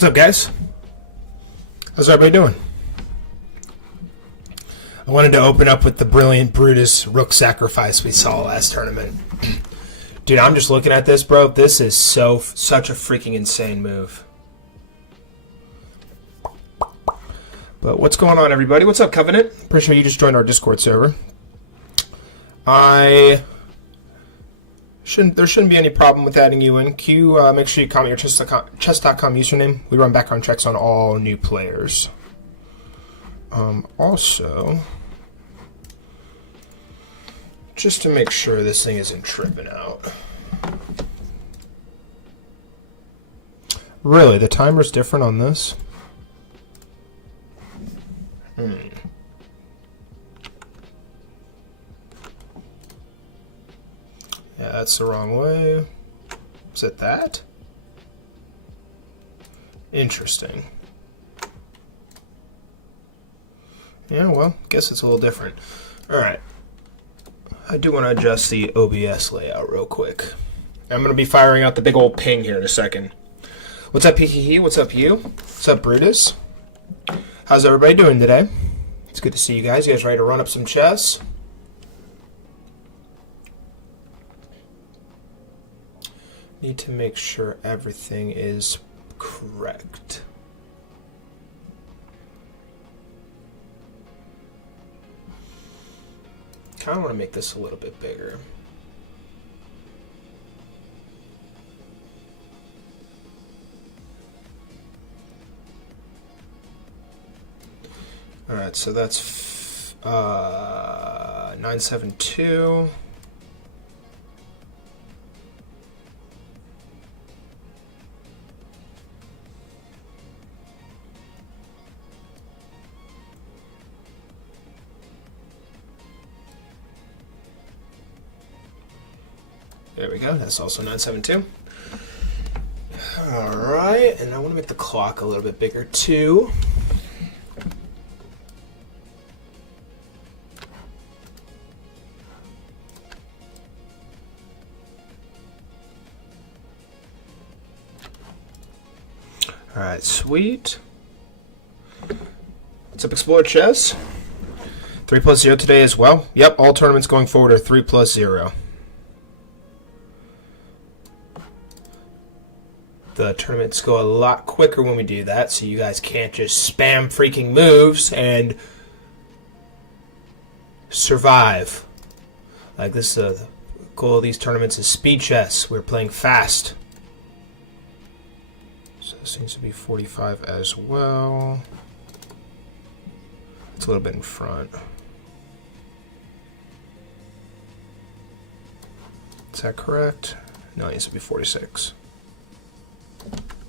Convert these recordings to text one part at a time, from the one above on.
What's up, guys? How's everybody doing? I wanted to open up with the brilliant Brutus Rook sacrifice we saw last tournament. Dude, I'm just looking at this, bro. This is such a freaking insane move. But what's going on, everybody? What's up, Covenant? Pretty sure you just joined our Discord server. There shouldn't be any problem with adding you in. Q, make sure you comment your chess.com username. We run background checks on all new players. Also, just to make sure this thing isn't tripping out. Really, the timer's different on this? Yeah, that's the wrong way. Is it that? Interesting. Yeah, well, guess it's a little different. Alright. I do want to adjust the OBS layout real quick. I'm going to be firing out the big old ping here in a second. What's up, Peeky? What's up, you? What's up, Brutus? How's everybody doing today? It's good to see you guys. You guys ready to run up some chess? Need to make sure everything is correct. Kind of want to make this a little bit bigger. All right, so that's 972. There we go. That's also 972. All right, and I want to make the clock a little bit bigger too. All right, sweet. What's up, Explore Chess? 3+0 today as well. Yep, all tournaments going forward are 3+0. The tournaments go a lot quicker when we do that, so you guys can't just spam freaking moves and survive. Like this, the goal of these tournaments is speed chess. We're playing fast. So this seems to be 45 as well. It's a little bit in front. Is that correct? No, it needs to be 46.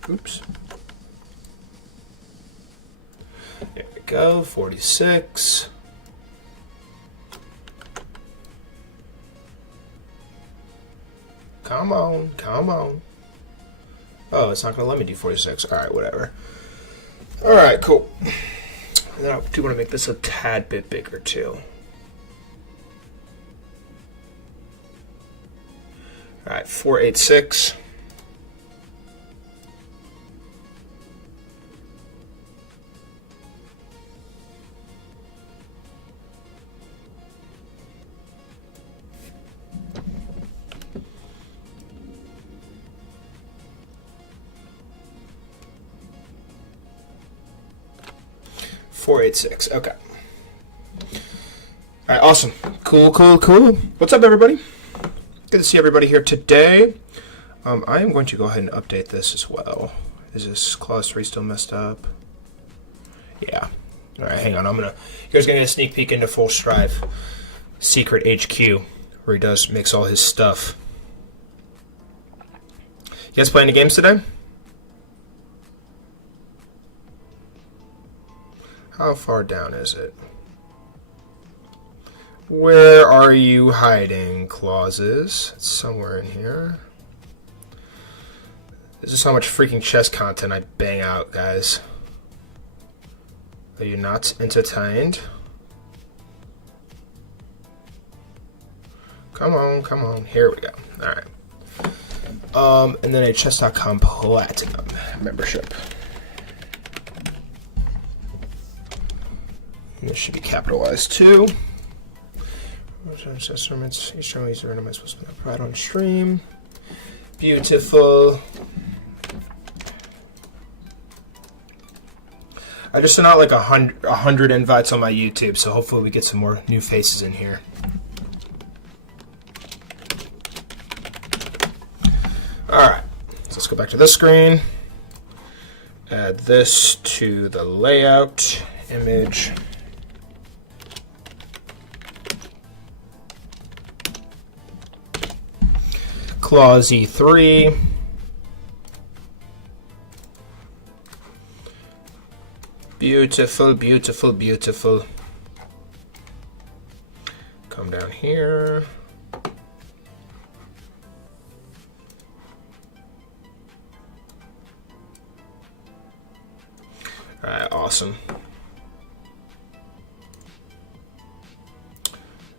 Oops. There we go, 46. Come on, come on. Oh, it's not going to let me do 46. Alright, whatever. Alright, cool. And then I do want to make this a tad bit bigger, too. Alright, 486. Okay. Alright, awesome. Cool. What's up, everybody? Good to see everybody here today. I am going to go ahead and update this as well. Is this clause 3 still messed up? Yeah. Alright, hang on. You guys gonna get a sneak peek into Full Strive Secret HQ, where he makes all his stuff. You guys play any games today? How far down is it? Where are you hiding, clauses? It's somewhere in here. This is how much freaking chess content I bang out, guys. Are you not entertained? Come on. Here we go. Alright. And then a chess.com Platinum membership. And this should be capitalized too. Instruments. Each time we use the randomized supposed to be right on stream. Beautiful. I just sent out like 100 invites on my YouTube, so hopefully we get some more new faces in here. Alright, so let's go back to this screen. Add this to the layout image. Clause E3. Beautiful, beautiful, beautiful. Come down here. Alright, awesome.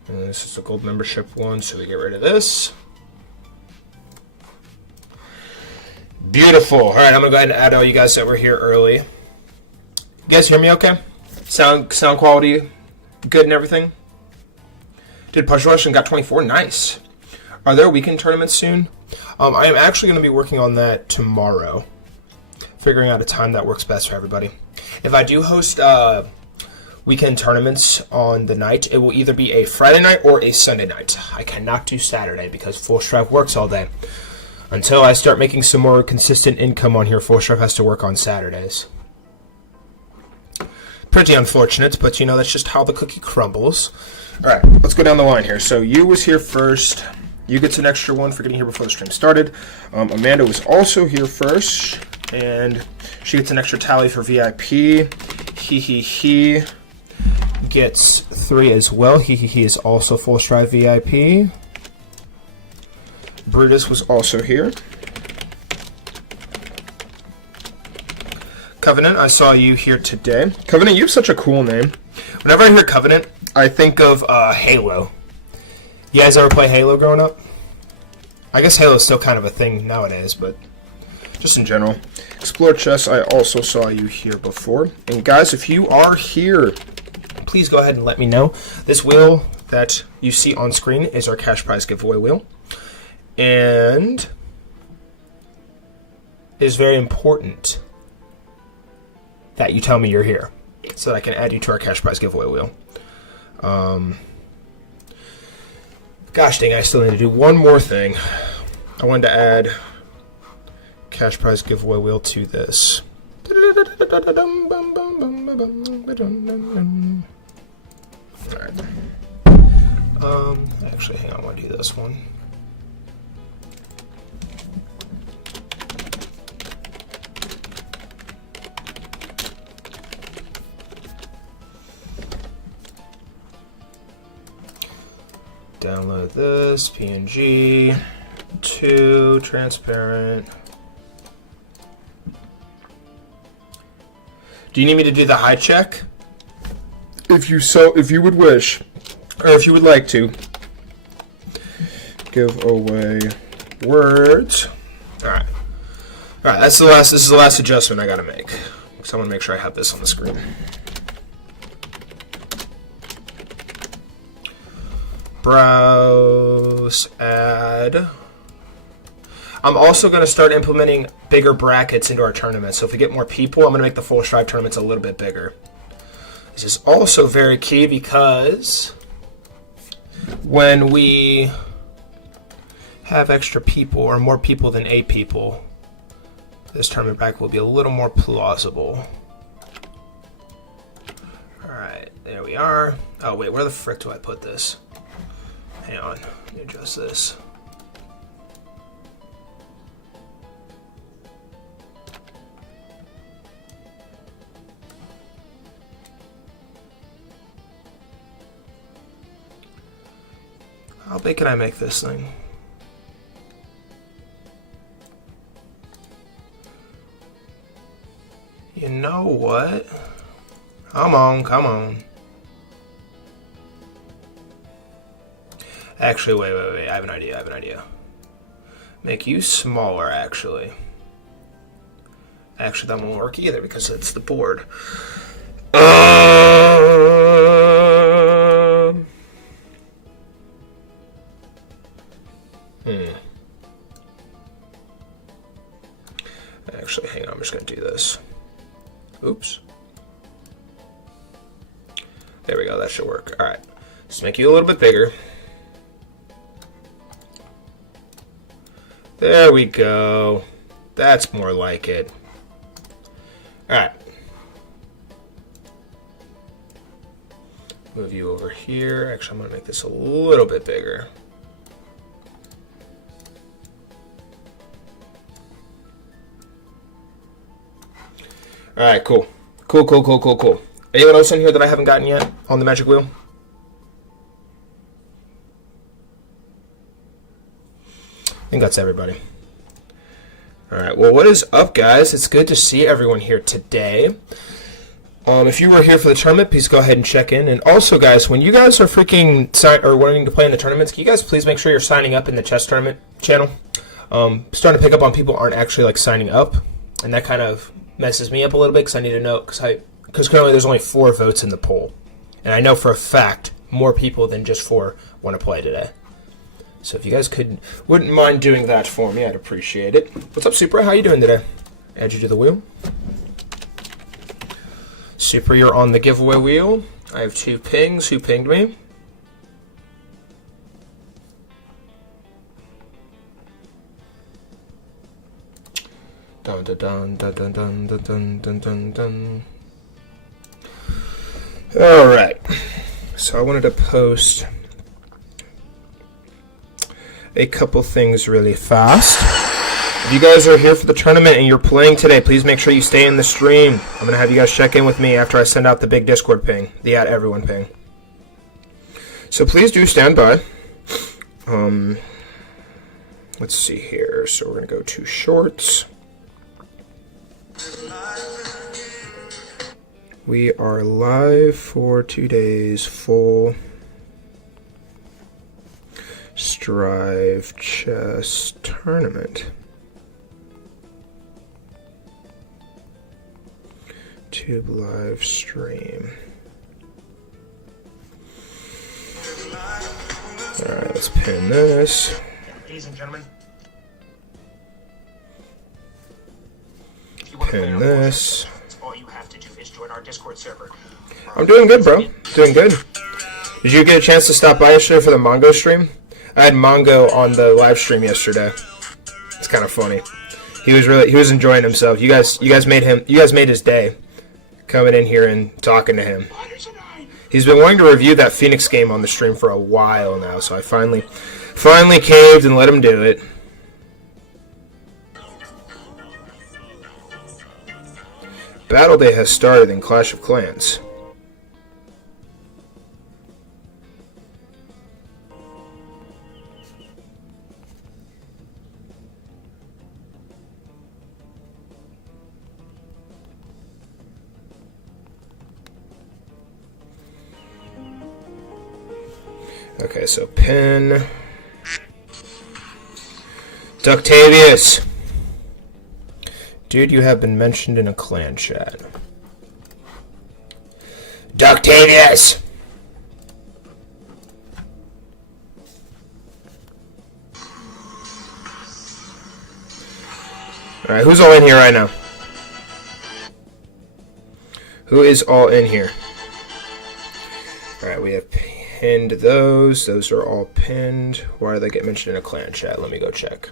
And this is the gold membership one, so we get rid of this. Beautiful. Alright, I'm gonna go ahead and add all you guys that were here early. You guys hear me okay? Sound quality good and everything? Did Push Rush and got 24. Nice. Are there weekend tournaments soon? I am actually going to be working on that tomorrow. Figuring out a time that works best for everybody. If I do host weekend tournaments on the night, it will either be a Friday night or a Sunday night. I cannot do Saturday because Full Strive works all day. Until I start making some more consistent income on here, Full Strive has to work on Saturdays. Pretty unfortunate, but you know, that's just how the cookie crumbles. Alright, let's go down the line here. So you was here first. You get an extra one for getting here before the stream started. Amanda was also here first, and she gets an extra tally for VIP. He gets 3 as well. He is also Full Strive VIP. Brutus was also here. Covenant, I saw you here today. Covenant, you have such a cool name. Whenever I hear Covenant, I think of Halo. You guys ever play Halo growing up? I guess Halo is still kind of a thing nowadays, but just in general. Explore Chess, I also saw you here before. And guys, if you are here, please go ahead and let me know. This wheel that you see on screen is our cash prize giveaway wheel. And it is very important that you tell me you're here so that I can add you to our cash prize giveaway wheel. Gosh dang, I still need to do one more thing. I wanted to add cash prize giveaway wheel to this. Alright. Actually, hang on, I want to do this one. Download this, PNG, 2, transparent. Do you need me to do the high check? If you would wish, or if you would like to. Give away words. Alright. Alright, this is the last adjustment I gotta make. So I want to make sure I have this on the screen. Browse, add. I'm also going to start implementing bigger brackets into our tournament. So if we get more people, I'm going to make the Full Strive tournaments a little bit bigger. This is also very key because when we have extra people or more people than 8 people, this tournament bracket will be a little more plausible. Alright, there we are. Oh wait, where the frick do I put this? Hang on, let me adjust this. How big can I make this thing? You know what? Come on, come on. Actually, wait. I have an idea. Make you smaller, actually. Actually, that won't work either because it's the board. Actually, hang on. I'm just going to do this. Oops. There we go. That should work. All right. Just make you a little bit bigger. There we go. That's more like it. All right. Move you over here. Actually, I'm going to make this a little bit bigger. All right, cool. Cool. Anyone else in here that I haven't gotten yet on the magic wheel? I think that's everybody. All right, well, what is up, guys? It's good to see everyone here today. If you were here for the tournament, please go ahead and check in. And also, guys, when you guys are wanting to play in the tournaments, can you guys please make sure you're signing up in the chess tournament channel? Starting to pick up on people aren't actually like signing up, and that kind of messes me up a little bit because I need to know because currently there's only 4 votes in the poll, and I know for a fact more people than just 4 want to play today. So if you guys wouldn't mind doing that for me, I'd appreciate it. What's up, Super? How you doing today? Add you to the wheel. Super, you're on the giveaway wheel. I have 2 pings. Who pinged me? Dun dun dun dun dun dun dun dun dun dun. All right. So I wanted to post a couple things really fast. If you guys are here for the tournament and you're playing today, please make sure you stay in the stream. I'm going to have you guys check in with me after I send out the big Discord ping, the @everyone ping. So please do stand by. Let's see here. So we're going to go to shorts. We are live for 2 days full Strive Chess Tournament. Tube live stream. Alright, let's pin this. Ladies and gentlemen, pin this. all you have to do is join our Discord server. I'm doing good, bro. Doing good. Did you get a chance to stop by yesterday for the Mongo stream? I had Mongo on the live stream yesterday. It's kind of funny. He was enjoying himself. You guys made his day coming in here and talking to him. He's been wanting to review that Phoenix game on the stream for a while now, so I finally caved and let him do it. Battle Day has started in Clash of Clans. Okay, so pin. Ductavius. Dude, you have been mentioned in a clan chat. Ductavius! Alright, who's all in here right now? Who is all in here? Alright, we have pinned those. Those are all pinned. Why do they get mentioned in a clan chat? Let me go check.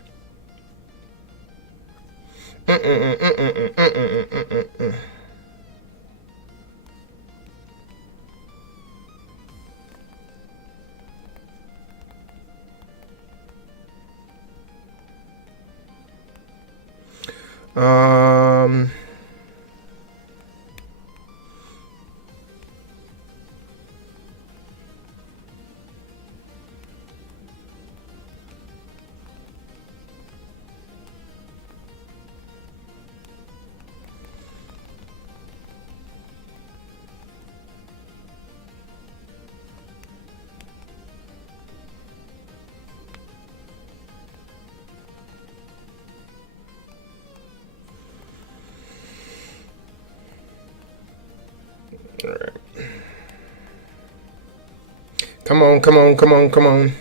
Come on, come on, come on, come on.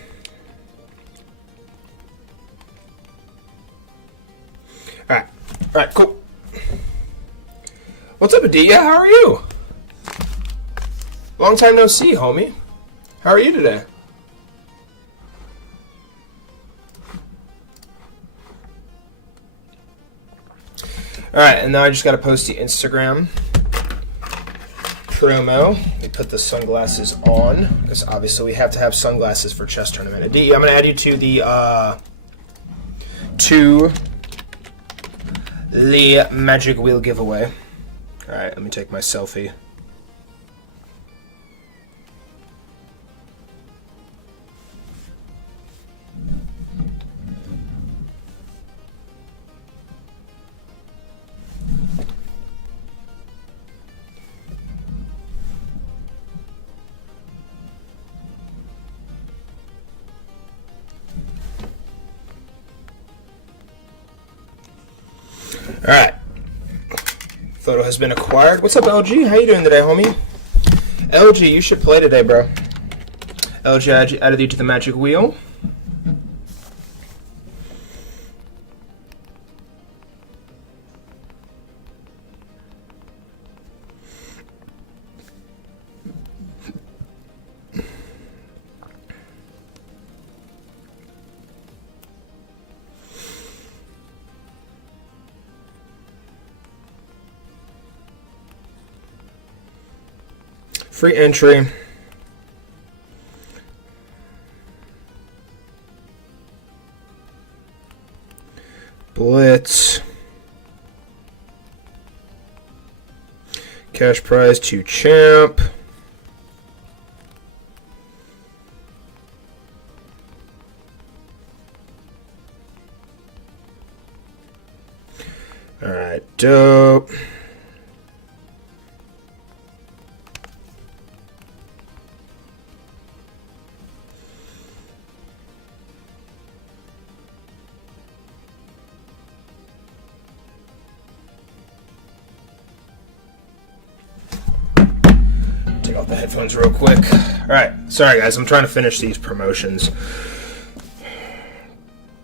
Alright. Alright, cool. What's up, Adia? How are you? Long time no see, homie. How are you today? Alright, and now I just gotta post the Instagram promo. We put the sunglasses on, because obviously we have to have sunglasses for chess tournament. Adia, I'm gonna add you to the Magic Wheel giveaway. Alright, let me take my selfie. Alright. Photo has been acquired. What's up, LG? How you doing today, homie? LG, you should play today, bro. LG, I added you to the Magic Wheel. Free entry. Blitz. Cash prize to champ. Alright, dope. Take off the headphones real quick. Alright, sorry guys, I'm trying to finish these promotions.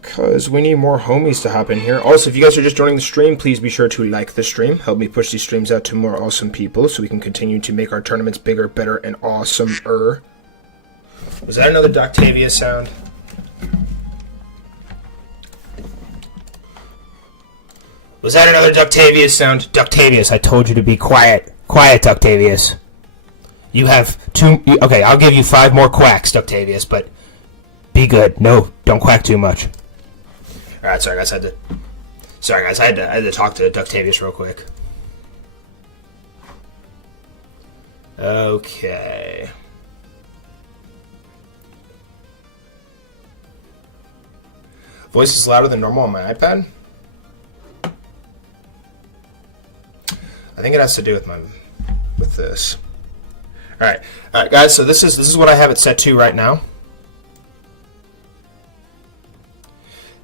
Because we need more homies to hop in here. Also, if you guys are just joining the stream, please be sure to like the stream. Help me push these streams out to more awesome people so we can continue to make our tournaments bigger, better, and awesomer. Was that another Doctavia sound? Was that another Doctavius sound? Doctavius, I told you to be quiet. Quiet, Doctavius. You have two... Okay, I'll give you 5 more quacks, Doctavius, but be good. No, don't quack too much. Alright, sorry guys, I had to talk to Doctavius real quick. Okay. Voice is louder than normal on my iPad? I think it has to do with this. All right, guys. So this is what I have it set to right now.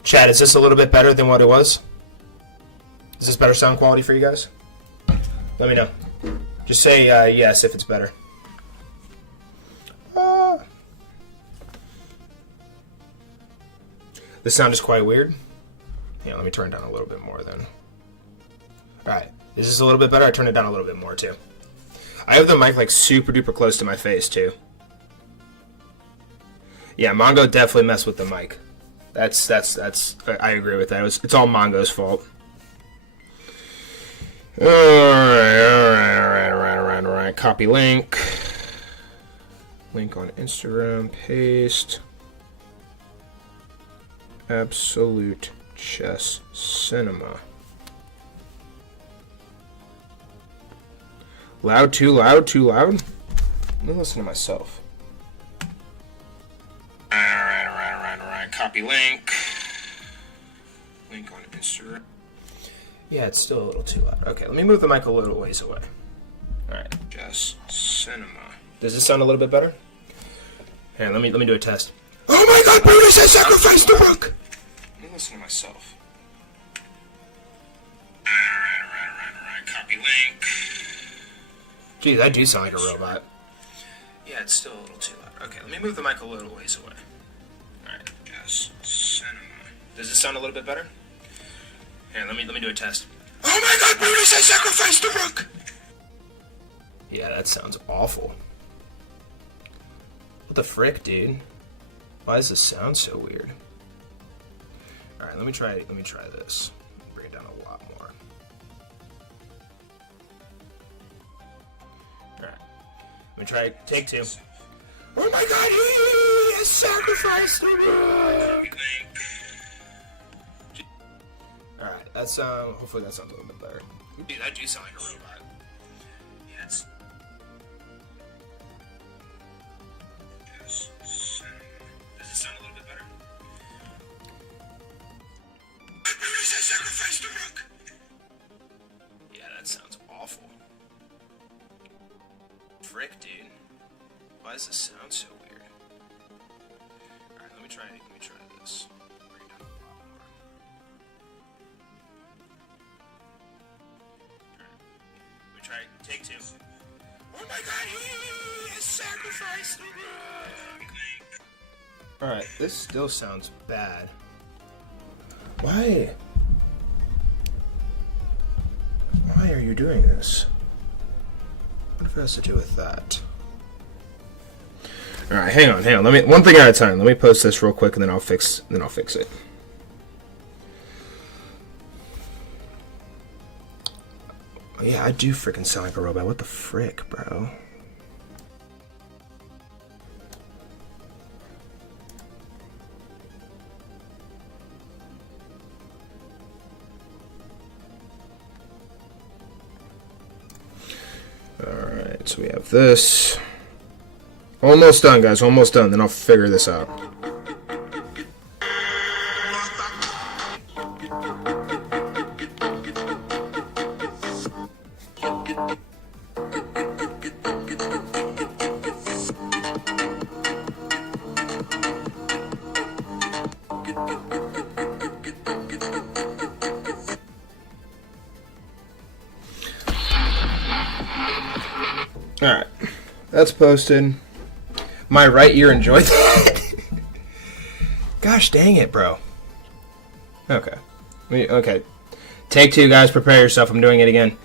Chat, is this a little bit better than what it was? Is this better sound quality for you guys? Let me know. Just say yes if it's better. This sound is quite weird. Yeah, let me turn it down a little bit more then. All right. Is this a little bit better? I turned it down a little bit more too. I have the mic like super duper close to my face too. Yeah, Mongo definitely messed with the mic. That's I agree with that. It's all Mongo's fault. All right. Copy link. Link on Instagram. Paste. Absolute Chess Cinema. Loud, too loud, too loud? Let me listen to myself. Alright. Copy link. Link on Instagram. Yeah, it's still a little too loud. Okay, let me move the mic a little ways away. Alright, Chess Cinema. Does this sound a little bit better? Here, let me do a test. Oh my god, Brutus has sacrificed the rook! Let me listen to myself. Alright. Copy link. Jeez, I do sound like a robot. Yeah, it's still a little too loud. Okay, let me move the mic a little ways away. Alright. Yes, cinema. Does this sound a little bit better? Here, let me do a test. Oh my god, Brutus, I sacrificed the rook! Yeah, that sounds awful. What the frick, dude? Why does this sound so weird? Alright, let me try this. Bring it down a lot more. Alright. Let me try take 2. Oh my god, he has sacrificed the rook! Alright, that's hopefully that sounds a little bit better. Dude, that do sound like a robot. Yes. Yes. Does it sound a little bit better? Brutus, I sacrificed the rook! Yeah, that sounds awful. Frick, dude. Why does this sound so weird? Alright, let me try this. Bring it down a lot more. Alright. Let me try take 2. Oh my god, he has sacrificed the rook! Alright, this still sounds bad. Why? Why are you doing this? What if it has to do with that? Alright, hang on. Let me one thing at a time. Let me post this real quick and then I'll fix it. Oh, yeah, I do freaking sound like a robot. What the frick, bro? Alright, so we have this. Almost done, guys. Almost done. Then I'll figure this out. Alright. That's posted. My right ear enjoyed that. Gosh dang it, bro. Okay. Okay. Take 2, guys. Prepare yourself. I'm doing it again.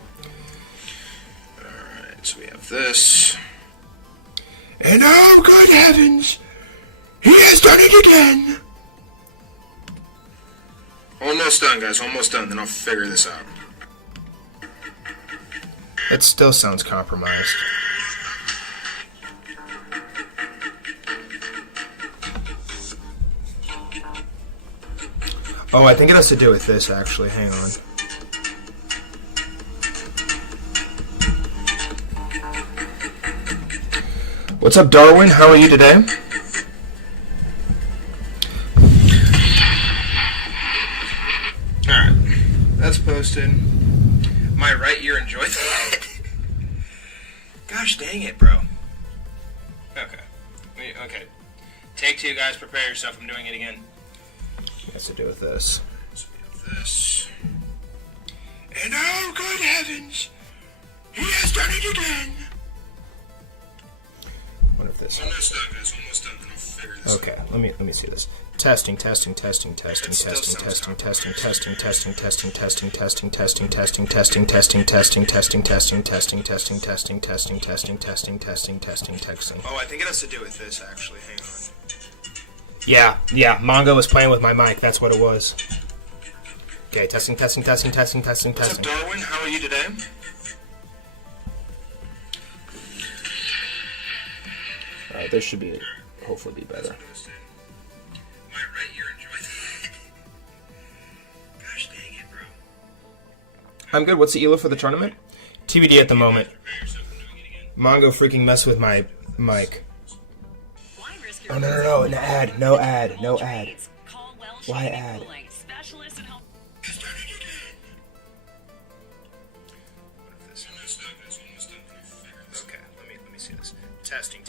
Alright, so we have this. And oh, good heavens! He has done it again! Almost done, guys. Almost done. Then I'll figure this out. It still sounds compromised. Oh, I think it has to do with this, actually. Hang on. What's up, Darwin? How are you today? Alright. That's posted. My right ear enjoyed that. Gosh dang it, bro. Okay. Okay. Take 2, guys. Prepare yourself. I'm doing it again. It has to do with this. So we have this. And oh, good heavens! He has done it again! What if this? Almost done, guys. Almost done. Then I'll figure this out. Okay, let me see this. Testing. Oh, I think it has to do with this, actually. Hang on. Yeah, Mongo was playing with my mic, that's what it was. Okay, testing. What's up, Darwin? How are you today? Alright, this should be, hopefully be better. My right ear enjoyed that. Gosh dang it, bro. I'm good, what's the ELO for the tournament? TBD at the moment. Mongo freaking messed with my mic. Oh, no, an ad. No ad. Why ad? Okay, let me see this. Testing.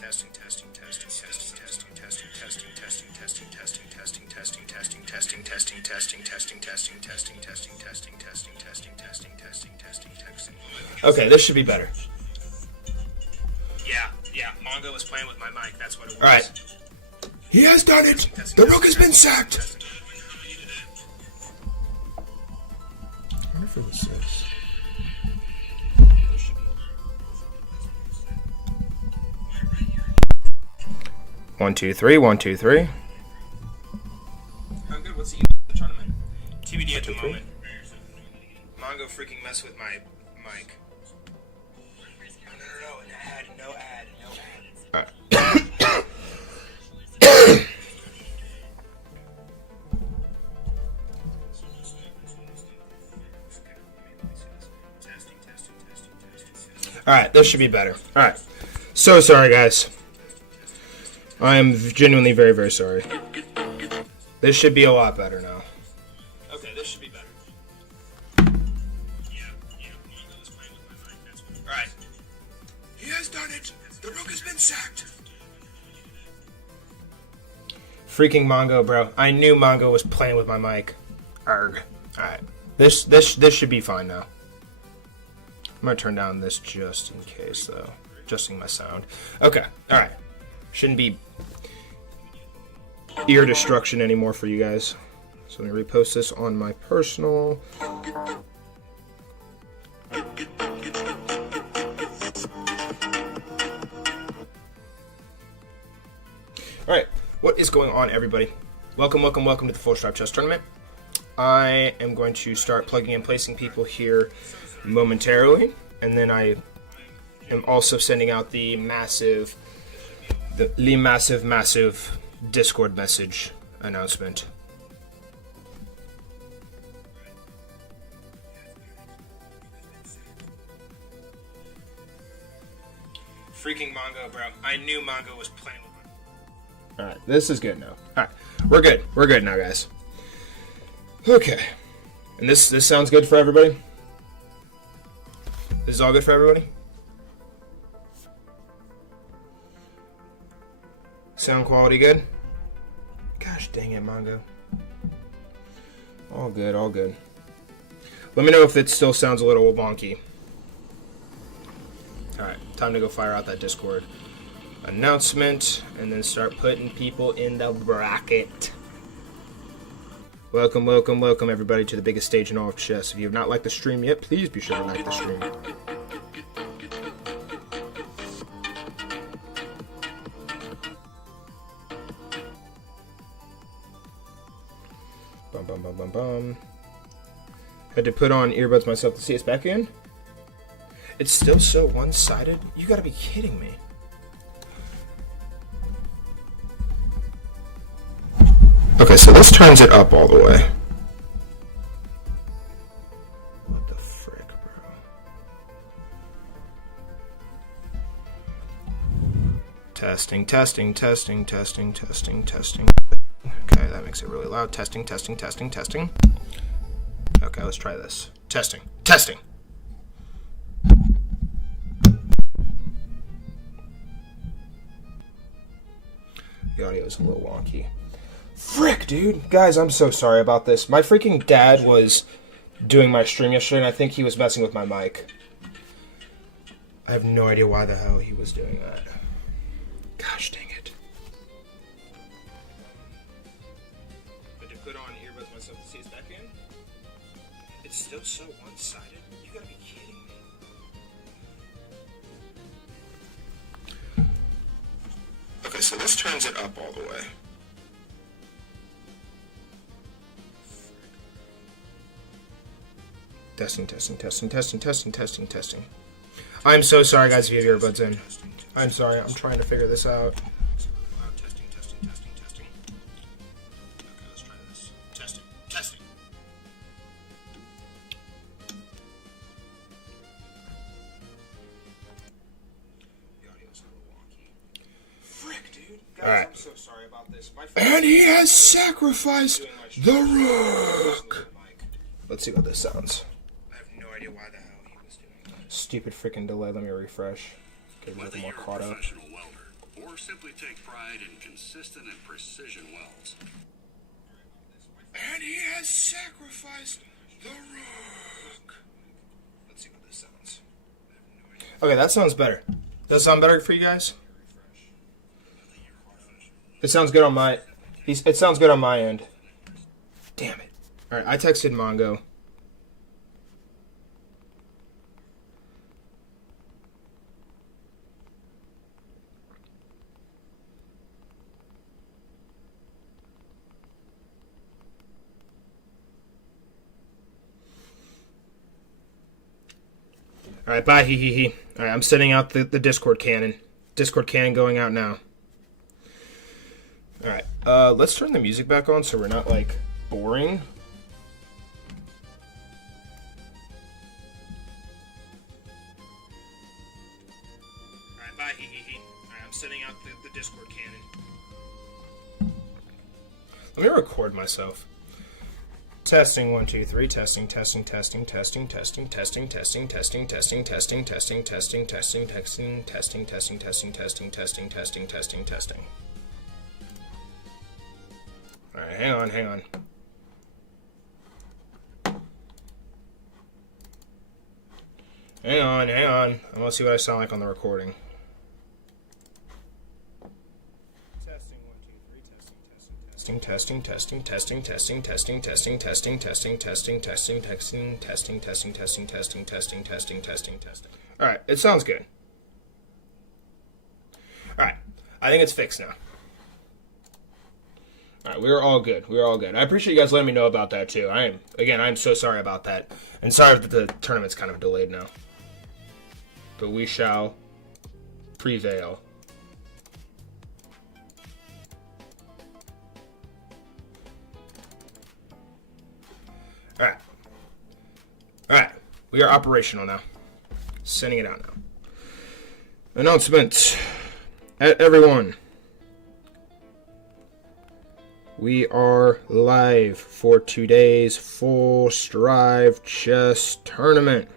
Okay, this should be better. Yeah, Mongo was playing with my mic, that's what it was. Alright. He has done it! The rook has been sacked! I wonder if it was 6. 1, 2, 3, 1, 2, 3. I'm good, what's the tournament? TBD at the moment. Mongo freaking messed with my mic. No ad. Alright, this should be better. Alright. So sorry, guys. I am genuinely very, very sorry. This should be a lot better now. Okay, this should be better. Mongo is playing with my mic. That's what. Alright. He has done it! The rook has been sacked! Freaking Mongo, bro. I knew Mongo was playing with my mic. Arg. Alright. This should be fine now. I'm gonna turn down this just in case, though. Adjusting my sound. Okay. Alright. Shouldn't be ear destruction anymore for you guys. So I'm going to repost this on my personal. Alright, what is going on, everybody? Welcome to the Full Stripe Chess Tournament. I am going to start plugging and placing people here momentarily, and then I am also sending out the massive Discord message announcement. Freaking Mongo, bro. I knew Mongo was playing with me. Alright, this is good now. Alright, we're good. We're good now, guys. Okay. And this sounds good for everybody? This is all good for everybody? Sound quality good? Gosh dang it, Mongo. All good, all good. Let me know if it still sounds a little wonky. Alright, time to go fire out that Discord announcement and then start putting people in the bracket. Welcome everybody to the biggest stage in all of chess. If you have not liked the stream yet, please be sure to like the stream. Bum. Had to put on earbuds myself to see us back in. It's still so one-sided? You gotta be kidding me. Okay, so this turns it up all the way. What the frick, bro? Testing. Okay, that makes it really loud. Testing. Okay, let's try this. Testing. The audio is a little wonky. Frick, dude. Guys, I'm so sorry about this. My freaking dad was doing my stream yesterday, and I think he was messing with my mic. I have no idea why the hell he was doing that. Gosh dang it. Had to put on earbuds myself to see us back in. It's still so one-sided. You gotta be kidding me. Okay, so this turns it up all the way. Testing. I'm so sorry, guys, if you have earbuds in. I'm sorry, I'm trying to figure this out. Testing. Okay, let's try this. Testing. The audio's a little wonky. Frick, dude. Guys, all right. I'm so sorry about this. And he has sacrificed the rook. Let's see what this sounds. Why the hell he was doing that. Stupid freaking delay. Let me refresh. Get a little more caught up. Welder, or simply take pride in consistent and precision welds. And he has sacrificed the rook. Let's see what this sounds. Okay, that sounds better. Does it sound better for you guys? It sounds good on my. It sounds good on my end. Damn it! All right, I texted Mongo. All right, bye, he. All right, I'm setting out the Discord cannon. Discord cannon going out now. All right, let's turn the music back on so we're not, like, boring. All right, bye, he. All right, I'm setting out the Discord cannon. Let me record myself. Testing 1 2 3 testing. All right, hang on. Hang on. I want to see what I sound like on the recording. Testing. All right, it sounds good. All right, I think it's fixed now. All right, we're all good. I appreciate you guys letting me know about that too. I'm so sorry about that, and sorry that the tournament's kind of delayed now. But we shall prevail. All right, we are operational now. Sending it out now. Announcement. Everyone. We are live for today's Full Strive Chess Tournament.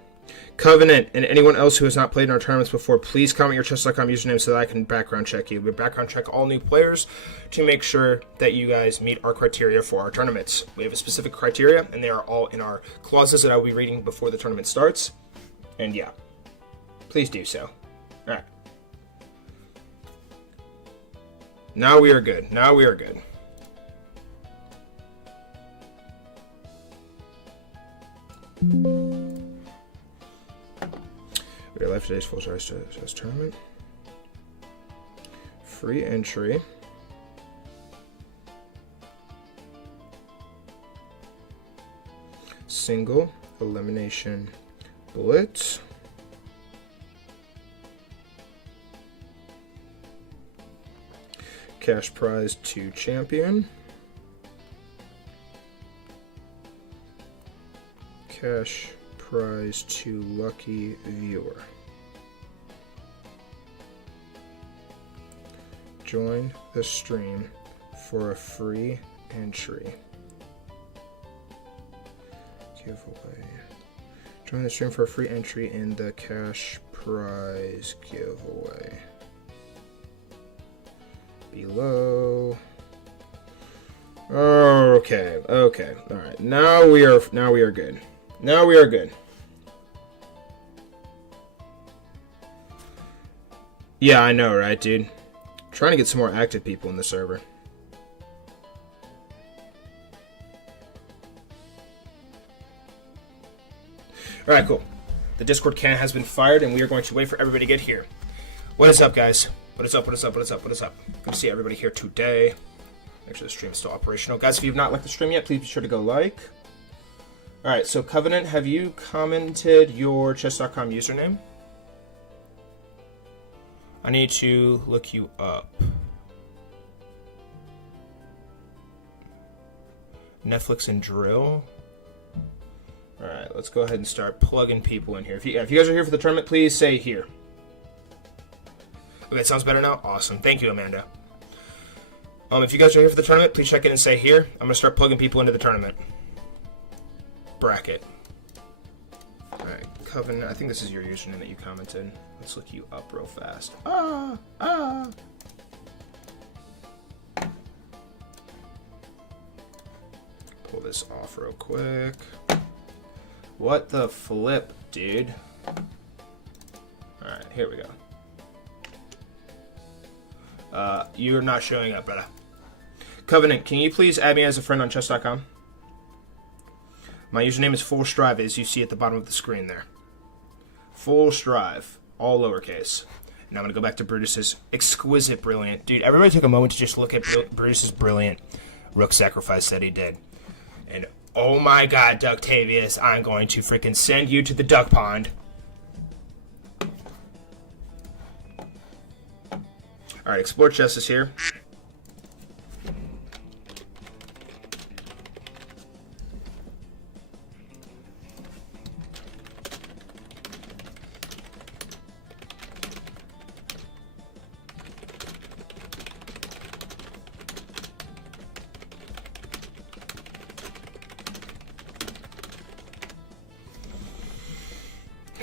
Covenant and anyone else who has not played in our tournaments before, please comment your chess.com username so that I can background check you. We background check all new players to make sure that you guys meet our criteria for our tournaments. We have a specific criteria, and they are all in our clauses that I will be reading before the tournament starts. And yeah, please do so. All right. Now we are good. We are live today's Full Strive Chess Tournament. Free entry. Single elimination blitz. Cash prize to champion. Cash prize to lucky viewer. Join the stream for a free entry. Giveaway. Join the stream for a free entry in the cash prize giveaway. Below. Okay. All right. Now we are good. Yeah, I know, right, dude? Trying to get some more active people in the server. Alright, cool. The Discord cannon has been fired, and we are going to wait for everybody to get here. What is up, guys? What is up? Good to see everybody here today. Make sure the stream is still operational. Guys, if you have not liked the stream yet, please be sure to go like. Alright, so Covenant, have you commented your chess.com username? I need to look you up. Netflix and drill. Alright, let's go ahead and start plugging people in here. If you guys are here for the tournament, please say here. Okay, sounds better now? Awesome. Thank you, Amanda. If you guys are here for the tournament, please check in and say here. I'm going to start plugging people into the tournament. Bracket. Alright, Covenant. I think this is your username that you commented. Let's look you up real fast. Pull this off real quick. What the flip, dude? Alright, here we go. You're not showing up, brother. Covenant, can you please add me as a friend on chess.com? My username is Full Strive, as you see at the bottom of the screen there. Full Strive, all lowercase. And I'm going to go back to Brutus's exquisite brilliant. Dude, everybody took a moment to just look at Brutus's brilliant rook sacrifice that he did. And oh my god, Ductavius, I'm going to freaking send you to the duck pond. Alright, Explore Chess is here.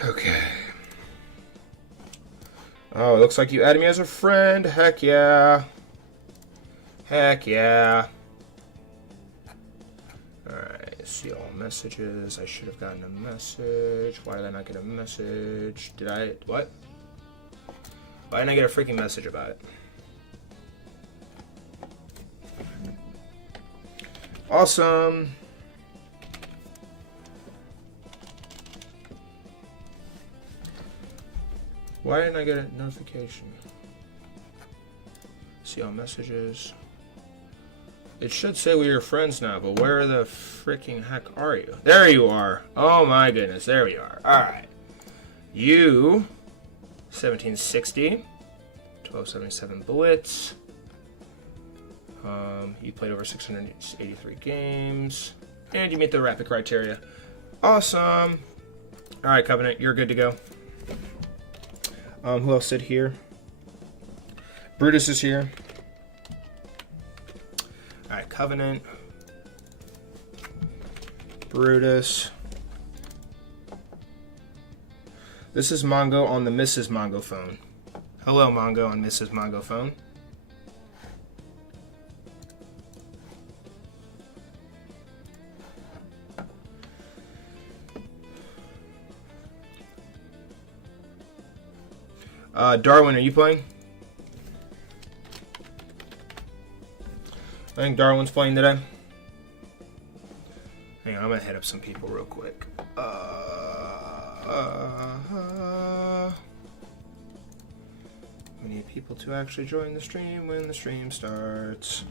Okay. Oh, it looks like you added me as a friend. Heck yeah. Heck yeah. Alright, see all messages. I should have gotten a message. Why did I not get a message? Did I? What? Why didn't I get a freaking message about it? Awesome. Why didn't I get a notification? See all messages. It should say we're friends now, but where the freaking heck are you? There you are. Oh my goodness, there we are. Alright. You, 1760, 1277 Blitz. You played over 683 games. And you meet the rapid criteria. Awesome. Alright, Covenant, you're good to go. Who else sit here? Brutus is here. Alright, Covenant. Brutus. This is Mongo on the Mrs. Mongo phone. Hello, Mongo on Mrs. Mongo phone. Darwin, are you playing? I think Darwin's playing today. Hang on, I'm gonna hit up some people real quick. We need people to actually join the stream when the stream starts.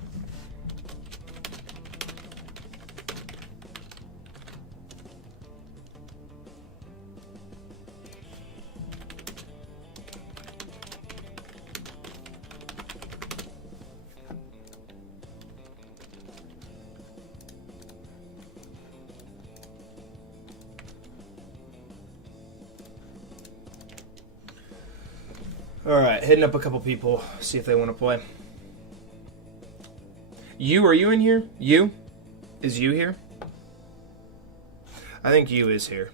Alright, hitting up a couple people, see if they want to play. You, are you in here? You? Is you here? I think you is here.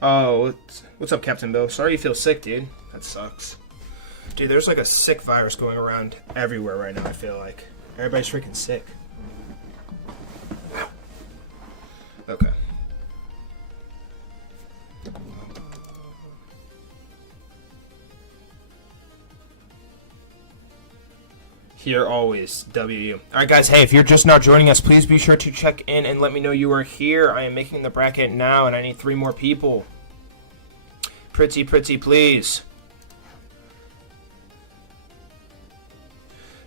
Oh, what's up, Captain Bill? Sorry you feel sick, dude. That sucks. Dude, there's like a sick virus going around everywhere right now, I feel like. Everybody's freaking sick. Okay. Here always, WU. Alright guys, hey, if you're just now joining us, please be sure to check in and let me know you are here. I am making the bracket now and I need 3 more people. Pretty, please.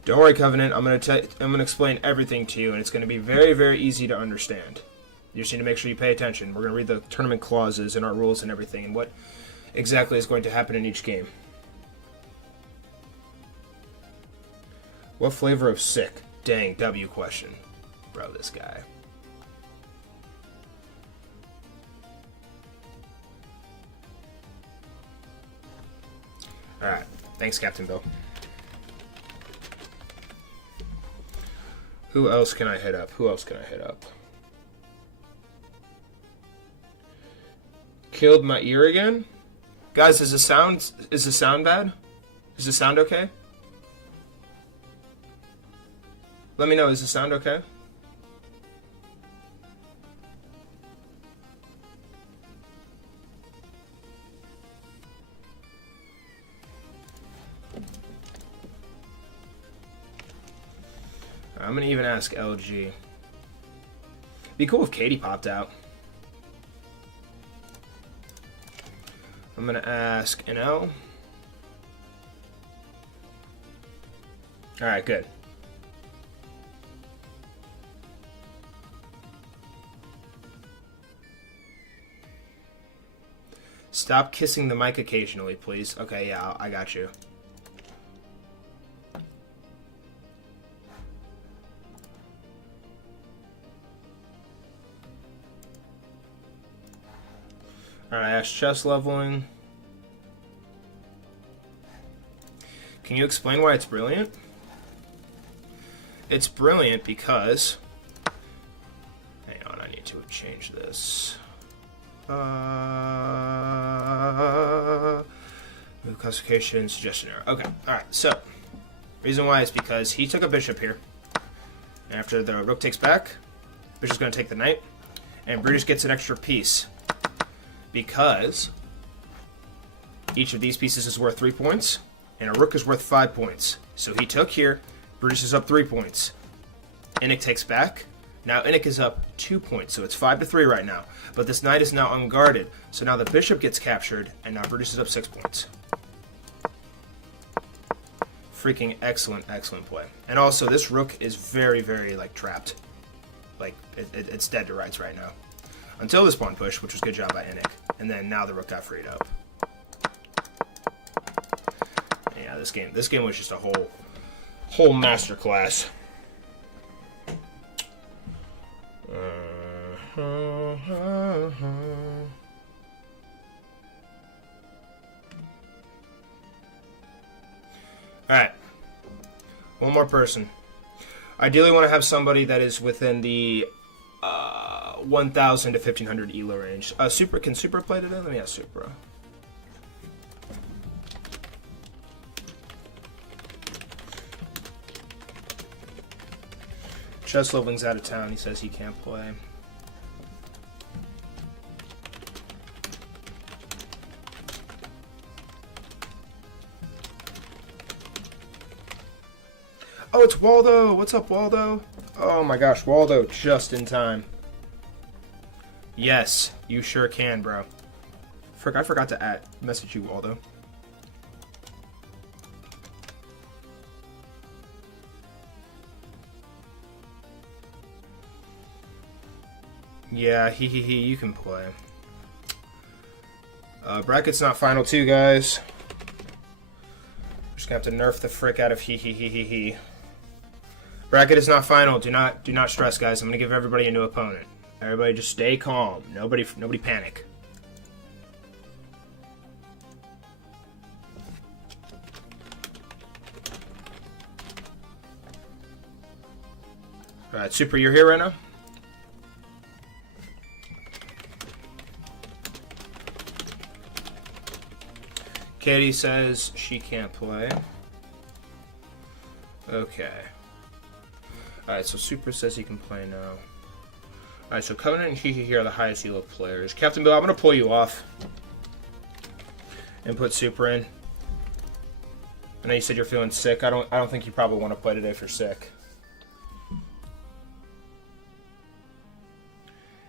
Don't worry, Covenant. I'm gonna explain everything to you, and it's gonna be very, very easy to understand. You just need to make sure you pay attention. We're gonna read the tournament clauses and our rules and everything, and what exactly is going to happen in each game. What flavor of sick? Dang, W question. Bro, this guy. Alright. Thanks, Captain Bill. Who else can I hit up? Killed my ear again? Guys, is the sound bad? Is the sound okay? Let me know, is the sound okay? I'm gonna even ask LG. Be cool if Katie popped out. I'm gonna ask NL. Alright, good. Stop kissing the mic occasionally, please. Okay, yeah, I got you. Alright, ask chest leveling. Can you explain why it's brilliant? It's brilliant because... Hang on, I need to change this. Move classification, suggestion error. Okay, alright, so... Reason why is because he took a bishop here. After the rook takes back, bishop's going to take the knight, and Brutus gets an extra piece. Because each of these pieces is worth 3 points, and a rook is worth 5 points. So he took here, Brutus is up 3 points. Innick takes back. Now Innick is up 2 points, so it's 5-3 right now. But this knight is now unguarded, so now the bishop gets captured, and now Brutus is up 6 points. Freaking excellent, excellent play. And also, this rook is very, very, like, trapped. Like, it's dead to rights right now. Until this pawn push, which was a good job by Innick. And then now the rook got freed up. Yeah, this game was just a whole masterclass. Alright. One more person. Ideally want to have somebody that is within the 1,000 to 1,500 ELO range. Can Super play today? Let me ask Supra. Chess Leveling's out of town. He says he can't play. Oh, it's Waldo. What's up, Waldo? Oh my gosh, Waldo, just in time. Yes, you sure can, bro. I forgot to message you, Waldo. Yeah, you can play. Bracket's not final too, guys. Just gonna have to nerf the frick out of he. Bracket is not final. Do not stress, guys. I'm gonna give everybody a new opponent. Everybody just stay calm. Nobody panic. Alright, Super, you're here right now? Katie says she can't play. Okay. Alright, so Super says he can play now. Alright, so Covenant and Kiki here are the highest elo players. Captain Bill, I'm going to pull you off. And put Super in. I know you said you're feeling sick. I don't think you probably want to play today if you're sick.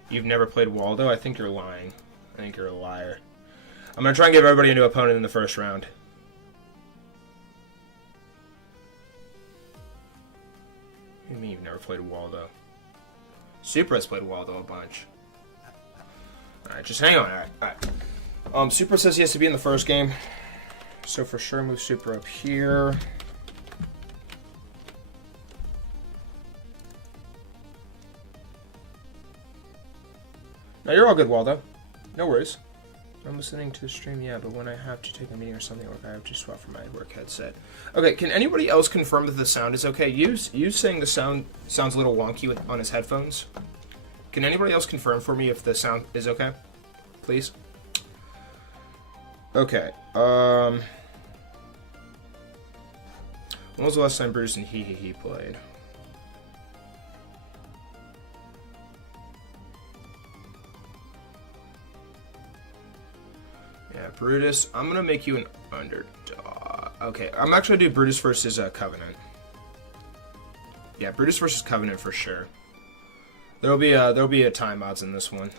You've never played Waldo? I think you're lying. I think you're a liar. I'm going to try and give everybody a new opponent in the first round. What do you mean you've never played Waldo? Super has played Waldo a bunch. Alright, just hang on. Alright. Super says he has to be in the first game. So for sure move Super up here. No, you're all good, Waldo. No worries. I'm listening to the stream, yeah, but when I have to take a meeting or something, like I have to swap from my work headset. Okay, can anybody else confirm that the sound is okay? You saying the sound sounds a little wonky on his headphones. Can anybody else confirm for me if the sound is okay? Please? Okay, when was the last time Bruce and he played? Yeah, Brutus. I'm gonna make you an underdog. Okay, I'm actually gonna do Brutus versus Covenant. Yeah, Brutus versus Covenant for sure. There'll be a timeouts in this one.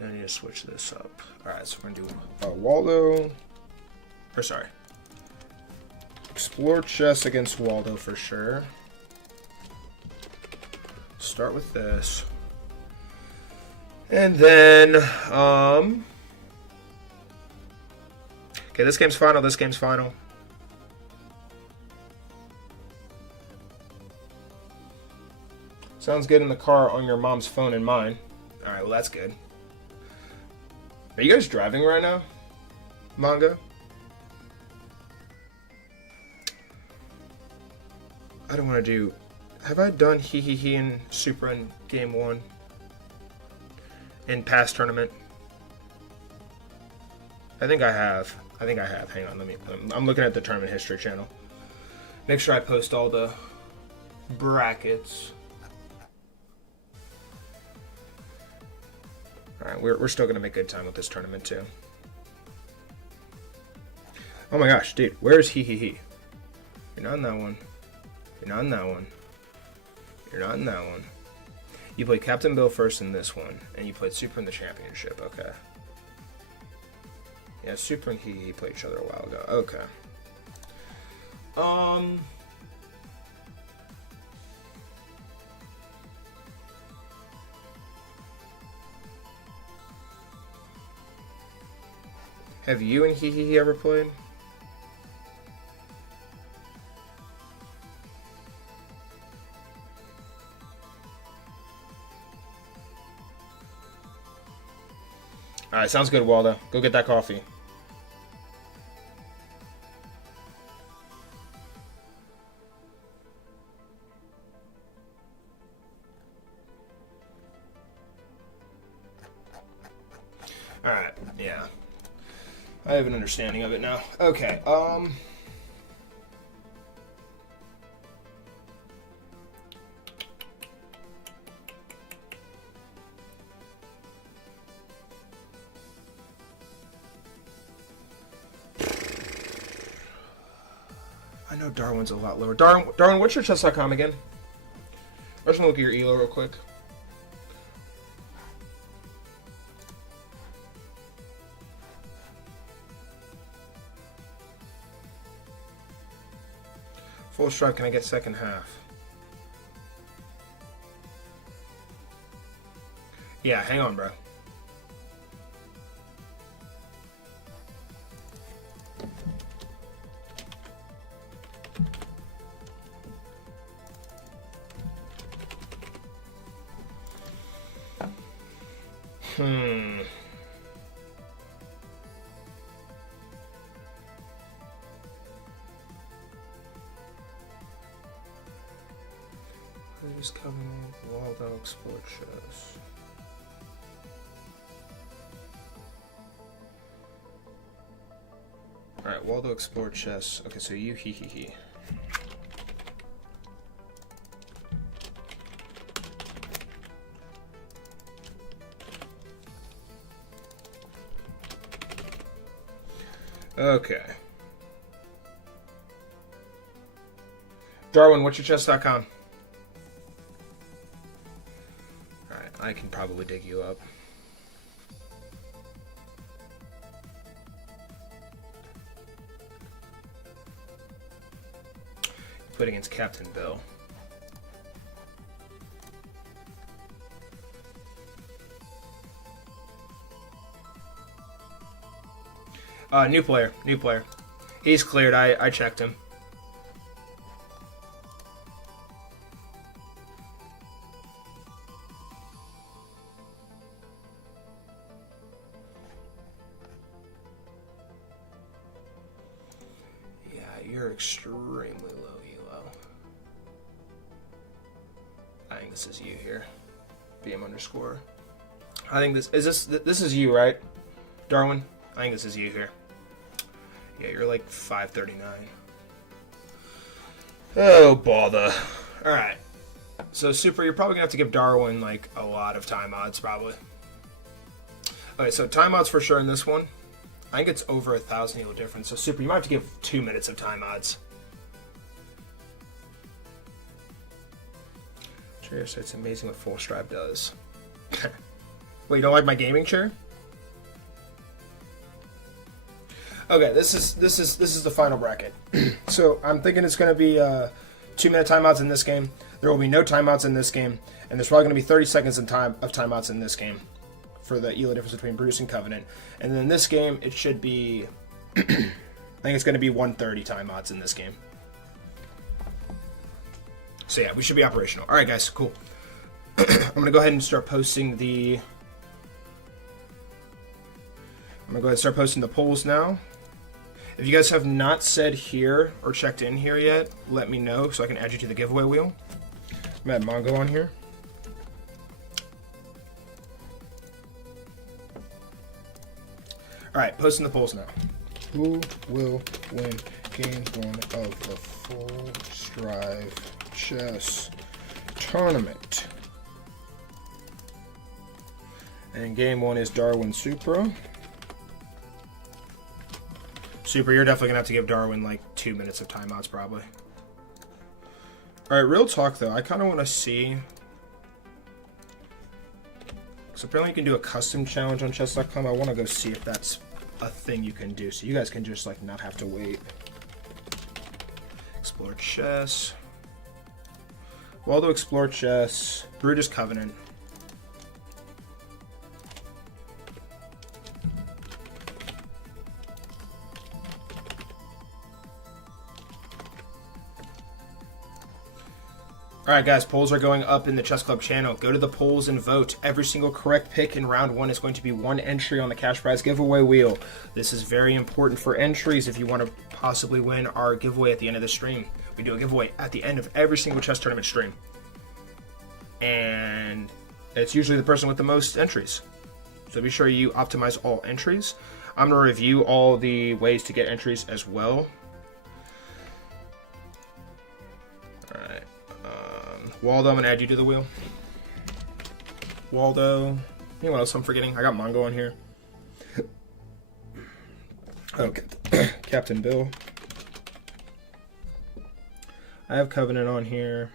I need to switch this up. Alright, so we're gonna do Waldo. Or sorry. Explore chess against Waldo for sure. Start with this. And then, okay, this game's final, this game's final. Sounds good in the car on your mom's phone and mine. Alright, well that's good. Are you guys driving right now? Manga? I don't want to do... Have I done he in Super in Game 1? In past tournament? I think I have. Hang on, I'm looking at the tournament history channel. Make sure I post all the brackets. Alright, we're still going to make good time with this tournament, too. Oh my gosh, dude, where's he? You're not in that one. You're not in that one. You're not in that one. You played Captain Bill first in this one, and you played Super in the championship, okay. Yeah, Super and he played each other a while ago. Okay. Have you and he ever played? Alright, sounds good, Waldo. Go get that coffee. Alright, yeah. I have an understanding of it now. Okay, I know Darwin's a lot lower. Darwin, what's your chess.com again? I just want to look at your ELO real quick. Full strike, can I get second half? Yeah, hang on, bro. Please come in, Waldo, explore chess. Alright, Waldo, explore chess. Okay, so you, he. Okay. Darwin, what's your chess.com? Alright, I can probably dig you up. Put against Captain Bill. New player. He's cleared. I checked him. Yeah, you're extremely low elo. I think this is you here. BM underscore. I think this is you, right? Darwin? I think this is you here. Yeah, you're like 539. Oh, bother. Alright. So, Super, you're probably going to have to give Darwin, like, a lot of time odds, probably. Okay, so time odds for sure in this one. I think it's over 1,000 elo difference. So, Super, you might have to give 2 minutes of time odds. Chair said it's amazing what full stripe does. Wait, you don't like my gaming chair? Okay, this is the final bracket. So I'm thinking it's going to be 2 minute timeouts in this game. There will be no timeouts in this game, and there's probably going to be 30 seconds of timeouts in this game for the elo difference between Brutus and Covenant. And then in this game, it should be I think it's going to be 130 timeouts in this game. So yeah, we should be operational. All right, guys, cool. I'm going to go ahead and start posting the polls now. If you guys have not said here or checked in here yet, let me know so I can add you to the giveaway wheel. I'm going to add Mongo on here. Alright, posting the polls now. Who will win game 1 of the Full Strive Chess Tournament? And game 1 is Darwin Supra. Super, you're definitely going to have to give Darwin like 2 minutes of timeouts probably. Alright, real talk though, I kind of want to see... So apparently you can do a custom challenge on chess.com. I want to go see if that's a thing you can do, so you guys can just like not have to wait. Explore chess. Waldo Explore Chess. Brutus Covenant. Alright guys, polls are going up in the Chess Club channel. Go to the polls and vote. Every single correct pick in round 1 is going to be 1 entry on the cash prize giveaway wheel. This is very important for entries if you want to possibly win our giveaway at the end of the stream. We do a giveaway at the end of every single chess tournament stream. And it's usually the person with the most entries. So be sure you optimize all entries. I'm going to review all the ways to get entries as well. Alright. Waldo, I'm going to add you to the wheel. Waldo. Anyone else I'm forgetting? I got Mongo on here. Okay. Captain Bill. I have Covenant on here.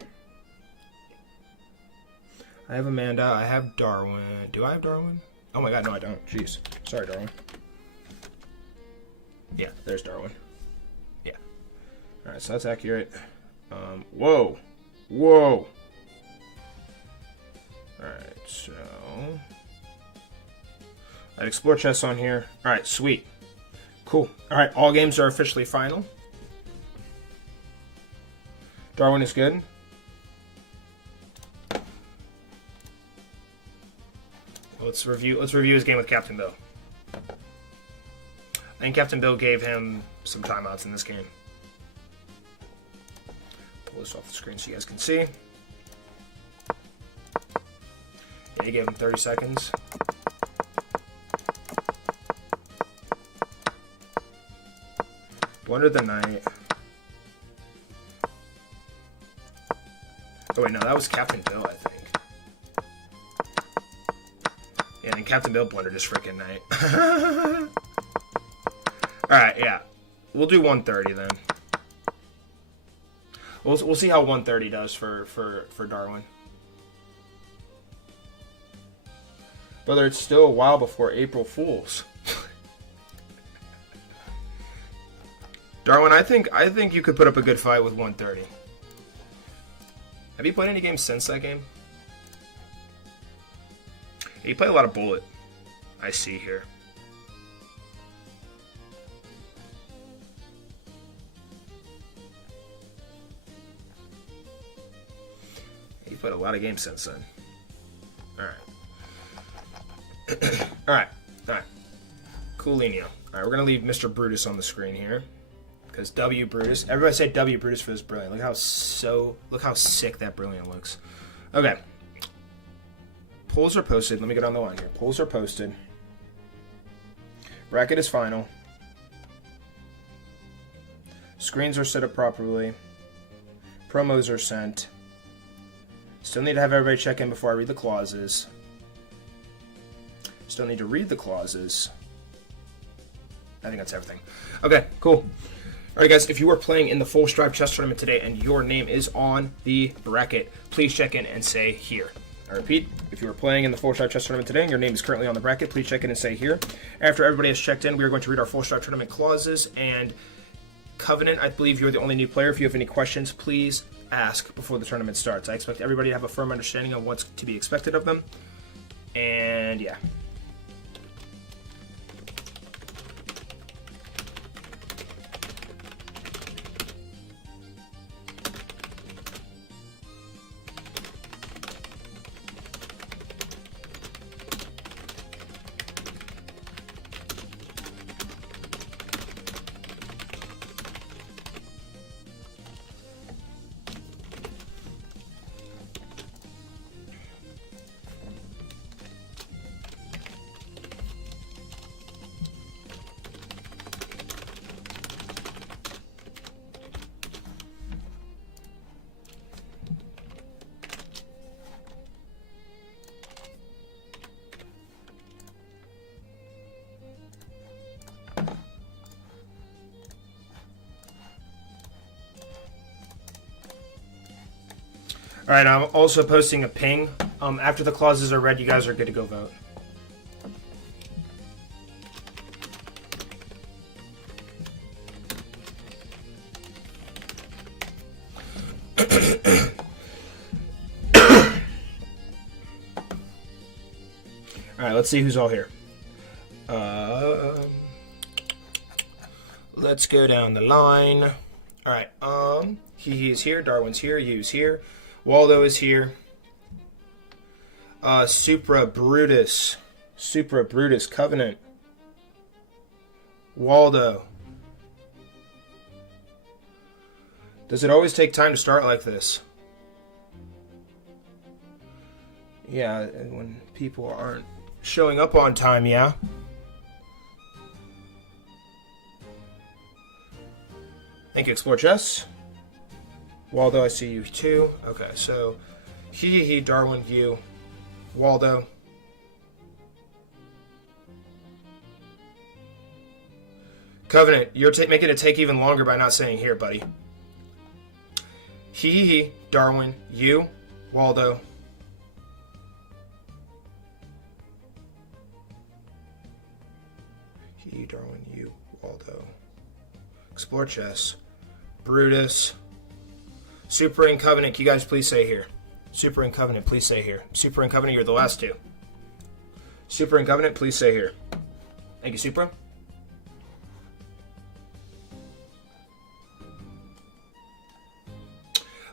I have Amanda. I have Darwin. Do I have Darwin? Oh my god, no I don't. Jeez. Sorry, Darwin. Yeah, there's Darwin. Yeah. Alright, so that's accurate. Whoa. Whoa. Alright, so... I have Explore Chess on here. Alright, sweet. Cool. Alright, all games are officially final. Darwin is good. Let's review his game with Captain Bill. I think Captain Bill gave him some timeouts in this game. Pull this off the screen so you guys can see. Yeah, he gave him 30 seconds. Blunder the Knight. Oh wait, no, that was Captain Bill, I think. Yeah, and Captain Bill blundered his freaking knight. Alright, yeah. We'll do 130 then. We'll see how 130 does for Darwin. Brother, it's still a while before April Fools. Darwin, I think you could put up a good fight with 130. Have you played any games since that game? You play a lot of Bullet. I see here. You played a lot of games since then. Alright. Alright. Alright. Coolino. Alright, we're going to leave Mr. Brutus on the screen here. Because W Brutus. Everybody say W Brutus for this brilliant. Look how sick that brilliant looks. Okay. Polls are posted. Let me get on the line here. Polls are posted. Bracket is final. Screens are set up properly. Promos are sent. Still need to have everybody check in before I read the clauses. Still need to read the clauses. I think that's everything. Okay, cool. Alright guys, if you are playing in the Full Strive Chess Tournament today and your name is on the bracket, please check in and say here. I repeat, if you are playing in the Full Strive Chess Tournament today and your name is currently on the bracket, please check in and say here. After everybody has checked in, we are going to read our Full Strive Tournament clauses. And Covenant, I believe you're the only new player. If you have any questions, please ask before the tournament starts. I expect everybody to have a firm understanding of what's to be expected of them. And yeah. Alright, I'm also posting a ping. After the clauses are read, you guys are good to go vote. Alright, let's see who's all here. Let's go down the line. Alright, he's here, Darwin's here, Yu's here. Waldo is here. Supra Brutus, Covenant. Waldo. Does it always take time to start like this? Yeah, and when people aren't showing up on time, yeah. Thank you, Explore Chess. Waldo, I see you too. Okay, so he, Darwin, you, Waldo. Covenant, you're making it take even longer by not saying here, buddy. He, Darwin, you, Waldo. He, Darwin, you, Waldo. Explore Chess. Brutus. Super and Covenant, can you guys please say here? Super and Covenant, please say here. Super and Covenant, you're the last two. Super and Covenant, please say here. Thank you, Supra.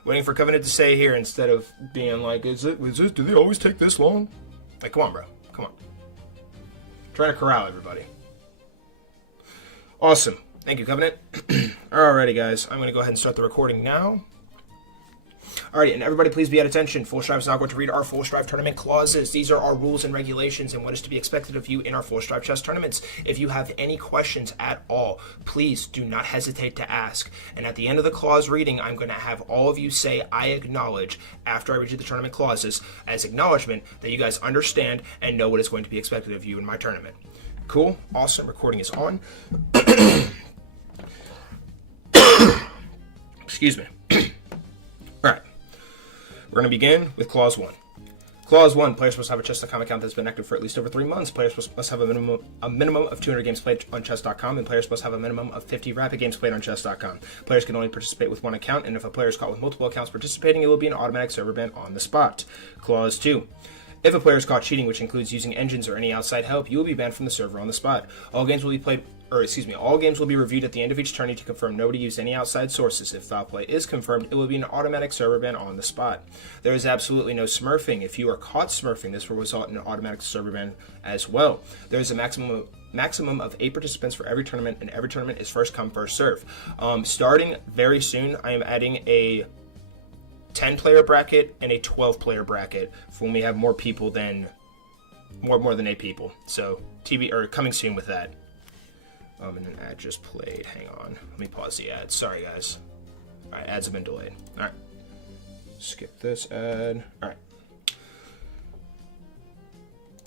Waiting for Covenant to say here instead of being like, is this, do they always take this long? Like, come on, bro. Come on. Trying to corral everybody. Awesome. Thank you, Covenant. Alrighty, guys. I'm going to go ahead and start the recording now. Alrighty, and everybody please be at attention. Full Strive is now going to read our Full Strive Tournament clauses. These are our rules and regulations and what is to be expected of you in our Full Strive Chess tournaments. If you have any questions at all, please do not hesitate to ask. And at the end of the clause reading, I'm going to have all of you say, I acknowledge, after I read you the tournament clauses, as acknowledgement that you guys understand and know what is going to be expected of you in my tournament. Cool? Awesome. Recording is on. Excuse me. Alright. We're going to begin with Clause 1. Clause 1. Players must have a chess.com account that's been active for at least over 3 months. Players must have a minimum of 200 games played on chess.com, and players must have a minimum of 50 rapid games played on chess.com. Players can only participate with one account, and if a player is caught with multiple accounts participating, it will be an automatic server ban on the spot. Clause 2. If a player is caught cheating, which includes using engines or any outside help, you will be banned from the server on the spot. All games will be reviewed at the end of each tourney to confirm nobody used any outside sources. If foul play is confirmed, it will be an automatic server ban on the spot. There is absolutely no smurfing. If you are caught smurfing, this will result in an automatic server ban as well. There is a maximum of 8 participants for every tournament, and every tournament is first come, first serve. Starting very soon, I am adding a 10-player bracket and a 12-player bracket for when we have more people than more than 8 people. So coming soon with that. And an ad just played. Hang on. Let me pause the ad. Sorry, guys. All right, ads have been delayed. All right. Skip this ad.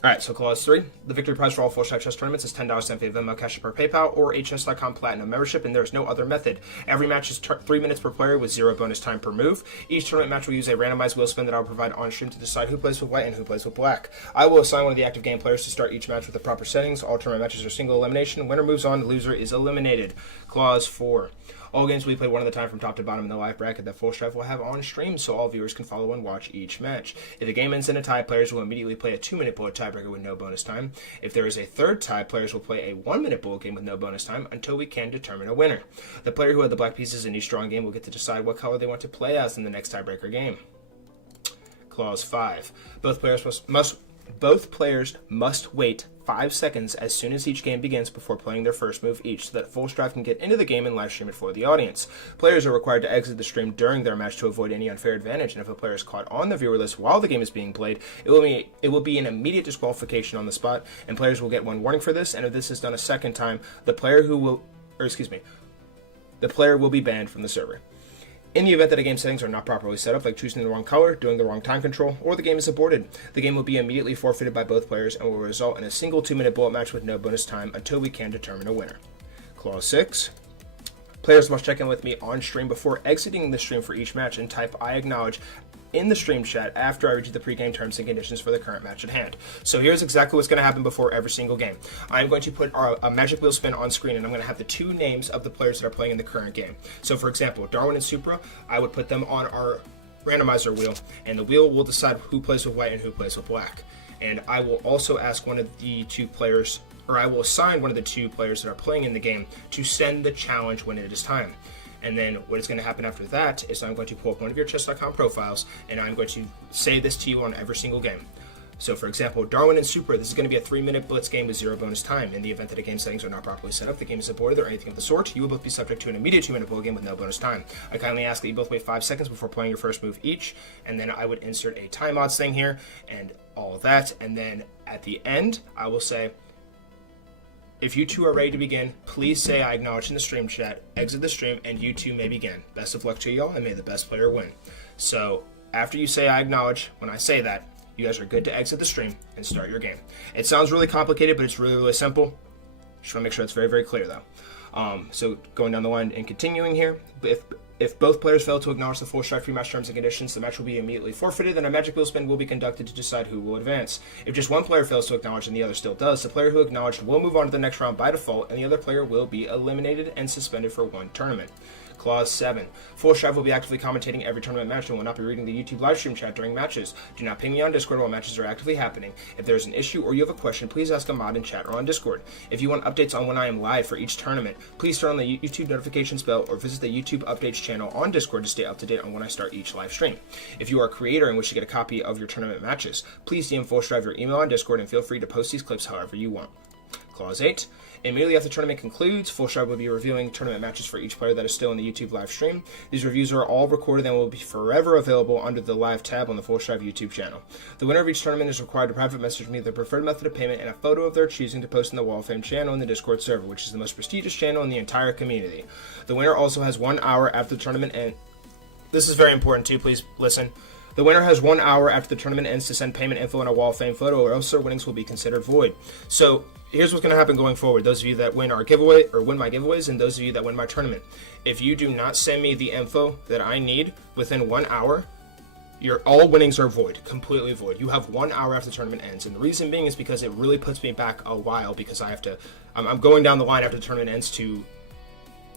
Alright, so clause 3. The victory prize for all full strike chess tournaments is $10 sent via Venmo, Cash App, or PayPal, or a chess.com Platinum membership, and there is no other method. Every match is 3 minutes per player with 0 bonus time per move. Each tournament match will use a randomized wheel spin that I will provide on stream to decide who plays with white and who plays with black. I will assign one of the active game players to start each match with the proper settings. All tournament matches are single elimination. Winner moves on, loser is eliminated. Clause 4. All games will be played one at a time from top to bottom in the live bracket that Full Strife will have on stream, so all viewers can follow and watch each match. If the game ends in a tie, players will immediately play a 2-minute bullet tiebreaker with no bonus time. If there is a third tie, players will play a 1-minute bullet game with no bonus time until we can determine a winner. The player who had the black pieces in each drawing game will get to decide what color they want to play as in the next tiebreaker game. Clause 5. Both players must wait 5 seconds as soon as each game begins before playing their first move each so that Full Strife can get into the game and live stream it for the audience. Players are required to exit the stream during their match to avoid any unfair advantage, and if a player is caught on the viewer list while the game is being played, it will be an immediate disqualification on the spot, and players will get one warning for this, and if this is done a second time, the player will be banned from the server. In the event that a game settings are not properly set up, like choosing the wrong color, doing the wrong time control, or the game is aborted, the game will be immediately forfeited by both players and will result in a single 2-minute bullet match with no bonus time until we can determine a winner. Clause 6. Players must check in with me on stream before exiting the stream for each match and type "I acknowledge" in the stream chat after I read you the pregame terms and conditions for the current match at hand. So here's exactly what's going to happen before every single game. I'm going to put a magic wheel spin on screen, and I'm going to have the 2 names of the players that are playing in the current game. So for example, Darwin and Supra, I would put them on our randomizer wheel, and the wheel will decide who plays with white and who plays with black. And I will also ask one of the 2 players, or I will assign one of the 2 players that are playing in the game to send the challenge when it is time. And then what is going to happen after that is I'm going to pull up one of your chess.com profiles, and I'm going to say this to you on every single game. So for example, Darwin and Super, this is going to be a 3-minute blitz game with 0 bonus time. In the event that the game settings are not properly set up, the game is aborted, or anything of the sort, you will both be subject to an immediate 2-minute bullet game with no bonus time. I kindly ask that you both wait 5 seconds before playing your first move each, and then I would insert a time odds thing here, and all of that, and then at the end, I will say, if you 2 are ready to begin, please say "I acknowledge" in the stream chat, exit the stream, and you 2 may begin. Best of luck to y'all, and may the best player win. So, after you say "I acknowledge," when I say that, you guys are good to exit the stream and start your game. It sounds really complicated, but it's really, really simple. Just want to make sure it's very, very clear, though. So, going down the line and continuing here, if both players fail to acknowledge the Full Strife free match terms and conditions, the match will be immediately forfeited, and a magic wheel spin will be conducted to decide who will advance. If just one player fails to acknowledge and the other still does, the player who acknowledged will move on to the next round by default, and the other player will be eliminated and suspended for 1 tournament. Clause 7. Full Strife will be actively commentating every tournament match and will not be reading the YouTube livestream chat during matches. Do not ping me on Discord while matches are actively happening. If there is an issue or you have a question, please ask a mod in chat or on Discord. If you want updates on when I am live for each tournament, please turn on the YouTube notifications bell or visit the YouTube updates channel on Discord to stay up to date on when I start each live stream. If you are a creator and wish to get a copy of your tournament matches, please DM Full Strife your email on Discord and feel free to post these clips however you want. Clause 8. Immediately after the tournament concludes, Full Strife will be reviewing tournament matches for each player that is still in the YouTube live stream. These reviews are all recorded and will be forever available under the live tab on the Full Strife YouTube channel. The winner of each tournament is required to private message me their preferred method of payment and a photo of their choosing to post in the Wall of Fame channel in the Discord server, which is the most prestigious channel in the entire community. The winner also has 1 hour after the tournament ends. This is very important too, please listen. The winner has 1 hour after the tournament ends to send payment info and a Wall of Fame photo, or else their winnings will be considered void. So here's what's going to happen going forward. Those of you that win our giveaway or win my giveaways, and those of you that win my tournament, if you do not send me the info that I need within 1 hour, your all winnings are void, completely void. You have 1 hour after the tournament ends, and the reason being is because it really puts me back a while, because I have to. I'm going down the line after the tournament ends to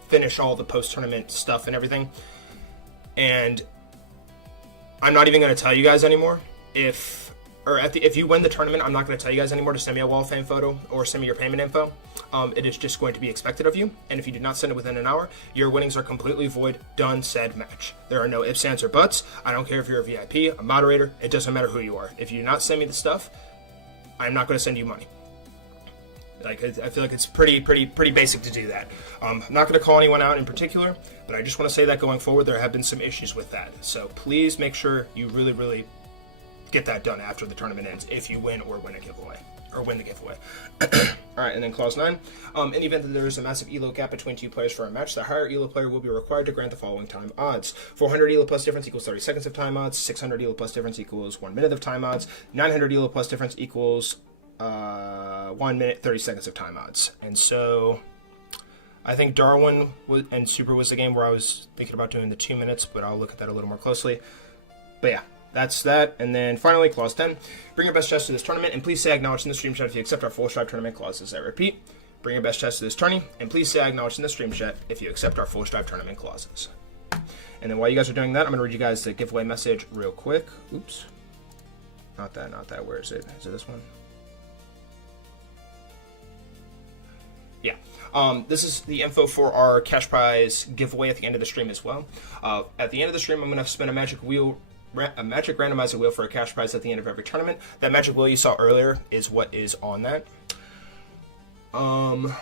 finish all the post-tournament stuff and everything, and I'm not even going to tell you guys anymore. If you win the tournament, I'm not going to tell you guys anymore to send me a Wall of Fame photo or send me your payment info. It is just going to be expected of you, and if you do not send it within an hour, your winnings are completely void. Done, said match. There are no ifs, ands, or buts. I don't care if you're a VIP, a moderator. It doesn't matter who you are. If you do not send me the stuff, I'm not going to send you money. Like, I feel like it's pretty basic to do that. I'm not going to call anyone out in particular, but I just want to say that going forward, there have been some issues with that. So please make sure you really get that done after the tournament ends, if you win or win a giveaway. or win the giveaway. Alright, and then clause 9. In the event that there is a massive elo gap between two players for a match, the higher elo player will be required to grant the following time odds. 400 elo plus difference equals 30 seconds of time odds. 600 elo plus difference equals 1 minute of time odds. 900 elo plus difference equals 1 minute 30 seconds of time odds. And so I think Darwin and Super was the game where I was thinking about doing the 2 minutes, but I'll look at that a little more closely. But yeah, that's that. And then finally, clause 10. Bring your best chest to this tournament, and please say acknowledge in the stream chat if you accept our full stripe tournament clauses. I repeat, bring your best chest to this tourney, and please say acknowledge in the stream chat if you accept our full stripe tournament clauses. And then while you guys are doing that, I'm going to read you guys the giveaway message real quick. Oops. Not that. Where is it? Is it this one? Yeah. This is the info for our cash prize giveaway at the end of the stream as well. At the end of the stream, I'm going to spin a magic randomizer wheel for a cash prize at the end of every tournament. That magic wheel you saw earlier is what is on that. For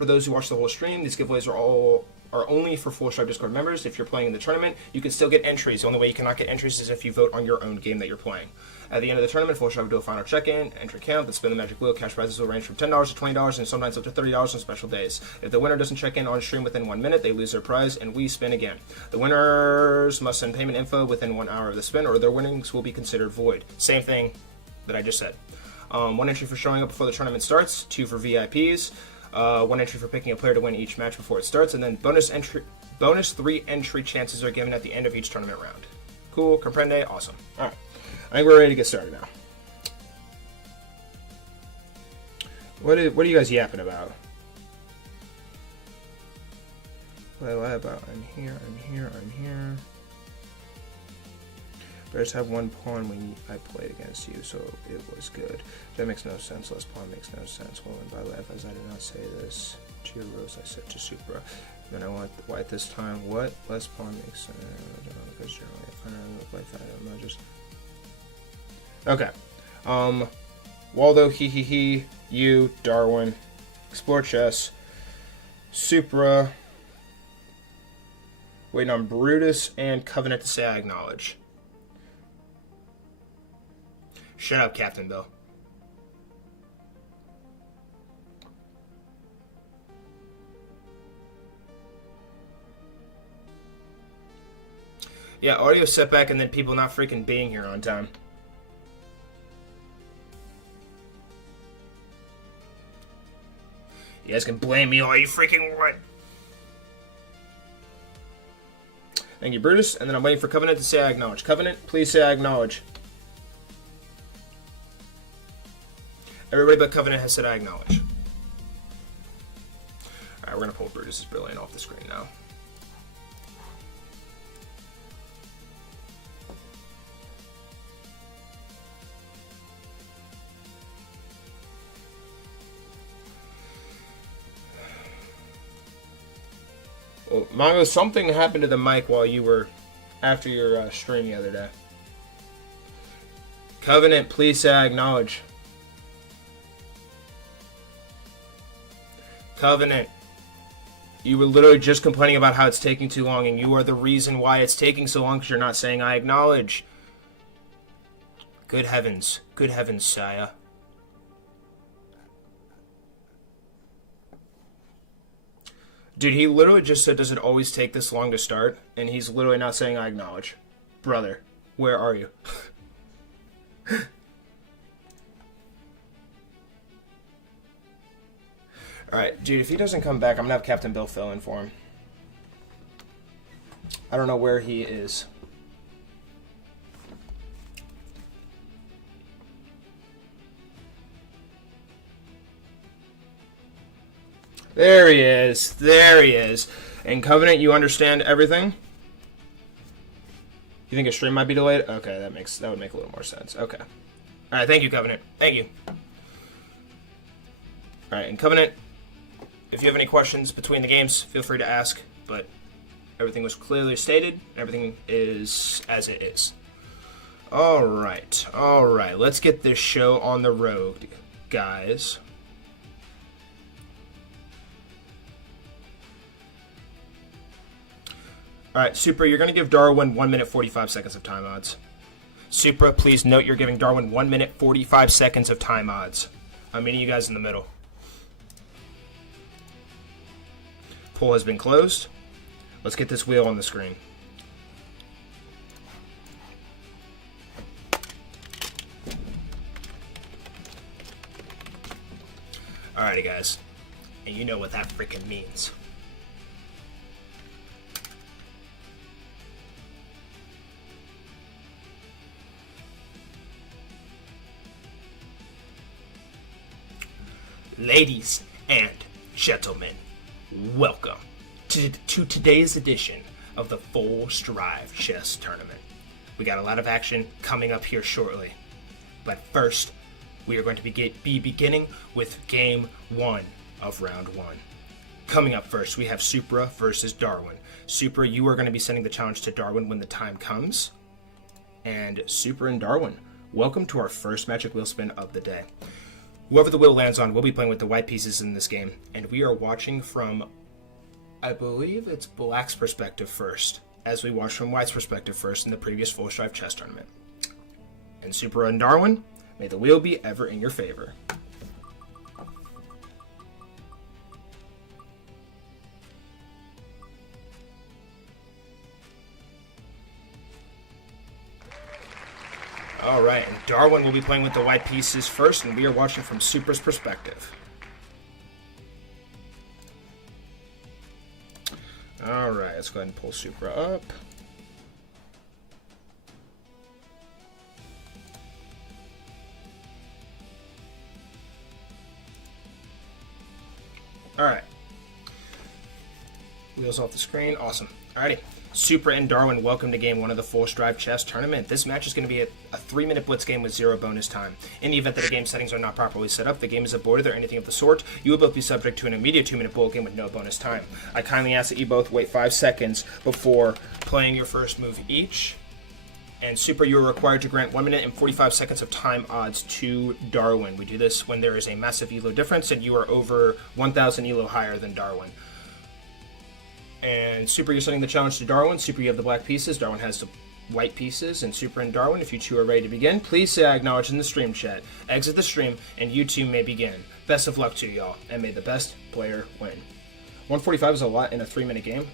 those who watch the whole stream, these giveaways are only for full stripe Discord members. If you're playing in the tournament, you can still get entries. The only way you cannot get entries is if you vote on your own game that you're playing. At the end of the tournament, full stripe will do a final check-in, entry count, then spin the magic wheel. Cash prizes will range from $10 to $20 and sometimes up to $30 on special days. If the winner doesn't check in on stream within 1 minute, they lose their prize and we spin again. The winners must send payment info within 1 hour of the spin or their winnings will be considered void. Same thing that I just said. 1 entry for showing up before the tournament starts, 2 for VIPs, 1 entry for picking a player to win each match before it starts, and then bonus 3 entry chances are given at the end of each tournament round. Cool, comprende, awesome. Alright, I think we're ready to get started now. What are you guys yapping about? What about I'm here. Bears have 1 pawn when I played against you, so it was good. That makes no sense. Less pawn makes no sense. Well, and by laugh, as I did not say this to your Rose, I said to Supra. Then I want white this time. What? Less pawn makes sense. Because generally, I find out like that. I'm not just. Okay. Waldo, he, you, Darwin, Explore Chess, Supra. Waiting on Brutus and Covenant to say I acknowledge. Shut up, Captain Bill. Yeah, audio setback and then people not freaking being here on time. You guys can blame me all you freaking want. Thank you, Brutus. And then I'm waiting for Covenant to say I acknowledge. Covenant, please say I acknowledge. Everybody but Covenant has said I acknowledge. Alright, we're going to pull Brutus' Brilliant off the screen now. Well, Mongo, something happened to the mic while you were after your stream the other day. Covenant, please say I acknowledge. Covenant, you were literally just complaining about how it's taking too long, and you are the reason why it's taking so long because you're not saying I acknowledge. Good heavens, Saya. Dude, he literally just said, does it always take this long to start? And he's literally not saying I acknowledge. Brother, where are you? Alright, dude, if he doesn't come back, I'm going to have Captain Bill fill in for him. I don't know where he is. There he is. There he is. And Covenant, you understand everything? You think a stream might be delayed? Okay, that would make a little more sense. Okay. Alright, thank you, Covenant. Thank you. Alright, and Covenant, if you have any questions between the games, feel free to ask, but everything was clearly stated. Everything is as it is. Alright, let's get this show on the road, guys. Alright, Supra, you're going to give Darwin 1 minute 45 seconds of time odds. Supra, please note you're giving Darwin 1 minute 45 seconds of time odds. I'm meeting you guys in the middle. Poll has been closed. Let's get this wheel on the screen. Alrighty, guys. And you know what that freaking means. Ladies and gentlemen, welcome to today's edition of the Full Strive Chess Tournament. We got a lot of action coming up here shortly. But first, we are going to be beginning with Game 1 of Round 1. Coming up first, we have Supra versus Darwin. Supra, you are going to be sending the challenge to Darwin when the time comes. And Supra and Darwin, welcome to our first Magic Wheel spin of the day. Whoever the wheel lands on will be playing with the white pieces in this game, and we are watching from, I believe it's Black's perspective first, as we watched from White's perspective first in the previous Full Strive Chess Tournament. And Supra and Darwin, may the wheel be ever in your favor. Alright, and Darwin will be playing with the white pieces first, and we are watching from Supra's perspective. Alright, let's go ahead and pull Supra up. Alright. Wheels off the screen. Awesome. Alrighty. Supra and Darwin, welcome to Game 1 of the Full Strive Chess Tournament. This match is going to be a 3-minute blitz game with 0 bonus time. In the event that the game settings are not properly set up, the game is aborted or anything of the sort, you will both be subject to an immediate 2-minute bullet game with no bonus time. I kindly ask that you both wait 5 seconds before playing your first move each. And Supra, you are required to grant 1 minute and 45 seconds of time odds to Darwin. We do this when there is a massive elo difference and you are over 1,000 elo higher than Darwin. And Supra, you're setting the challenge to Darwin. Supra, you have the black pieces. Darwin has the white pieces. And Supra and Darwin, if you two are ready to begin, please say I acknowledge in the stream chat. Exit the stream, and you two may begin. Best of luck to y'all, and may the best player win. 145 is a lot in a 3-minute game.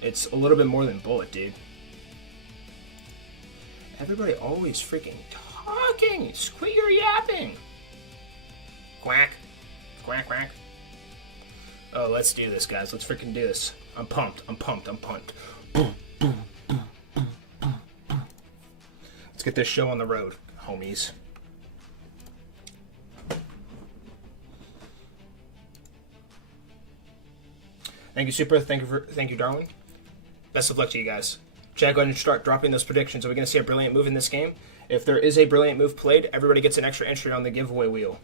It's a little bit more than bullet, dude. Everybody always freaking talking. Quit your yapping. Quack. Quack, quack. Oh, let's do this, guys. Let's freaking do this. I'm pumped. I'm pumped. I'm pumped. Let's get this show on the road, homies. Thank you, Supra. Thank you, Darwin. Best of luck to you guys. Chad, go ahead and start dropping those predictions. Are we going to see a brilliant move in this game? If there is a brilliant move played, everybody gets an extra entry on the giveaway wheel,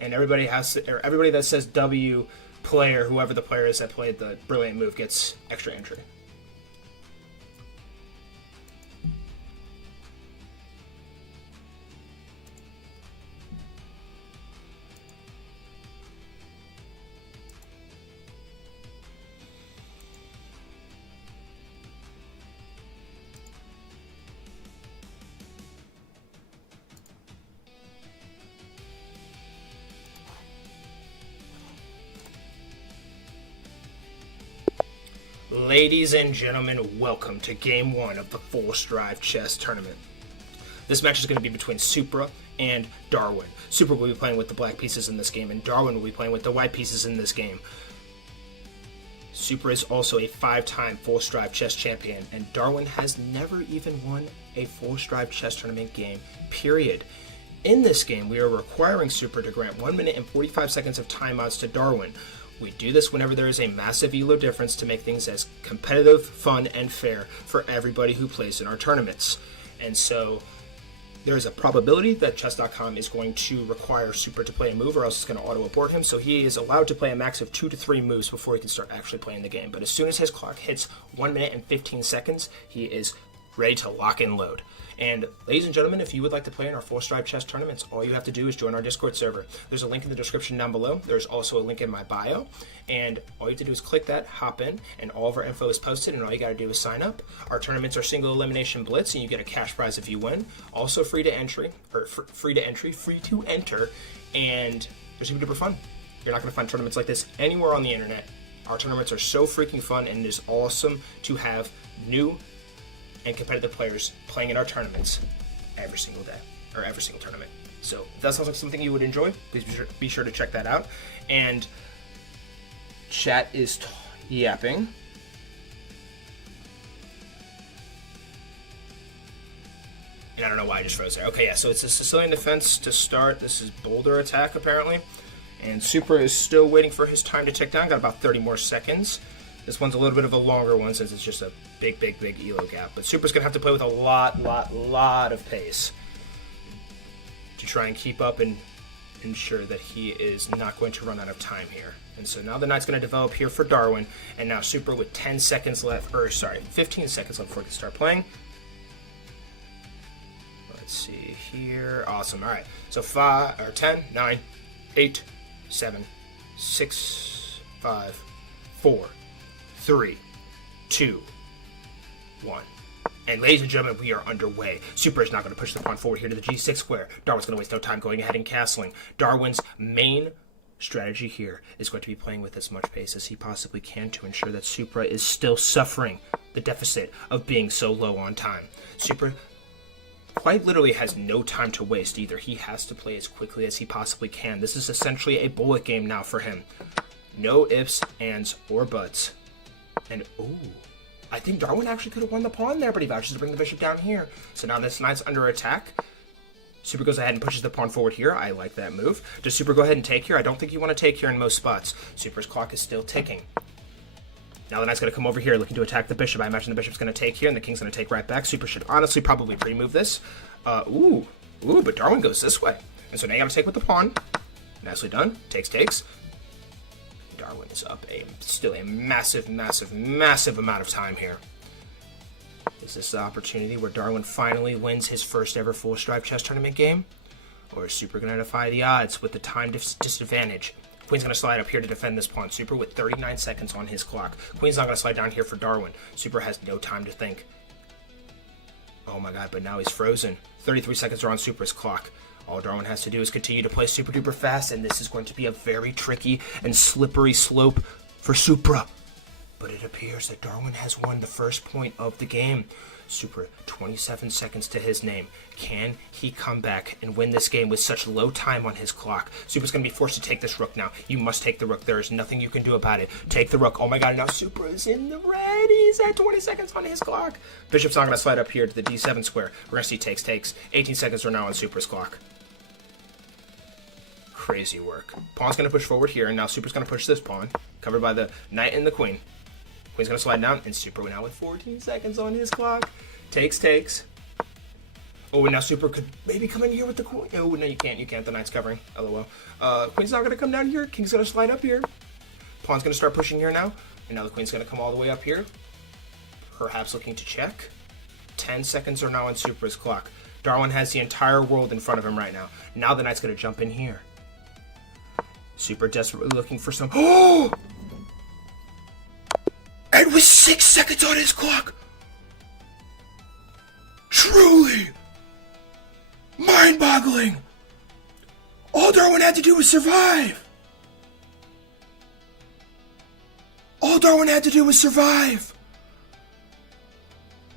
and everybody that says W player, whoever the player is that played the brilliant move, gets extra entry. Ladies and gentlemen, welcome to Game 1 of the Full Strive Chess Tournament. This match is going to be between Supra and Darwin. Supra will be playing with the black pieces in this game, and Darwin will be playing with the white pieces in this game. Supra is also a 5-time Full Strive Chess champion, and Darwin has never even won a Full Strive Chess Tournament game, period. In this game, we are requiring Supra to grant 1 minute and 45 seconds of timeouts to Darwin. We do this whenever there is a massive elo difference to make things as competitive, fun, and fair for everybody who plays in our tournaments. And so there is a probability that chess.com is going to require Supra to play a move, or else it's going to auto-abort him, so he is allowed to play a max of 2 to 3 moves before he can start actually playing the game. But as soon as his clock hits 1 minute and 15 seconds, he is ready to lock and load. And ladies and gentlemen, if you would like to play in our 4-stripe chess tournaments, all you have to do is join our Discord server. There's a link in the description down below. There's also a link in my bio. And all you have to do is click that, hop in, and all of our info is posted, and all you got to do is sign up. Our tournaments are single elimination blitz, and you get a cash prize if you win. Also free to enter, and they're super duper fun. You're not going to find tournaments like this anywhere on the internet. Our tournaments are so freaking fun, and it is awesome to have new and competitive players playing in our tournaments every single day, or every single tournament. So if that sounds like something you would enjoy, please be sure to check that out. And chat is yapping. And I don't know why I just froze there. Okay, yeah, so it's a Sicilian defense to start. This is Boulder attack, apparently. And Super is still waiting for his time to tick down. Got about 30 more seconds. This one's a little bit of a longer one since it's just a big elo gap. But Super's going to have to play with a lot of pace to try and keep up and ensure that he is not going to run out of time here. And so now the knight's going to develop here for Darwin. And now Super with 10 seconds left, 15 seconds left before he can start playing. Let's see here. Awesome. All right. So 10, 9, 8, 7, 6, 5, 4, 3, 2, 1. And ladies and gentlemen, we are underway. Super is not going to push the pawn forward here to the g6 square. Darwin's going to waste no time going ahead and castling. Darwin's main strategy here is going to be playing with as much pace as he possibly can to ensure that Supra is still suffering the deficit of being so low on time. Supra quite literally has no time to waste either. He has to play as quickly as he possibly can. This is essentially a bullet game now for him. No ifs, ands, or buts. And, ooh, I think Darwin actually could have won the pawn there, but he vouches to bring the bishop down here. So now this knight's under attack. Super goes ahead and pushes the pawn forward here. I like that move. Does Super go ahead and take here? I don't think you want to take here in most spots. Super's clock is still ticking. Now the knight's going to come over here looking to attack the bishop. I imagine the bishop's going to take here, and the king's going to take right back. Super should honestly probably pre-move this. But Darwin goes this way. And so now you got to take with the pawn. Nicely done. Takes. Darwin is up still a massive amount of time here. Is this the opportunity where Darwin finally wins his first ever full stripe chess tournament game? Or is Super going to defy the odds with the time disadvantage? Queen's going to slide up here to defend this pawn. Super with 39 seconds on his clock. Queen's not going to slide down here for Darwin. Super has no time to think. Oh my god, but now he's frozen. 33 seconds are on Super's clock. All Darwin has to do is continue to play super duper fast, and this is going to be a very tricky and slippery slope for Supra. But it appears that Darwin has won the first point of the game. Supra, 27 seconds to his name. Can he come back and win this game with such low time on his clock? Supra's going to be forced to take this rook now. You must take the rook. There is nothing you can do about it. Take the rook. Oh my god, now Supra is in the red. He's at 20 seconds on his clock. Bishop's not going to slide up here to the d7 square. We're going to see takes. 18 seconds are now on Supra's clock. Crazy work. Pawn's going to push forward here, and now Supra's going to push this pawn, covered by the knight and the queen. Queen's going to slide down, and Supra now with 14 seconds on his clock. Takes. Oh, and now Supra could maybe come in here with the queen. Oh, no, you can't. The knight's covering. LOL. Queen's not going to come down here. King's going to slide up here. Pawn's going to start pushing here now, and now the queen's going to come all the way up here. Perhaps looking to check. 10 seconds are now on Supra's clock. Darwin has the entire world in front of him right now. Now the knight's going to jump in here. Super desperately looking for some... Oh! And with 6 seconds on his clock! Truly! Mind-boggling! All Darwin had to do was survive! All Darwin had to do was survive!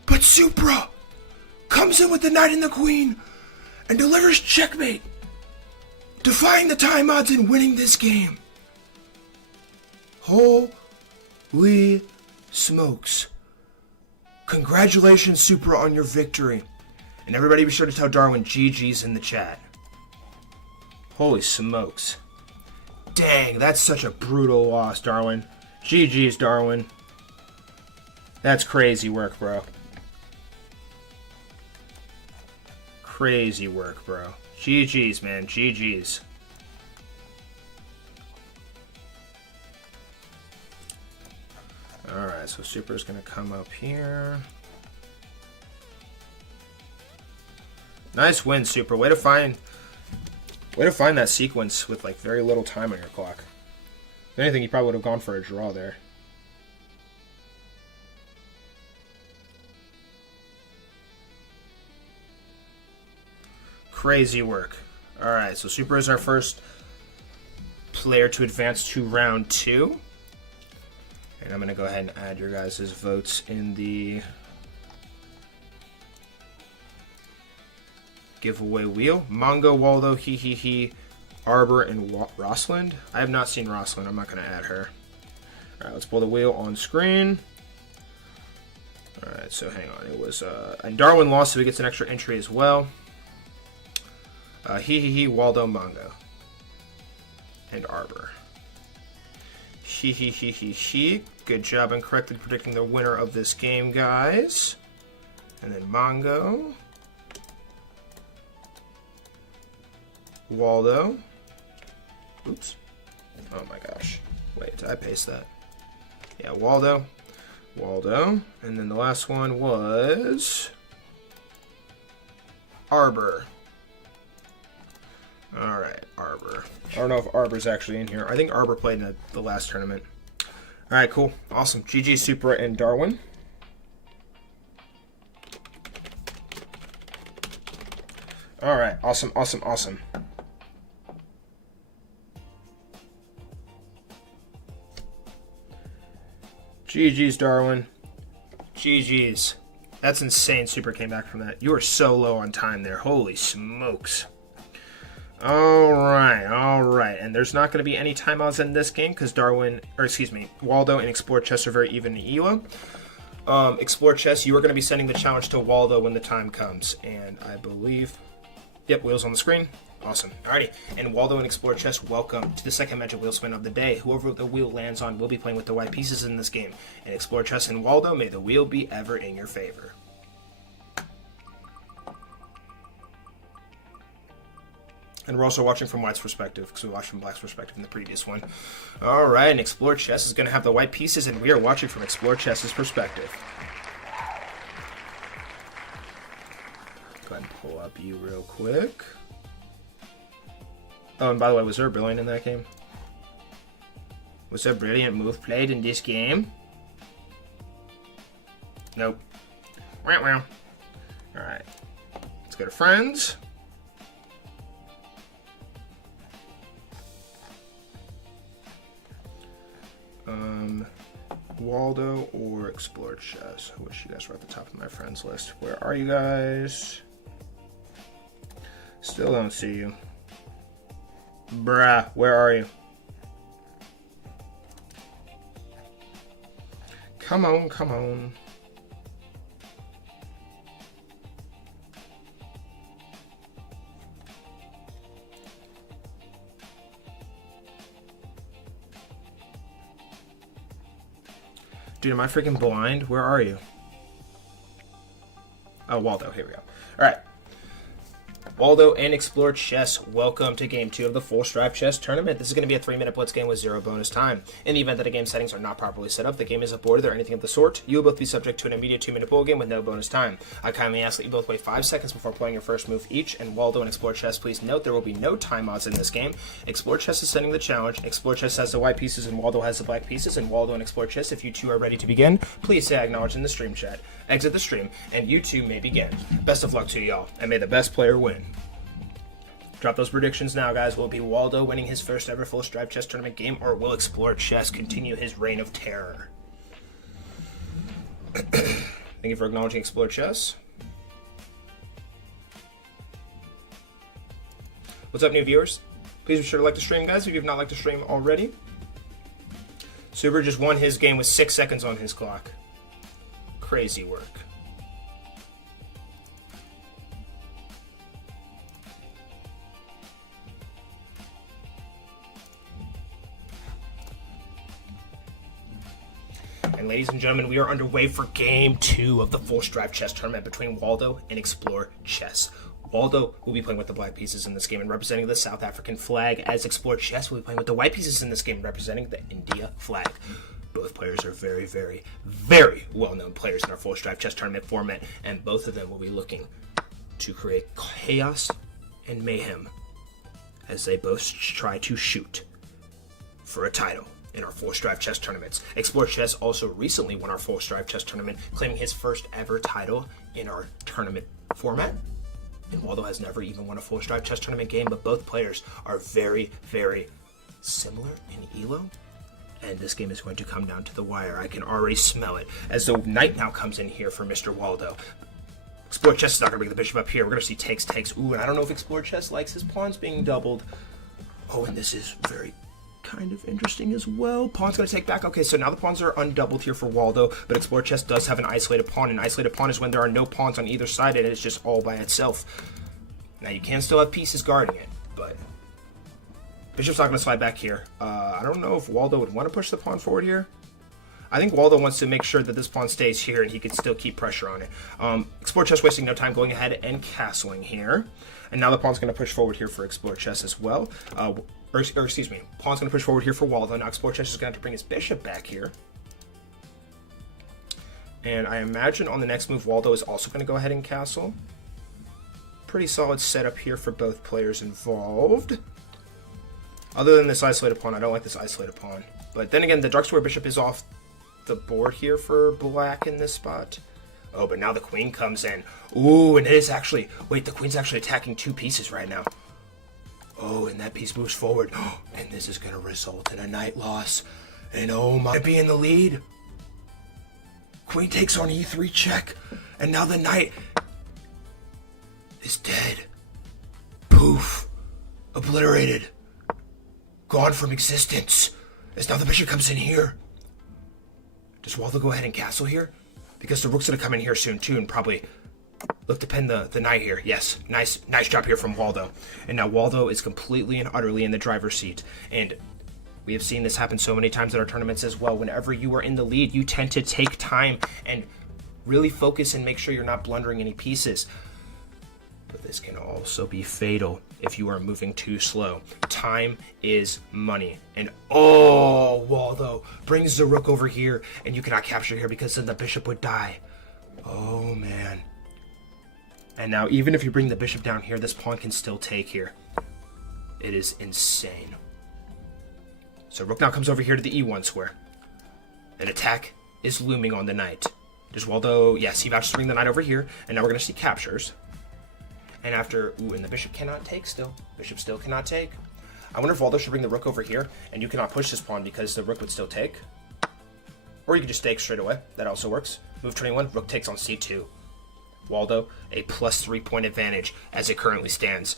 But Supra comes in with the knight and the queen and delivers checkmate, defying the time odds and winning this game. Holy smokes. Congratulations, Supra, on your victory. And everybody be sure to tell Darwin GG's in the chat. Holy smokes. Dang, that's such a brutal loss, Darwin. GG's, Darwin. That's crazy work, bro. Crazy work, bro. GG's, man. GG's. Alright, so Super's going to come up here. Nice win, Super. Way to find that sequence with like very little time on your clock. If anything, you probably would have gone for a draw there. Crazy work. Alright, so Super is our first player to advance to round 2. And I'm going to go ahead and add your guys' votes in the giveaway wheel. Mongo, Waldo, Arbor, and Rosalind. I have not seen Rosalind. I'm not going to add her. Alright, let's pull the wheel on screen. Alright, so hang on. It was, and Darwin lost, so he gets an extra entry as well. Waldo, Mongo, and Arbor. Good job in correctly predicting the winner of this game, guys. And then Mongo, Waldo. Oops. Oh my gosh. Wait, did I paste that? Yeah, Waldo. And then the last one was Arbor. Alright, Arbor. I don't know if Arbor's actually in here. I think Arbor played in the last tournament. Alright, cool. Awesome. GG, Supra, and Darwin. Alright, awesome. GG's, Darwin. GG's. That's insane. Super came back from that. You were so low on time there. Holy smokes. Alright. And there's not going to be any timeouts in this game because Waldo and Explore Chess are very even in ELA. Explore Chess, you are going to be sending the challenge to Waldo when the time comes. And I believe... Yep, wheels on the screen. Awesome. Alrighty. And Waldo and Explore Chess, welcome to the second Magic Wheel Spin of the day. Whoever the wheel lands on will be playing with the white pieces in this game. And Explore Chess and Waldo, may the wheel be ever in your favor. And we're also watching from White's perspective, because we watched from Black's perspective in the previous one. Alright, and Explore Chess is going to have the white pieces, and we are watching from Explore Chess's perspective. Go ahead and pull up you real quick. Oh, and by the way, was there a brilliant in that game? Was there a brilliant move played in this game? Nope. Alright. Let's go to friends. Waldo or Explore Chess. I wish you guys were at the top of my friends list. Where are you guys? Still don't see you. Bruh, where are you? Come on. Dude, am I freaking blind? Where are you? Oh, Waldo. Here we go. Alright. Waldo and Explore Chess, welcome to Game 2 of the Full Stripe Chess Tournament. This is going to be a 3-minute blitz game with 0 bonus time. In the event that the game settings are not properly set up, the game is aborted or anything of the sort, you will both be subject to an immediate 2-minute bull game with no bonus time. I kindly ask that you both wait 5 seconds before playing your first move each, and Waldo and Explore Chess, please note there will be no timeouts in this game. Explore Chess is sending the challenge. Explore Chess has the white pieces and Waldo has the black pieces, and Waldo and Explore Chess, if you two are ready to begin, please say I acknowledge in the stream chat. Exit the stream, and you two may begin. Best of luck to y'all, and may the best player win. Drop those predictions now, guys. Will it be Waldo winning his first ever Full Stripe Chess Tournament game, or will Explore Chess continue his reign of terror? Thank you for acknowledging Explore Chess. What's up, new viewers? Please be sure to like the stream, guys, if you've not liked the stream already. Super just won his game with 6 seconds on his clock. Crazy work. And ladies and gentlemen, we are underway for Game 2 of the Full Stripe Chess Tournament between Waldo and Explore Chess. Waldo will be playing with the black pieces in this game and representing the South African flag, as Explore Chess will be playing with the white pieces in this game representing the India flag. Both players are very, very, very well-known players in our Full Stripe Chess Tournament format, and both of them will be looking to create chaos and mayhem as they both try to shoot for a title in our Force Drive Chess tournaments. Explore Chess also recently won our Force Drive Chess tournament, claiming his first ever title in our tournament format. And Waldo has never even won a Force Drive Chess tournament game, but both players are very, very similar in elo. And this game is going to come down to the wire. I can already smell it as the knight now comes in here for Mr. Waldo. Explore Chess is not going to bring the bishop up here. We're going to see takes. Ooh, and I don't know if Explore Chess likes his pawns being doubled. Oh, and this is very kind of interesting as well. Pawn's going to take back. Okay, so now the pawns are undoubled here for Waldo, but Explore Chess does have an isolated pawn. An isolated pawn is when there are no pawns on either side and it's just all by itself. Now, you can still have pieces guarding it, but bishop's not going to slide back here. I don't know if Waldo would want to push the pawn forward here. I think Waldo wants to make sure that this pawn stays here and he can still keep pressure on it. Explore Chess wasting no time going ahead and castling here. And now the pawn's going to push forward here for Explore Chess as well. Pawn's going to push forward here for Waldo. Now Explore Chess is going to have to bring his bishop back here. And I imagine on the next move, Waldo is also going to go ahead and castle. Pretty solid setup here for both players involved. Other than this isolated pawn, I don't like this isolated pawn. But then again, the dark square bishop is off the board here for black in this spot. Oh, but now the queen comes in. Ooh, and it is actually... Wait, the queen's actually attacking two pieces right now. Oh, and that piece moves forward. And this is going to result in a knight loss. And oh my... Be in the lead. Queen takes on e3 check. And now the knight is dead. Poof. Obliterated. Gone from existence. As now the bishop comes in here. Does Waldo go ahead and castle here? Because the rook's going to come in here soon too and probably look to pin the knight here. Yes, nice job here from Waldo. And now Waldo is completely and utterly in the driver's seat. And we have seen this happen so many times at our tournaments as well. Whenever you are in the lead, you tend to take time and really focus and make sure you're not blundering any pieces. But this can also be fatal if you are moving too slow. Time is money. And oh, Waldo brings the rook over here, and you cannot capture here because then the bishop would die. Oh, man. And now even if you bring the bishop down here, this pawn can still take here. It is insane. So rook now comes over here to the e1 square. An attack is looming on the knight. Does Waldo... Yes, he vouches to bring the knight over here, and now we're going to see captures. And after, ooh, and the bishop cannot take still. Bishop still cannot take. I wonder if Waldo should bring the rook over here, and you cannot push this pawn because the rook would still take. Or you could just take straight away. That also works. Move 21, rook takes on c2. Waldo, a plus 3 point advantage as it currently stands.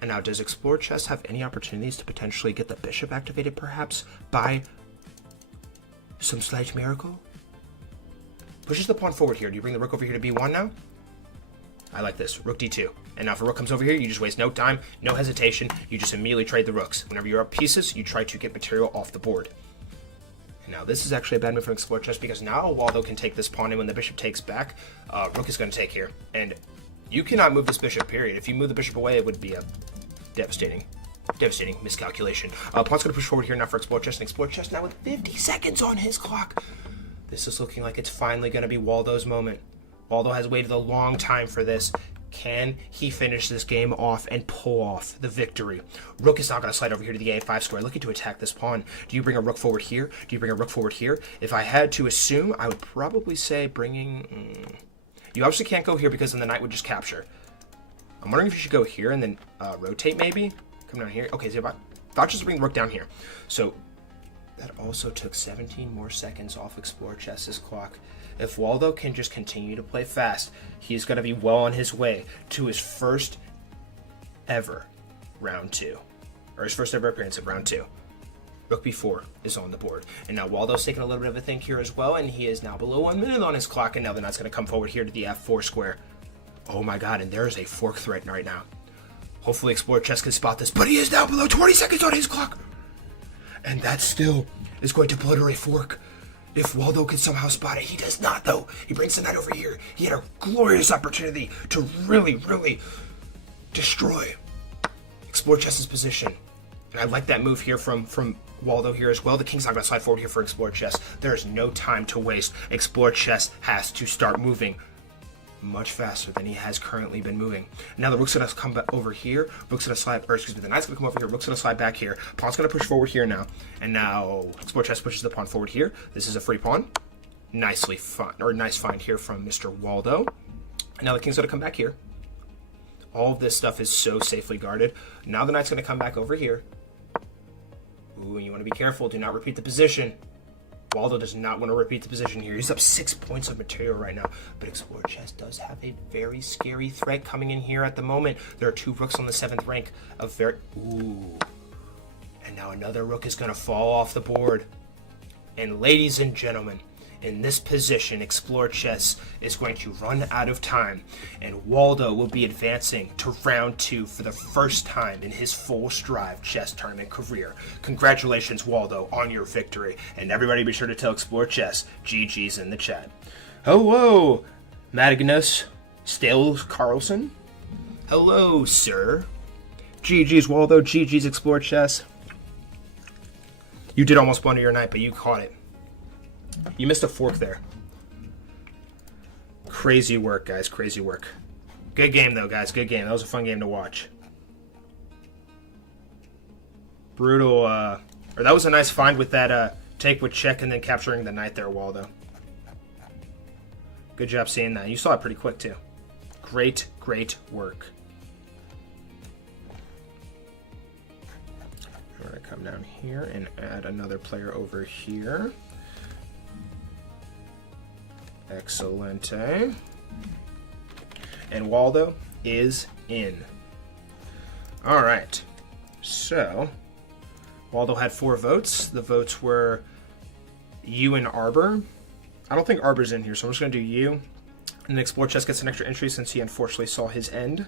And now, does Explore Chess have any opportunities to potentially get the bishop activated, perhaps, by some slight miracle? Pushes the pawn forward here. Do you bring the rook over here to b1 now? I like this. Rook d2. And now if a rook comes over here, you just waste no time, no hesitation. You just immediately trade the rooks. Whenever you're up pieces, you try to get material off the board. And now this is actually a bad move from Explore Chess because now Waldo can take this pawn, and when the bishop takes back, rook is going to take here. And you cannot move this bishop, period. If you move the bishop away, it would be a devastating miscalculation. Pawn's going to push forward here now for Explore Chess, and Explore Chess now with 50 seconds on his clock. This is looking like it's finally going to be Waldo's moment. Waldo has waited a long time for this. Can he finish this game off and pull off the victory? Rook is not going to slide over here to the a5 square, looking to attack this pawn. Do you bring a rook forward here? Do you bring a rook forward here? If I had to assume, I would probably say bringing... You obviously can't go here because then the knight would just capture. I'm wondering if you should go here and then rotate maybe? Come down here. Okay, so if I thought just bring the rook down here. So that also took 17 more seconds off Explore Chess's clock. If Waldo can just continue to play fast, he's going to be well on his way to his first ever round 2. Or his first ever appearance of round 2. Rook b4 is on the board. And now Waldo's taking a little bit of a think here as well, and he is now below 1 minute on his clock, and now the knight's going to come forward here to the f4 square. Oh my god, and there is a fork threat right now. Hopefully Explore Chess can spot this, but he is now below 20 seconds on his clock. And that still is going to obliterate fork. If Waldo can somehow spot it, he does not, though. He brings the knight over here. He had a glorious opportunity to really, really destroy Explore Chess's position. And I like that move here from Waldo here as well. The king's not going to slide forward here for Explore Chess. There is no time to waste. Explore Chess has to start moving. much faster than he has currently been moving. Now the rook's going to come back over here. Rook's going to slide, or excuse me, the knight's going to come over here. Rook's going to slide back here. Pawn's going to push forward here now. And now Explore Chess pushes the pawn forward here. This is a free pawn. Nice find here from Mr. Waldo. And now the king's going to come back here. All of this stuff is so safely guarded. Now the knight's going to come back over here. Ooh, and you want to be careful. Do not repeat the position. Waldo does not want to repeat the position here. He's up 6 points of material right now. But Explore Chess does have a very scary threat coming in here at the moment. There are 2 rooks on the 7th rank. Ooh. And now another rook is going to fall off the board. And ladies and gentlemen, in this position, Explore Chess is going to run out of time, and Waldo will be advancing to round 2 for the first time in his full Strive chess tournament career. Congratulations, Waldo, on your victory, and everybody be sure to tell Explore Chess GG's in the chat. Hello, Magnus Stales Carlson. Hello, sir. GG's, Waldo. GG's, Explore Chess. You did almost blunder your knight, but you caught it. You missed a fork there. Crazy work, guys. Crazy work. Good game, though, guys. Good game. That was a fun game to watch. Brutal. Or that was a nice find with that take with check and then capturing the knight there, Waldo. Good job seeing that. You saw it pretty quick, too. Great, great work. I'm going to come down here and add another player over here. Excelente. And Waldo is in. All right. So, Waldo had 4 votes. The votes were you and Arbor. I don't think Arbor's in here, so I'm just going to do you. And then Explore Chess gets an extra entry since he unfortunately saw his end.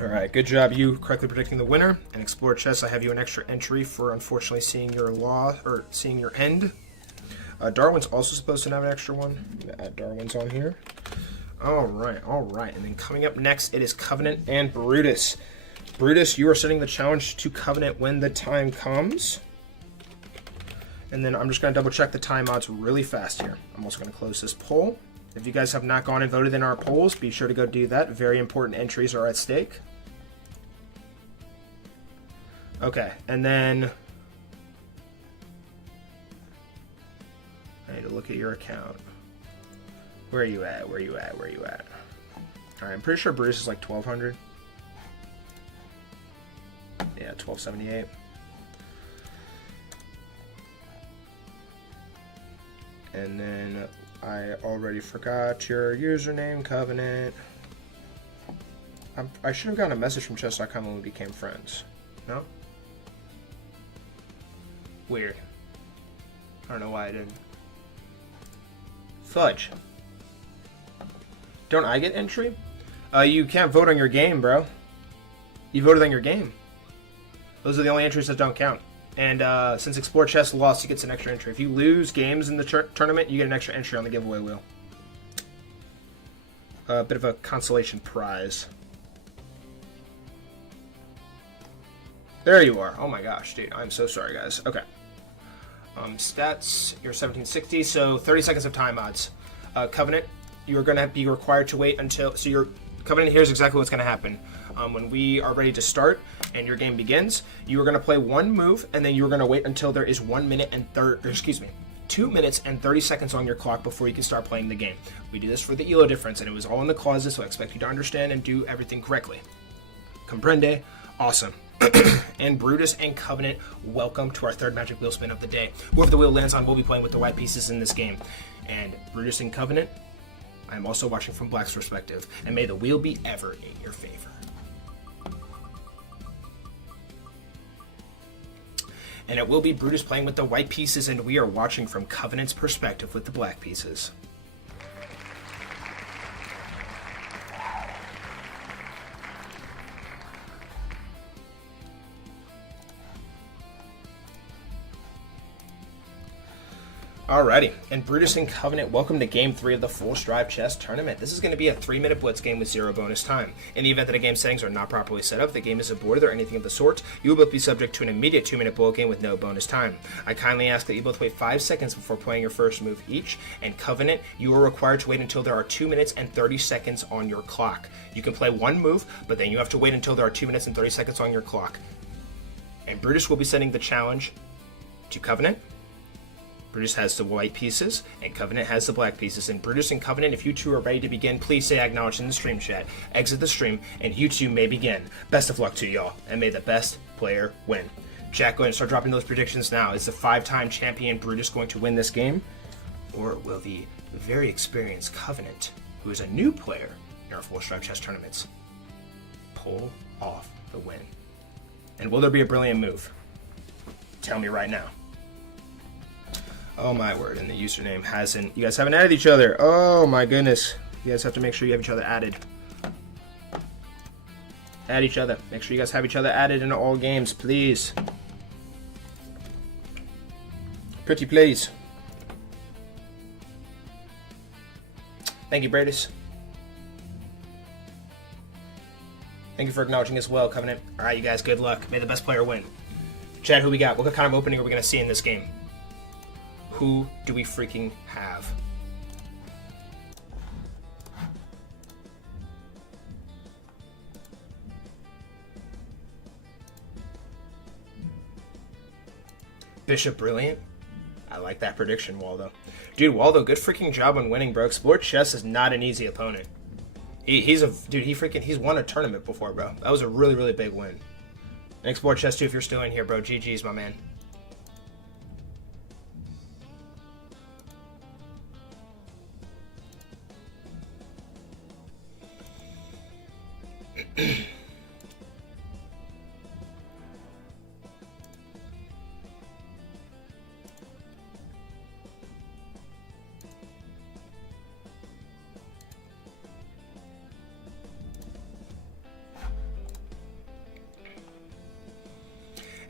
All right, good job you correctly predicting the winner. And Explore Chess, I have you an extra entry for unfortunately seeing your end. Darwin's also supposed to have an extra one. I'm gonna add Darwin's on here. All right. And then coming up next, it is Covenant and Brutus. Brutus, you are setting the challenge to Covenant when the time comes. And then I'm just going to double check the time odds really fast here. I'm also going to close this poll. If you guys have not gone and voted in our polls, be sure to go do that. Very important entries are at stake. Okay, and then I need to look at your account. Where are you at? Where are you at? Where are you at? All right, I'm pretty sure Bruce is like 1,200. Yeah, 1,278. And then I already forgot your username, Covenant. I should have gotten a message from chess.com when we became friends. No? Weird. I don't know why I didn't. Fudge. Don't I get entry? You can't vote on your game, bro. You voted on your game. Those are the only entries that don't count. And since Explore Chess lost, he gets an extra entry. If you lose games in the tournament, you get an extra entry on the giveaway wheel. A bit of a consolation prize. There you are. Oh my gosh, dude. I'm so sorry, guys. Okay. Stats, you're 1760, so 30 seconds of time odds. Covenant, you're going to be required to wait until... So your Covenant, here's exactly what's going to happen. When we are ready to start and your game begins, you are going to play one move, and then you're going to wait until there is 2 minutes and 30 seconds on your clock before you can start playing the game. We do this for the ELO difference, and it was all in the clauses, so I expect you to understand and do everything correctly. Comprende? Awesome. And Brutus and Covenant, welcome to our third Magic Wheel spin of the day. Whoever the wheel lands on will be playing with the white pieces in this game. And Brutus and Covenant, I'm also watching from Black's perspective. And may the wheel be ever in your favor. And it will be Brutus playing with the white pieces, and we are watching from Covenant's perspective with the black pieces. Alrighty, and Brutus and Covenant, welcome to Game 3 of the Full Strive Chess Tournament. This is going to be a 3-minute Blitz game with 0 bonus time. In the event that the game settings are not properly set up, the game is aborted, or anything of the sort, you will both be subject to an immediate 2-minute bullet game with no bonus time. I kindly ask that you both wait 5 seconds before playing your first move each, and Covenant, you are required to wait until there are 2 minutes and 30 seconds on your clock. You can play one move, but then you have to wait until there are 2 minutes and 30 seconds on your clock. And Brutus will be setting the challenge to Covenant. Brutus has the white pieces, and Covenant has the black pieces. And Brutus and Covenant, if you two are ready to begin, please say acknowledge in the stream chat. Exit the stream, and you two may begin. Best of luck to y'all, and may the best player win. Chat, go ahead and start dropping those predictions now. Is the 5-time champion Brutus going to win this game? Or will the very experienced Covenant, who is a new player in our Full Strive Chess tournaments, pull off the win? And will there be a brilliant move? Tell me right now. Oh my word, and the username hasn't... You guys haven't added each other. Oh my goodness. You guys have to make sure you have each other added. Add each other. Make sure you guys have each other added in all games, please. Pretty please. Thank you, Bradis. Thank you for acknowledging as well, Covenant. Alright, you guys, good luck. May the best player win. Chad, who we got? What kind of opening are we going to see in this game? Who do we freaking have? Bishop Brilliant? I like that prediction, Waldo. Dude, Waldo, good freaking job on winning, bro. Explore Chess is not an easy opponent. He's won a tournament before, bro. That was a really, really big win. And Explore Chess too, if you're still in here, bro. GG's, my man.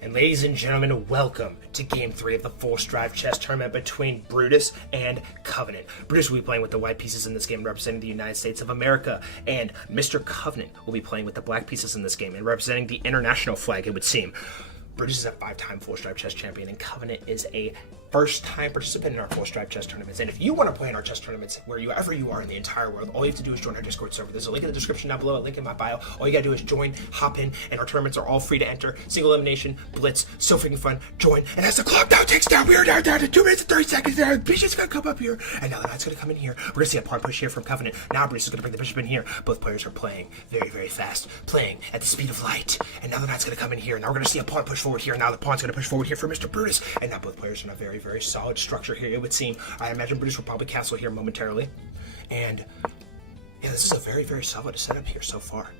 And ladies and gentlemen, welcome to Game 3 of the Full Strive Chess Tournament between Brutus and Covenant. Brutus will be playing with the white pieces in this game, representing the United States of America, and Mr. Covenant will be playing with the black pieces in this game, and representing the international flag, it would seem. Brutus is a 5-time Full Strive Chess champion, and Covenant is a first-time participant in our Full Strive Chess tournaments. And if you want to play in our chess tournaments wherever you are in the entire world, all you have to do is join our Discord server. There's a link in the description down below, a link in my bio. All you gotta do is join, hop in, and our tournaments are all free to enter. Single elimination, Blitz, so freaking fun. Join, and as the clock now ticks down, we are down to 2 minutes and 30 seconds. There, Bishop's gonna come up here, and now the knight's gonna come in here. We're gonna see a pawn push here from Covenant. Now Bruce is gonna bring the bishop in here. Both players are playing very, very fast, playing at the speed of light. And now the knight's gonna come in here. Now we're gonna see a pawn push forward here. Now the pawn's gonna push forward here for Mr. Brutus. And now both players are in a very, very solid structure here, it would seem. I imagine Brutus will probably castle here momentarily. And yeah, this is a very, very solid setup here so far.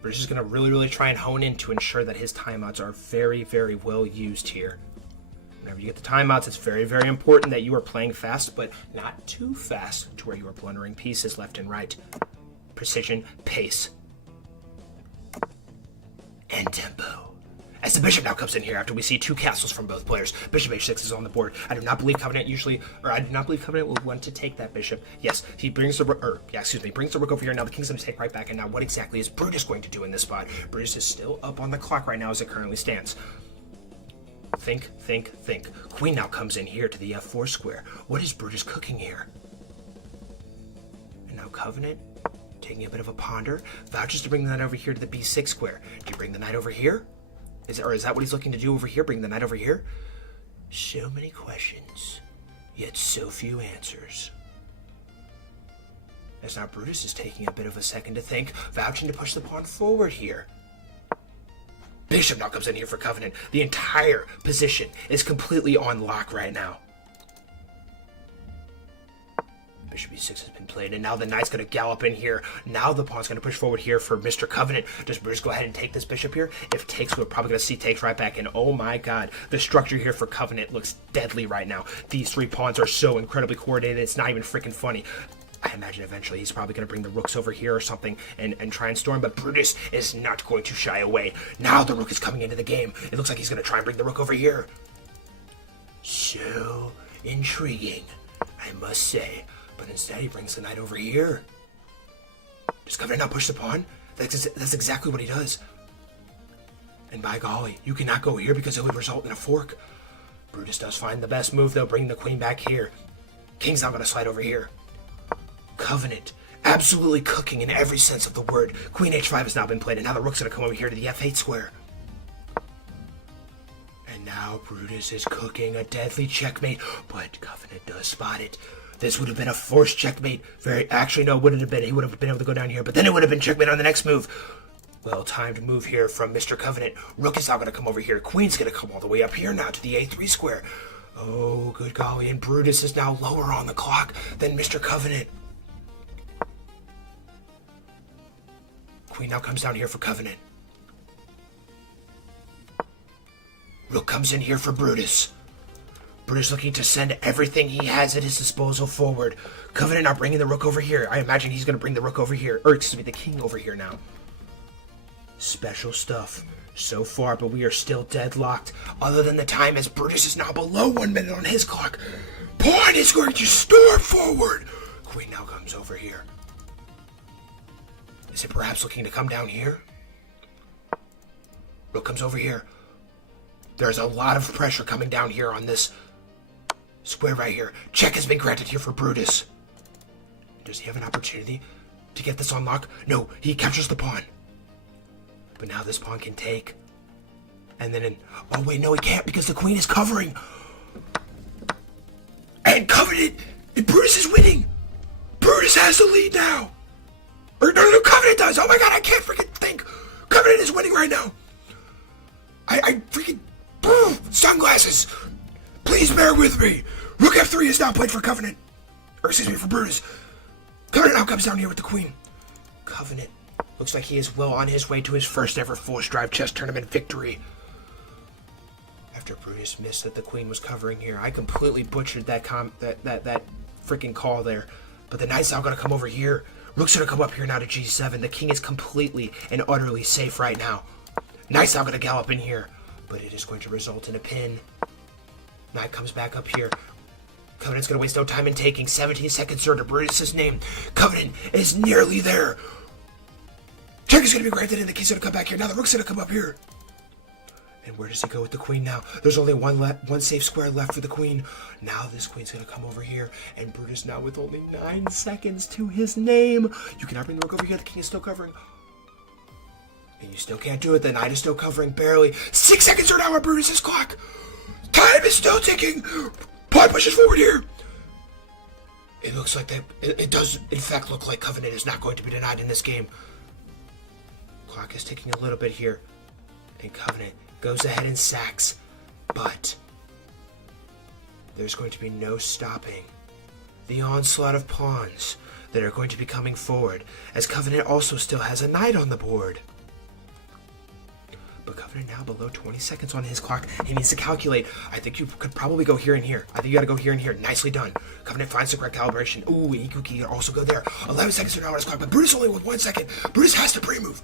Brutus is going to really, really try and hone in to ensure that his timeouts are very, very well used here. Whenever you get the timeouts, it's very, very important that you are playing fast, but not too fast to where you are blundering pieces left and right. Precision, pace, and tempo. As the bishop now comes in here after we see 2 castles from both players. Bishop h6 is on the board. I do not believe Covenant will want to take that bishop. Yes, he brings the rook, brings the rook over here. Now the king's going to take right back. And now what exactly is Brutus going to do in this spot? Brutus is still up on the clock right now as it currently stands. Think. Queen now comes in here to the f4 square. What is Brutus cooking here? And now Covenant, taking a bit of a ponder, vouches to bring the knight over here to the b6 square. Do you bring the knight over here? Is that what he's looking to do over here? Bring the knight over here? So many questions, yet so few answers. As now Brutus is taking a bit of a second to think, vouching to push the pawn forward here. Bishop now comes in here for Covenant. The entire position is completely on lock right now. Bishop e6 has been played, and now the knight's going to gallop in here. Now the pawn's going to push forward here for Mr. Covenant. Does Brutus go ahead and take this bishop here? If takes, we're probably going to see takes right back. And oh my god, the structure here for Covenant looks deadly right now. These 3 pawns are so incredibly coordinated, it's not even freaking funny. I imagine eventually he's probably going to bring the rooks over here or something and try and storm, but Brutus is not going to shy away. Now the rook is coming into the game. It looks like he's going to try and bring the rook over here. So Intriguing, I must say. But instead, he brings the knight over here. Does Covenant not push the pawn? That's exactly what he does. And by golly, you cannot go here because it would result in a fork. Brutus does find the best move, though, bringing the queen back here. King's not going to slide over here. Covenant, absolutely cooking in every sense of the word. Queen h5 has now been played, and now the rook's going to come over here to the f8 square. And now Brutus is cooking a deadly checkmate, but Covenant does spot it. This would have been a forced checkmate. Actually, no, it wouldn't have been. He would have been able to go down here, but then it would have been checkmate on the next move. Well-timed move here from Mr. Covenant. Rook is now going to come over here. Queen's going to come all the way up here now to the a3 square. Oh, good golly, and Brutus is now lower on the clock than Mr. Covenant. Queen now comes down here for Covenant. Rook comes in here for Brutus. Brutus looking to send everything he has at his disposal forward. Covenant now bringing the rook over here. I imagine he's going to bring the rook over here. Or, excuse me, the king over here now. Special stuff so far, but we are still deadlocked. Other than the time as Brutus is now below 1 minute on his clock. Pawn is going to storm forward. Queen now comes over here. Is it perhaps looking to come down here? Rook comes over here. There's a lot of pressure coming down here on this square right here. Check has been granted here for Brutus. Does he have an opportunity to get this on lock? No, he captures the pawn. But now this pawn can take. And then oh wait, no he can't because the queen is covering. And Covenant, and Brutus is winning. Brutus has the lead now. Or no, Covenant does. Oh my god, I can't freaking think. Covenant is winning right now. I freaking, sunglasses. Please bear with me. Rook f3 is now played for Covenant. Or excuse me, for Brutus. Covenant now comes down here with the queen. Covenant looks like he is well on his way to his first ever forced drive chess tournament victory. After Brutus missed that the queen was covering here, I completely butchered that freaking call there. But the knight's now going to come over here. Rook's going to come up here now to g7. The king is completely and utterly safe right now. Knight's now going to gallop in here, but it is going to result in a pin. Knight comes back up here. Covenant's going to waste no time in taking 17 seconds to Brutus' name. Covenant is nearly there. Check is going to be granted, and the king's going to come back here. Now the rook's going to come up here. And where does he go with the queen now? There's only one safe square left for the queen. Now this queen's going to come over here, and Brutus now with only 9 seconds to his name. You cannot bring the rook over here. The king is still covering. And you still can't do it. The knight is still covering, barely. 6 seconds are now on Brutus' clock. Time is still ticking. Pawn pushes forward here. It looks like that. It does, in fact, look like Covenant is not going to be denied in this game. Clock is ticking a little bit here. And Covenant goes ahead and sacks. But there's going to be no stopping the onslaught of pawns that are going to be coming forward, as Covenant also still has a knight on the board. But Covenant now below 20 seconds on his clock. He needs to calculate. I think you could probably go here and here. I think you got to go here and here. Nicely done. Covenant finds the correct calibration. Ooh, he can also go there. 11 seconds are now on his clock, but Brutus only with 1 second. Brutus has to pre-move.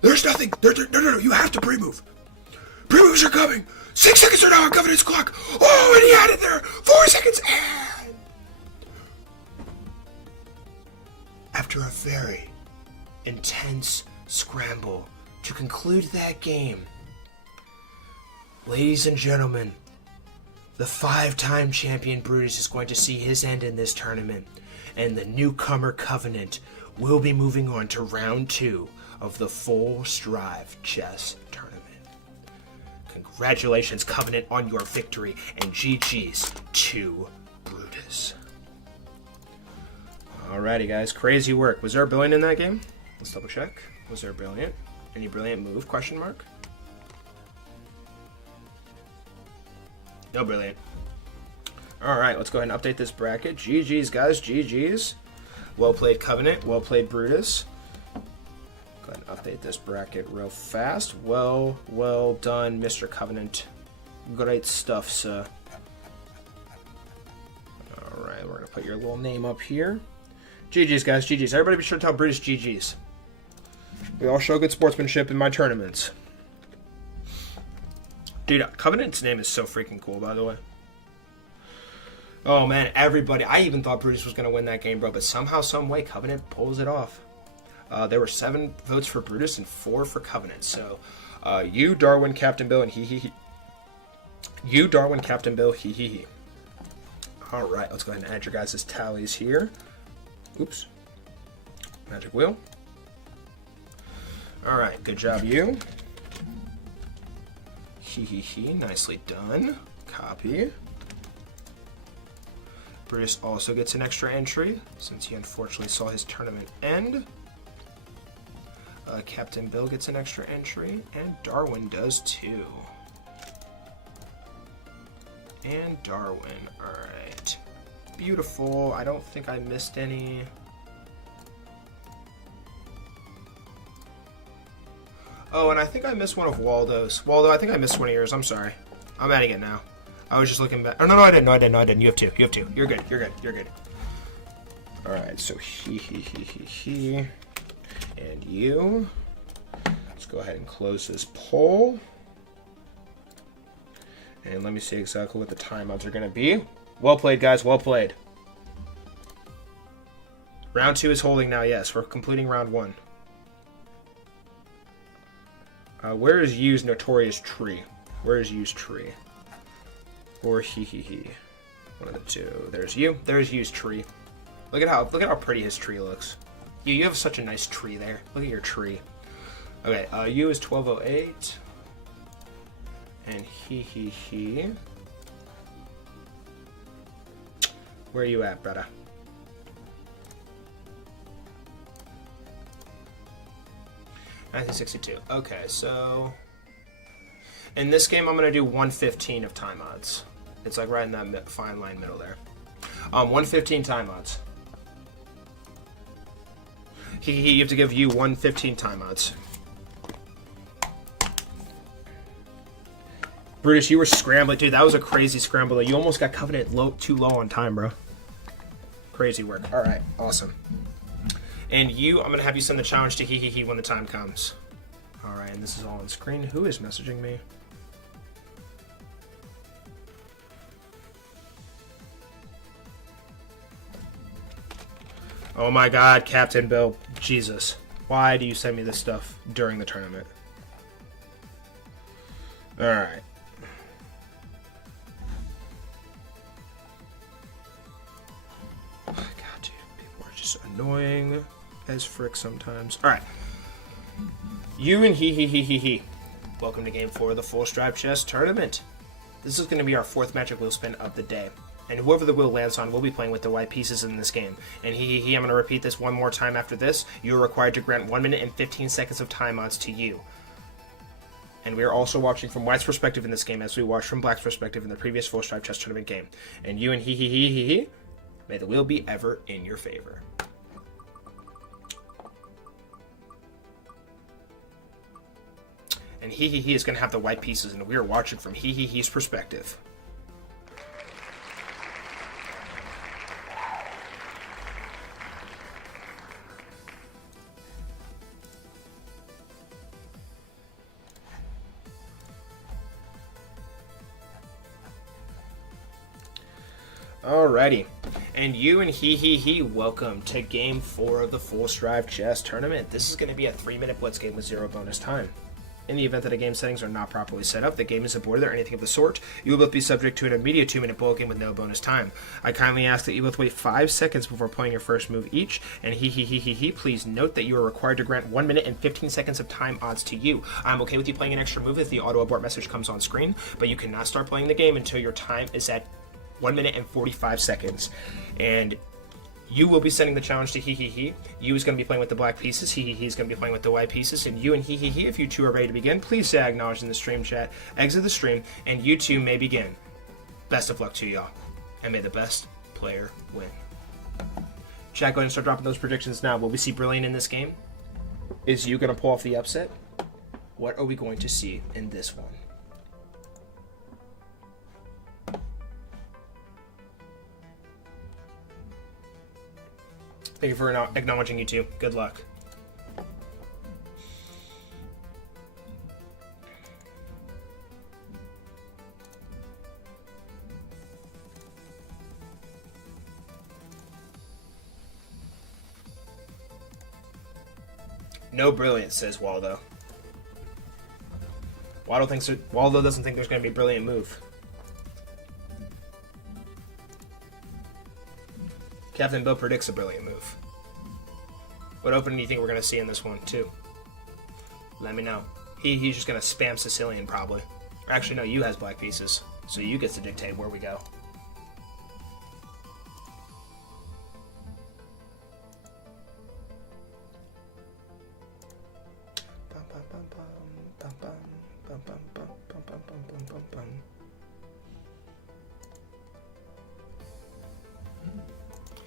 There's nothing. No. You have to pre-move. Pre-moves are coming. 6 seconds are now on Covenant's clock. Oh, and he had it there. 4 seconds. And after a very intense scramble to conclude that game, ladies and gentlemen, the 5-time champion Brutus is going to see his end in this tournament, and the newcomer Covenant will be moving on to round 2 of the Forced Drive Chess Tournament. Congratulations, Covenant, on your victory, and GG's to Brutus. Alrighty, guys, crazy work. Was there a brilliant in that game? Let's double check. Was there a brilliant? Any brilliant move? Question mark. No brilliant. Alright, let's go ahead and update this bracket. GG's, guys. GG's. Well played, Covenant. Well played, Brutus. Go ahead and update this bracket real fast. Well done, Mr. Covenant. Great stuff, sir. Alright, we're going to put your little name up here. GG's, guys. GG's. Everybody be sure to tell Brutus GG's. We all show good sportsmanship in my tournaments. Dude, Covenant's name is so freaking cool, by the way. Oh man, everybody. I even thought Brutus was going to win that game, bro. But somehow, some way, Covenant pulls it off. There were 7 votes for Brutus and 4 for Covenant. So, you, Darwin, Captain Bill, and he. You, Darwin, Captain Bill, he. All right, let's go ahead and add your guys' tallies here. Oops. Magic wheel. All right, good job, you. He. Nicely done. Copy. Brutus also gets an extra entry, since he unfortunately saw his tournament end. Captain Bill gets an extra entry, and Darwin does too. And Darwin, alright. Beautiful, I don't think I missed any. Oh, and I think I missed one of Waldo's. Waldo, I think I missed one of yours, I'm sorry. I'm adding it now. I was just looking back. Oh, no, I didn't. You have 2. You're good. Alright, so he. And you. Let's go ahead and close this poll. And let me see exactly what the timeouts are going to be. Well played, guys. Well played. Round 2 is holding now, yes. We're completing round 1. Where is Yu's notorious tree? Where is Yu's tree? Or he. One of the two. There's you. There's Yu's tree. Look at how pretty his tree looks. You have such a nice tree there. Look at your tree. Okay, Yu is 1208. And he. Where are you at, brother? $1962. Okay, so in this game, I'm gonna do 115 of time odds. It's like right in that fine line middle there. 115 time odds. You have to give you 115 time odds. Brutus, you were scrambling, dude. That was a crazy scramble. You almost got Covenant too low on time, bro. Crazy work. All right, awesome. And you, I'm gonna have you send the challenge to he when the time comes. All right, and this is all on screen. Who is messaging me? Oh my God, Captain Bill. Jesus. Why do you send me this stuff during the tournament? Alright. God, dude. People are just annoying as frick sometimes. Alright. You and he. Welcome to Game 4 of the Full Stripe Chess Tournament. This is going to be our 4th Magic Wheel spin of the day. And whoever the wheel lands on will be playing with the white pieces in this game. And I'm going to repeat this one more time after this. You are required to grant 1 minute and 15 seconds of time odds to you. And we are also watching from white's perspective in this game as we watched from black's perspective in the previous Full Stripe Chess Tournament game. And you and he. May the wheel be ever in your favor. And he is going to have the white pieces, and we are watching from he's perspective. Alrighty, and you and he, welcome to Game 4 of the Full Stripe Chess Tournament. This is going to be a 3-minute blitz game with 0 bonus time. In the event that the game settings are not properly set up, the game is aborted or anything of the sort, you will both be subject to an immediate 2-minute bullet game with no bonus time. I kindly ask that you both wait 5 seconds before playing your first move each, and he, please note that you are required to grant 1 minute and 15 seconds of time odds to you. I'm okay with you playing an extra move if the auto abort message comes on screen, but you cannot start playing the game until your time is at 1 minute and 45 seconds. And you will be sending the challenge to he. You is going to be playing with the black pieces. He is going to be playing with the white pieces. And you and he, if you two are ready to begin, please say acknowledge in the stream chat. Exit the stream, and you two may begin. Best of luck to y'all, and may the best player win. Chat, go ahead and start dropping those predictions now. Will we see Brilliant in this game? Is you going to pull off the upset? What are we going to see in this one? Thank you for acknowledging you two. Good luck. No brilliant, says Waldo. Waldo doesn't think there's going to be a brilliant move. Captain Bill predicts a brilliant move. What opening do you think we're going to see in this one, too? Let me know. He's just going to spam Sicilian, probably. Or actually, no, you has black pieces. So you get to dictate where we go.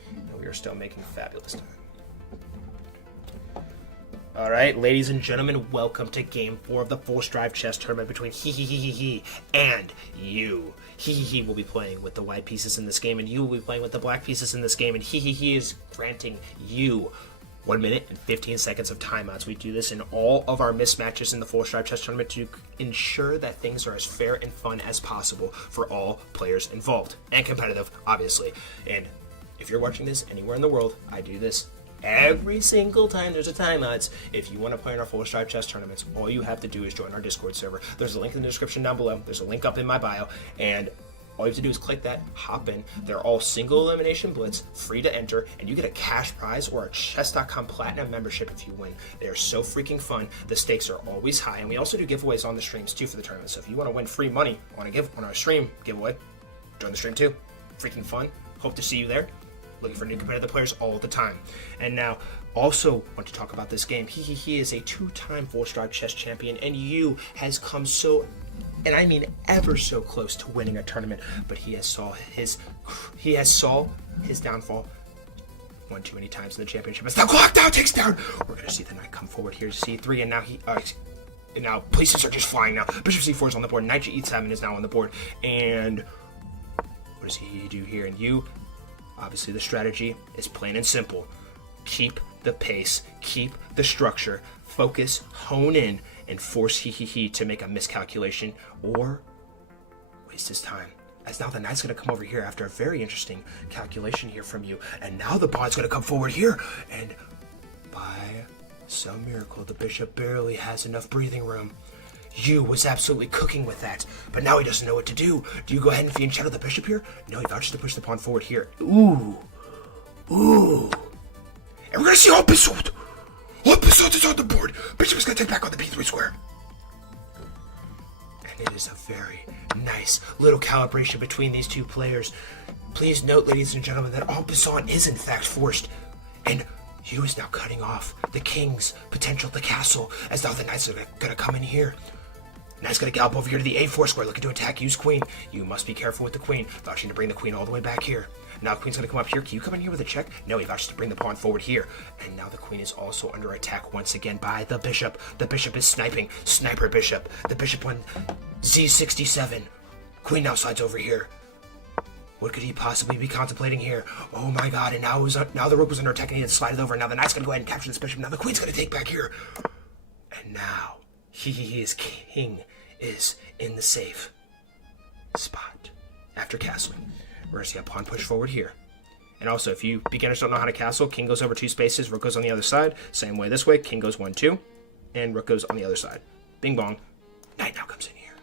And we are still making fabulous time. Alright, ladies and gentlemen, welcome to Game 4 of the Full Strive Chess Tournament between he and you. He will be playing with the white pieces in this game, and you will be playing with the black pieces in this game, and he is granting you 1 minute and 15 seconds of timeouts. We do this in all of our mismatches in the Full Strive Chess Tournament to ensure that things are as fair and fun as possible for all players involved, and competitive, obviously. And if you're watching this anywhere in the world, I do this every single time there's a timeouts. If you want to play in our Full Strive Chess tournaments, all you have to do is join our Discord server. There's a link in the description down below. There's a link up in my bio, and all you have to do is click that, hop in. They're all single elimination blitz, free to enter, and you get a cash prize or a chess.com platinum membership if you win. They are so freaking fun. The stakes are always high, and we also do giveaways on the streams too for the tournament. So if you want to win free money on a stream giveaway, join the stream too. Freaking fun. Hope to see you there. Looking for new competitive players all the time. And now, also want to talk about this game. He is a 2-time Full Strive Chess champion, and you has come so, and I mean ever so close to winning a tournament, but he has saw his downfall one too many times in the championship. It's now clock down, takes down. We're gonna see the knight come forward here to C3, and now pieces are just flying now. Bishop C4 is on the board. Knight to E7 is now on the board, and what does he do here? And you. Obviously, the strategy is plain and simple. Keep the pace, keep the structure, focus, hone in, and force he to make a miscalculation or waste his time. As now the knight's going to come over here after a very interesting calculation here from you. And now the pawn's going to come forward here. And by some miracle, the bishop barely has enough breathing room. You was absolutely cooking with that, but now he doesn't know what to do. Do you go ahead and fianchetto the bishop here? No, he vouches to push the pawn forward here. Ooh. And we're going to see episode. Episode is on the board. Bishop is going to take back on the B3 square. And it is a very nice little calibration between these two players. Please note, ladies and gentlemen, that en passant is in fact forced. And Hugh is now cutting off the king's potential, the castle, as now the knights are going to come in here. Knight's going to gallop over here to the A4 square, looking to attack Yu's queen. You must be careful with the queen, vouching to bring the queen all the way back here. Now the queen's going to come up here. Can you come in here with a check? No, he vouches to bring the pawn forward here. And now the queen is also under attack once again by the bishop. The bishop is sniping. Sniper bishop. The bishop on Z67. Queen now slides over here. What could he possibly be contemplating here? Oh my god, and now the rook was under attack and he had to slide it over. Now the knight's going to go ahead and capture this bishop. Now the queen's going to take back here. And now, his king is in the safe spot after castling. We're going to see a pawn push forward here. And also, if you beginners don't know how to castle, king goes over 2 spaces, rook goes on the other side. Same way this way, king goes 1, 2, and rook goes on the other side. Bing bong. Knight now comes in here.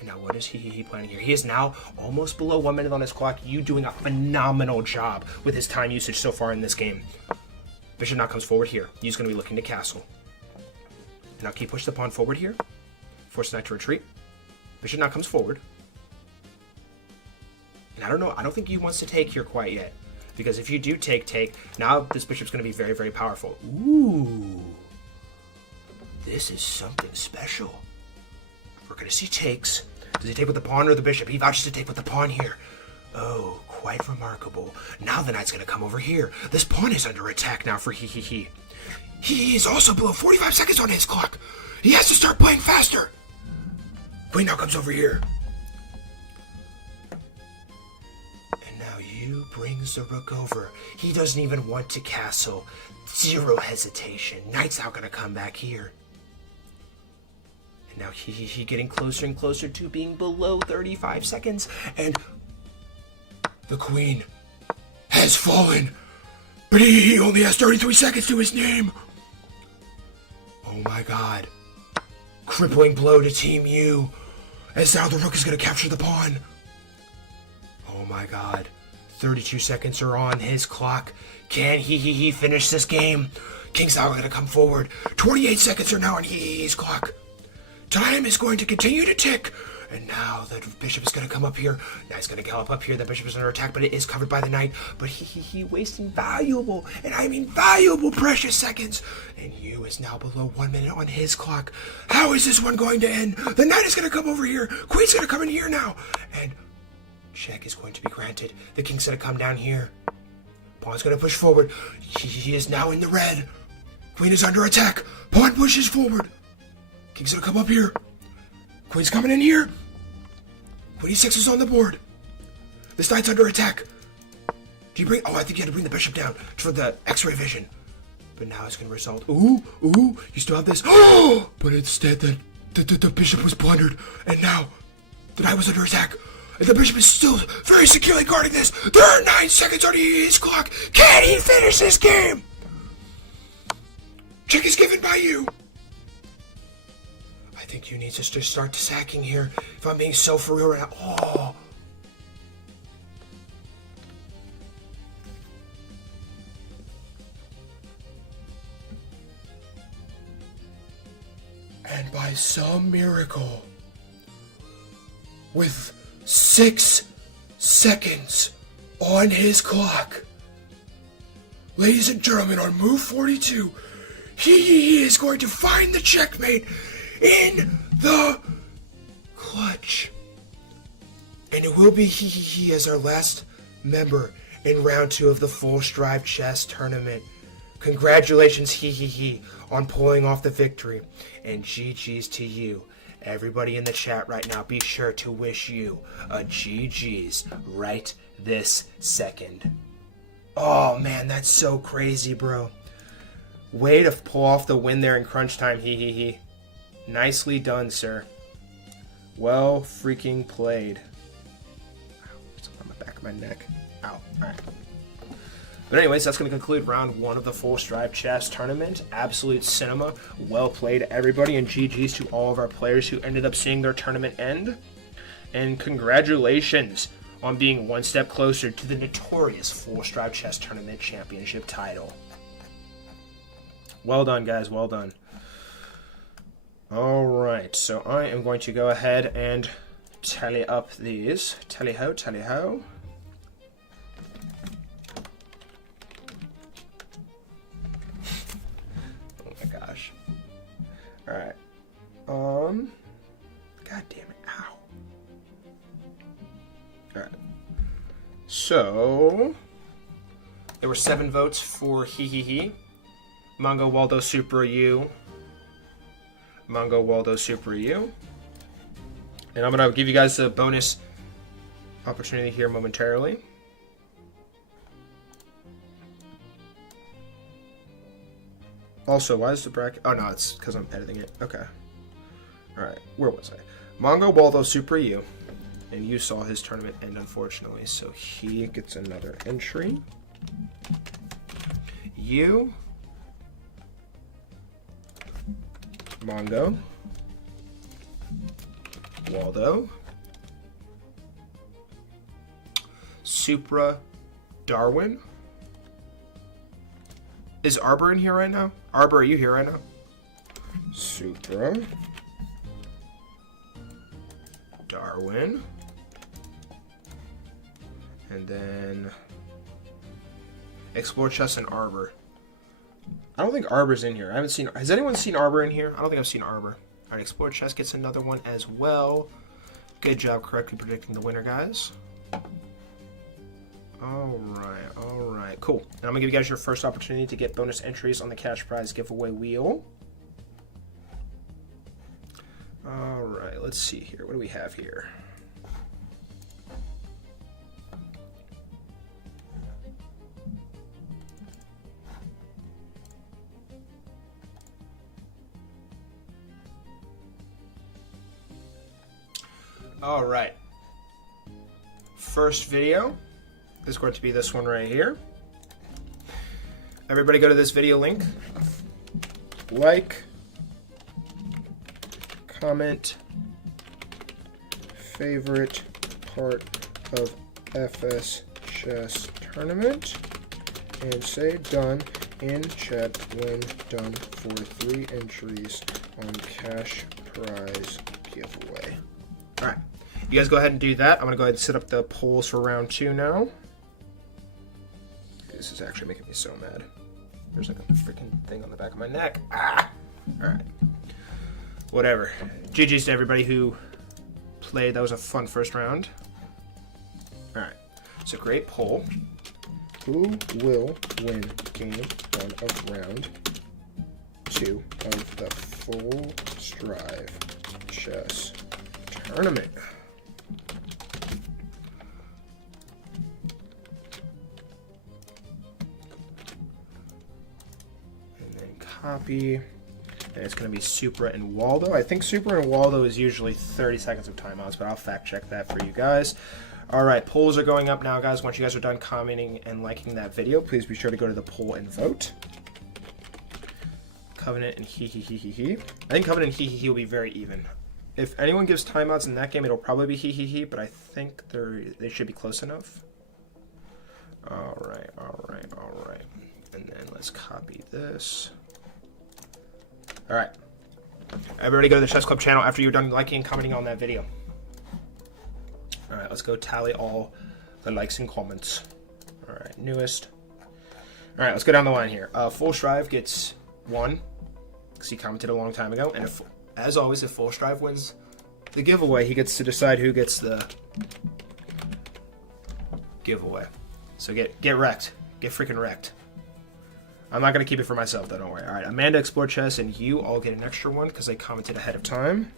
And now what is he planning here? He is now almost below 1 minute on his clock. You doing a phenomenal job with his time usage so far in this game. Bishop now comes forward here. He's going to be looking to castle. And now keep push the pawn forward here. Force the knight to retreat. Bishop now comes forward. And I don't know. I don't think he wants to take here quite yet. Because if you do take, now this bishop's going to be very, very powerful. Ooh. This is something special. We're going to see takes. Does he take with the pawn or the bishop? He vouches to take with the pawn here. Oh, quite remarkable. Now the knight's going to come over here. This pawn is under attack now for he. He is also below 45 seconds on his clock. He has to start playing faster. Queen now comes over here. And now you brings the rook over. He doesn't even want to castle. Zero hesitation. Knight's now going to come back here. And now he getting closer and closer to being below 35 seconds. And the queen has fallen. But he only has 33 seconds to his name. Oh my god. Crippling blow to Team U. As now the rook is going to capture the pawn. Oh my god. 32 seconds are on his clock. Can he finish this game? King's now going to come forward. 28 seconds are now on he's clock. Time is going to continue to tick. And now the bishop is going to come up here. Now he's going to gallop up here. The bishop is under attack, but it is covered by the knight. But he wasting valuable, and I mean valuable, precious seconds. And Yu is now below 1 minute on his clock. How is this one going to end? The knight is going to come over here. Queen's going to come in here now. And check is going to be granted. The king's going to come down here. Pawn's going to push forward. He is now in the red. Queen is under attack. Pawn pushes forward. King's going to come up here. Queen's coming in here. Queen e6 is on the board. This knight's under attack. Do you bring... Oh, I think you had to bring the bishop down for the x-ray vision. But now it's going to result... Ooh, you still have this. Oh, but instead the bishop was plundered. And now the knight was under attack. And the bishop is still very securely guarding this. There are 9 seconds on his clock. Can he finish this game? Check is given by you. I think you need to just start sacking here. If I'm being so for real right now. Oh. And by some miracle, with 6 seconds on his clock, ladies and gentlemen, on move 42, he is going to find the checkmate in the clutch. And it will be he as our last member in round 2 of the Full Strive Chess Tournament. Congratulations, he on pulling off the victory. And GG's to you. Everybody in the chat right now, be sure to wish you a GG's right this second. Oh man, that's so crazy, bro. Way to pull off the win there in crunch time, he. Nicely done, sir. Well freaking played. Ow, it's on the back of my neck. Ow. Alright. But anyways, that's going to conclude round 1 of the Full Strive Chess Tournament. Absolute cinema. Well played, everybody, and GG's to all of our players who ended up seeing their tournament end. And congratulations on being one step closer to the notorious Full Strive Chess Tournament Championship title. Well done, guys. Well done. Alright, so I am going to go ahead and tally up these. Tally ho, tally ho. Oh my gosh. Alright. God damn it. Ow. Alright. So there were 7 votes for he. Mongo Waldo Super U. Mongo Waldo Super U. And I'm going to give you guys a bonus opportunity here momentarily. Also, why is the bracket... Oh, no, it's because I'm editing it. Okay. Alright, where was I? Mongo Waldo Super U. And you saw his tournament end, unfortunately. So he gets another entry. You... Mongo, Waldo, Supra, Darwin. Is Arbor in here right now? Arbor, are you here right now? Supra, Darwin, and then Explore Chess and Arbor. I don't think Arbor's in here. I haven't seen... Has anyone seen Arbor in here? I don't think I've seen Arbor. Alright, Explore Chess gets another one as well. Good job correctly predicting the winner, guys. Alright, cool. And I'm going to give you guys your first opportunity to get bonus entries on the cash prize giveaway wheel. Alright, let's see here. What do we have here? Alright. First video is going to be this one right here. Everybody go to this video link. Like, comment, favorite part of FS Chess Tournament, and say done in chat when done for 3 entries on cash prize giveaway. Alright, you guys go ahead and do that. I'm going to go ahead and set up the polls for round 2 now. This is actually making me so mad. There's like a freaking thing on the back of my neck. Ah! Alright. Whatever. GG's to everybody who played. That was a fun first round. Alright. It's a great poll. Who will win game 1 of round 2 of the Full Strive Chess Tournament? And then copy. And it's going to be Supra and Waldo. I think Supra and Waldo is usually 30 seconds of timeouts, but I'll fact check that for you guys. Alright, polls are going up now, guys. Once you guys are done commenting and liking that video, please be sure to go to the poll and vote. Covenant and he. I think Covenant and he will be very even. If anyone gives timeouts in that game, it'll probably be he, but I think they should be close enough. Alright. And then let's copy this. Alright. Everybody go to the Chess Club channel after you're done liking and commenting on that video. Alright, let's go tally all the likes and comments. Alright, newest. Alright, let's go down the line here. Full Strive gets 1, because he commented a long time ago. And if, as always, if Full Strive wins the giveaway, he gets to decide who gets the giveaway. So get wrecked. Get freaking wrecked. I'm not going to keep it for myself, though, don't worry. Alright, Amanda, Explore Chess, and you all get an extra one, because they commented ahead of time.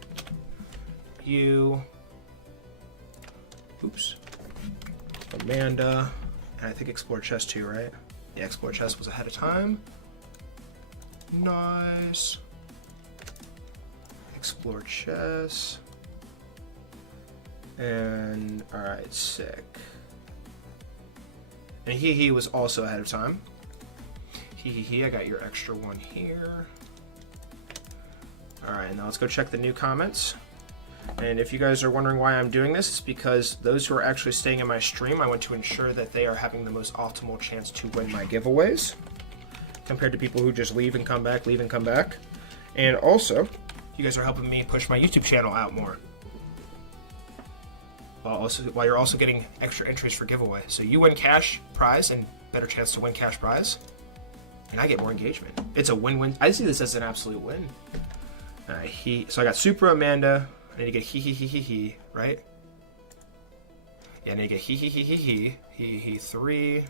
Oops. Amanda, and I think Explore Chess too, right? Yeah, Explore Chess was ahead of time. Nice. Explore Chess. And, alright, sick. And he was also ahead of time. I got your extra one here. Alright, now let's go check the new comments. And if you guys are wondering why I'm doing this, it's because those who are actually staying in my stream, I want to ensure that they are having the most optimal chance to win my giveaways, compared to people who just leave and come back. And also, you guys are helping me push my YouTube channel out more, while you're also getting extra entries for giveaway. So you win cash prize and better chance to win cash prize, and I get more engagement. It's a win-win. I see this as an absolute win. So I got Supra, Amanda. I need to get he, right? Yeah, I need to get he 3.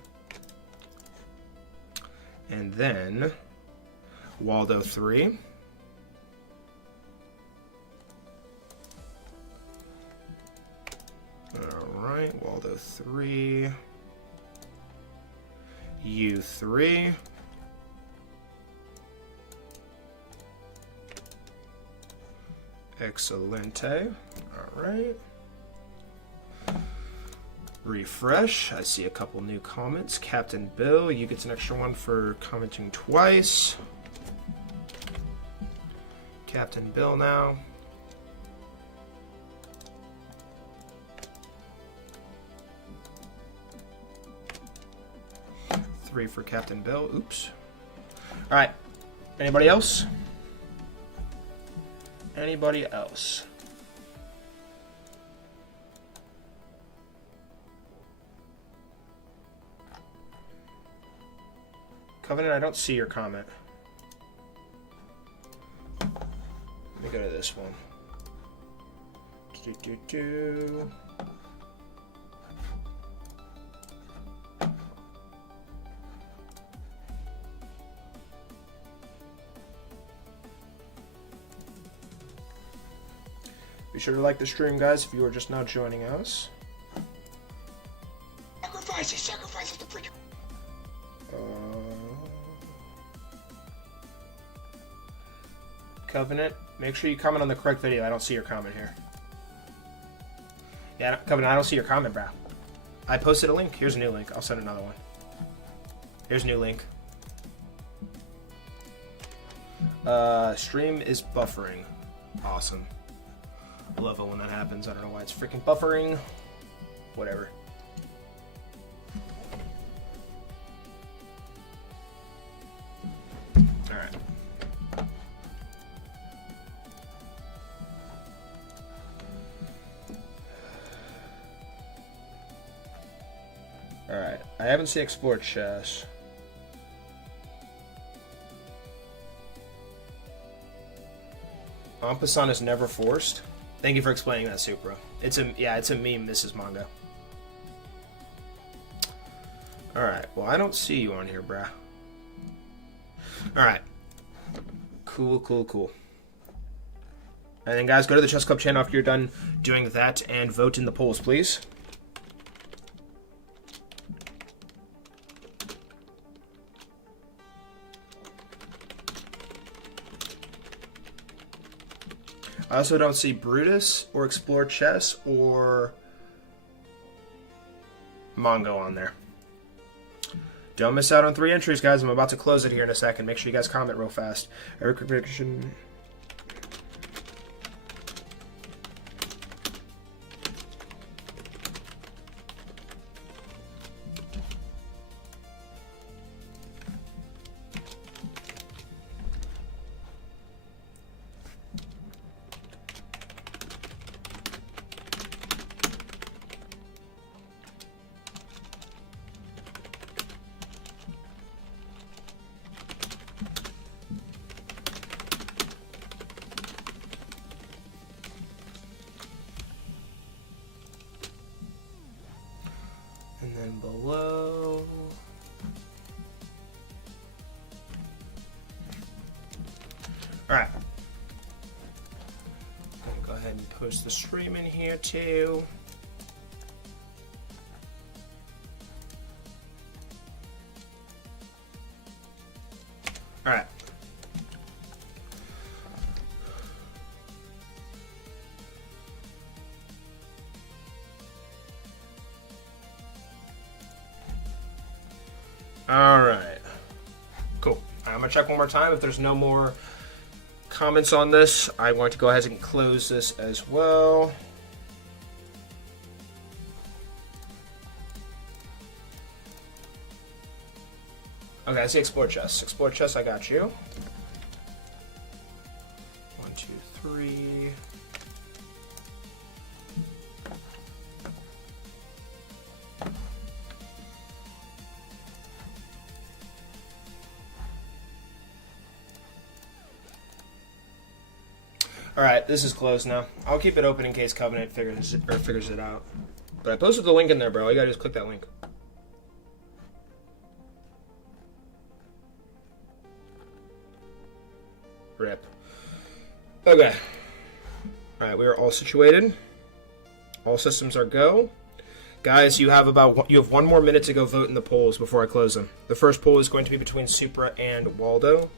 And then Waldo 3. Alright, Waldo 3. You 3. Excelente. Alright. Refresh. I see a couple new comments. Captain Bill, you get an extra one for commenting twice. Captain Bill now. Three for Captain Bill. Oops. Alright. Anybody else? Anybody else? Covenant, I don't see your comment. Let me go to this one. Be sure to like the stream, guys, if you are just now joining us. Sacrifice the freaking. Covenant, make sure you comment on the correct video. I don't see your comment here. Yeah, Covenant, I don't see your comment, bro. I posted a link. Here's a new link. I'll send another one. Here's a new link. Stream is buffering. Awesome. I love it when that happens. I don't know why it's freaking buffering. Whatever. Alright. Alright. I haven't seen Explore Chess. Ampasan is never forced. Thank you for explaining that, Supra. It's a meme. This is manga. All right. Well, I don't see you on here, bruh. All right. Cool. And then, guys, go to the Chess Club channel after you're done doing that and vote in the polls, please. I also don't see Brutus or Explore Chess or Mongo on there. Don't miss out on 3 entries, guys. I'm about to close it here in a second. Make sure you guys comment real fast. Eric prediction. And then below. Alright. Go ahead and post the stream in here too. Alright. Alright. Cool. I'm going to check one more time. If there's no more comments on this, I'm going to go ahead and close this as well. Okay, I see Explore Chess. Explore Chess, I got you. 1, 2, 3. Alright, this is closed now. I'll keep it open in case Covenant figures it out. But I posted the link in there, bro. All you gotta do is click that link. Rip. Okay. Alright, we are all situated. All systems are go. Guys, you have 1 more minute to go vote in the polls before I close them. The first poll is going to be between Supra and Waldo.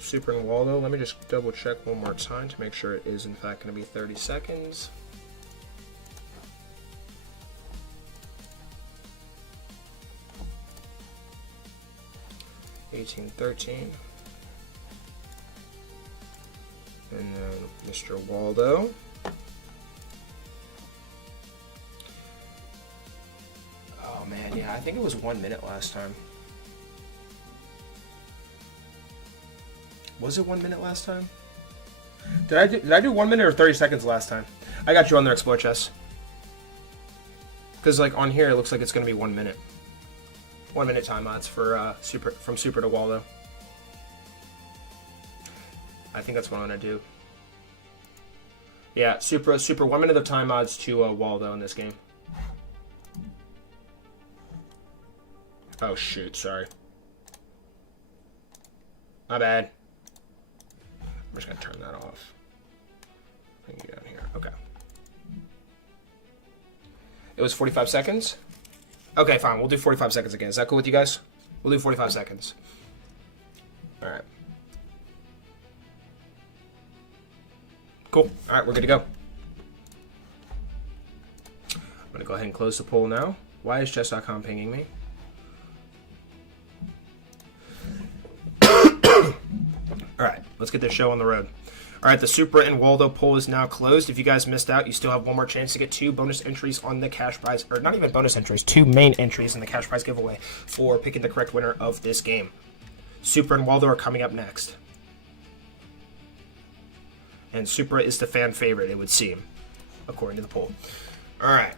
Supra and Waldo. Let me just double check one more time to make sure it is in fact going to be 30 seconds. $18.13. And then Mr. Waldo. Oh man, yeah, I think it was 1 minute last time. Was it 1 minute last time? Did I do 1 minute or 30 seconds last time? I got you on there, Explore Chess. Because like on here, it looks like it's going to be 1 minute. 1 minute time odds for from Super to Waldo. I think that's what I'm going to do. Yeah, Super 1 minute of time odds to Waldo in this game. Oh shoot, sorry. My bad. I'm just going to turn that off. Get down here. Okay. It was 45 seconds? Okay, fine. We'll do 45 seconds again. Is that cool with you guys? We'll do 45 seconds. Alright. Cool. Alright, we're good to go. I'm going to go ahead and close the poll now. Why is chess.com pinging me? Alright, Let's get this show on the road. All right, the Supra and Waldo poll is now closed. If you guys missed out, you still have one more chance to get 2 bonus entries on the cash prize, or not even bonus entries, 2 main entries in the cash prize giveaway for picking the correct winner of this game. Supra and Waldo are coming up next. And Supra is the fan favorite, it would seem, according to the poll. All right.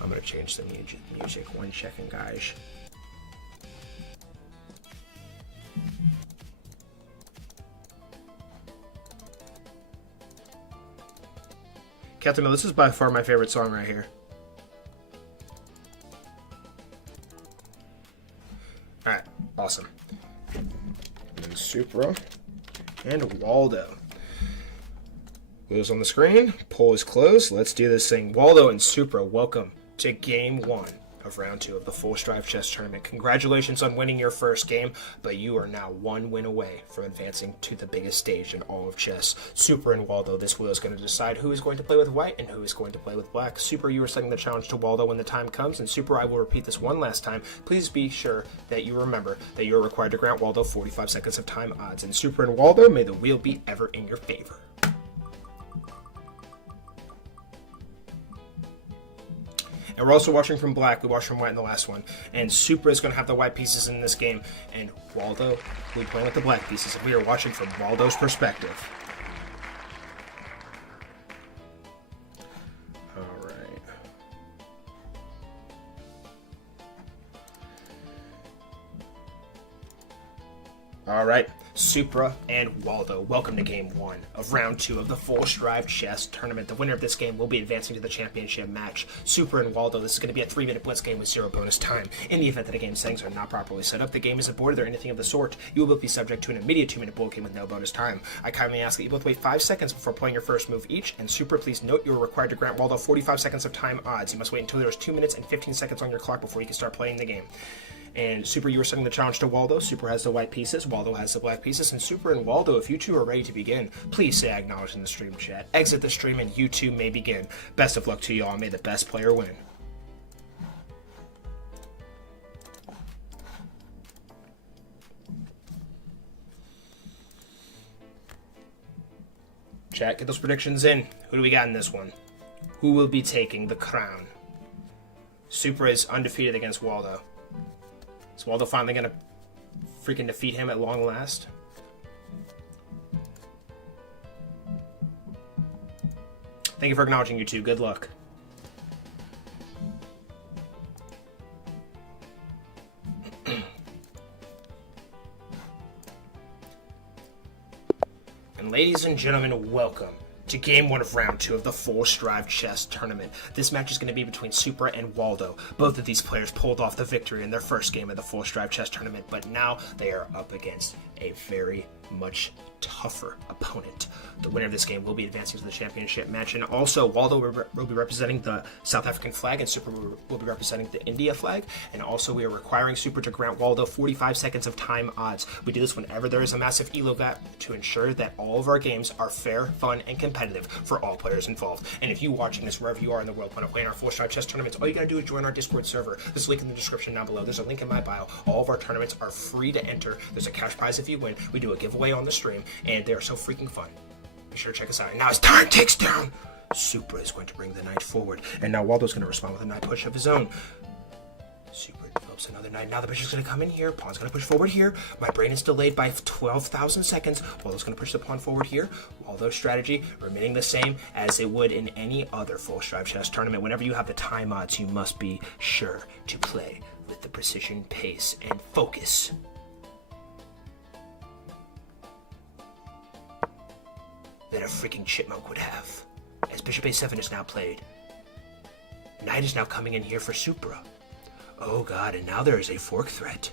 I'm going to change the music. 1 second, guys. Captain Mill, this is by far my favorite song right here. Alright, awesome. And Supra and Waldo. Wheels on the screen, poll is closed. Let's do this thing. Waldo and Supra, welcome to Game 1 of Round 2 of the Full Strive Chess Tournament. Congratulations on winning your first game, but you are now 1 win away from advancing to the biggest stage in all of chess. Supra and Waldo, this wheel is going to decide who is going to play with white and who is going to play with black. Supra, you are setting the challenge to Waldo when the time comes, and Supra, I will repeat this one last time. Please be sure that you remember that you are required to grant Waldo 45 seconds of time odds. And Supra and Waldo, may the wheel be ever in your favor. And we're also watching from black. We watched from white in the last one. And Supra is going to have the white pieces in this game. And Waldo will be playing with the black pieces. And we are watching from Waldo's perspective. All right. All right. Supra and Waldo, welcome to Game 1 of Round 2 of the Full Strive Chess Tournament. The winner of this game will be advancing to the championship match. Supra and Waldo, this is going to be a 3-minute blitz game with 0 bonus time. In the event that a game's settings are not properly set up, the game is aborted or anything of the sort, you will both be subject to an immediate 2-minute bullet game with no bonus time. I kindly ask that you both wait 5 seconds before playing your first move each, and Supra, please note you are required to grant Waldo 45 seconds of time odds. You must wait until there is 2 minutes and 15 seconds on your clock before you can start playing the game. And Supra, you are setting the challenge to Waldo. Supra has the white pieces, Waldo has the black pieces. And Supra and Waldo, if you two are ready to begin, please say acknowledge in the stream chat. Exit the stream and you two may begin. Best of luck to you all. May the best player win. Chat, get those predictions in. Who do we got in this one? Who will be taking the crown? Supra is undefeated against Waldo. Is Waldo finally going to freaking defeat him at long last? Thank you for acknowledging, you two. Good luck. And ladies and gentlemen, welcome to Game 1 of Round 2 of the Full Strive Chess Tournament. This match is going to be between Supra and Waldo. Both of these players pulled off the victory in their first game of the Full Strive Chess Tournament, but now they are up against a very much tougher opponent. The winner of this game will be advancing to the championship match, and also Waldo will be representing the South African flag, and Supra will be representing the India flag, and also we are requiring Supra to grant Waldo 45 seconds of time odds. We do this whenever there is a massive elo gap to ensure that all of our games are fair, fun, and competitive for all players involved. And if you watching this wherever you are in the world want to play in our Full Strive Chess tournaments, all you gotta do is join our Discord server. There's a link in the description down below. There's a link in my bio. All of our tournaments are free to enter. There's a cash prize if you win. We do a giveaway on the stream, and they are so freaking fun. Be sure to check us out. And now as time ticks down, Supra is going to bring the knight forward, and now Waldo's going to respond with a knight push of his own. Supra develops another knight. Now the bishop's going to come in here. Pawn's going to push forward here. My brain is delayed by 12,000 seconds. Waldo's going to push the pawn forward here. Waldo's strategy remaining the same as it would in any other Full Strive Chess tournament. Whenever you have the time odds, you must be sure to play with the precision, pace, and focus that a freaking chipmunk would have. As bishop a7 is now played, knight is now coming in here for Supra. Oh god, and now there is a fork threat.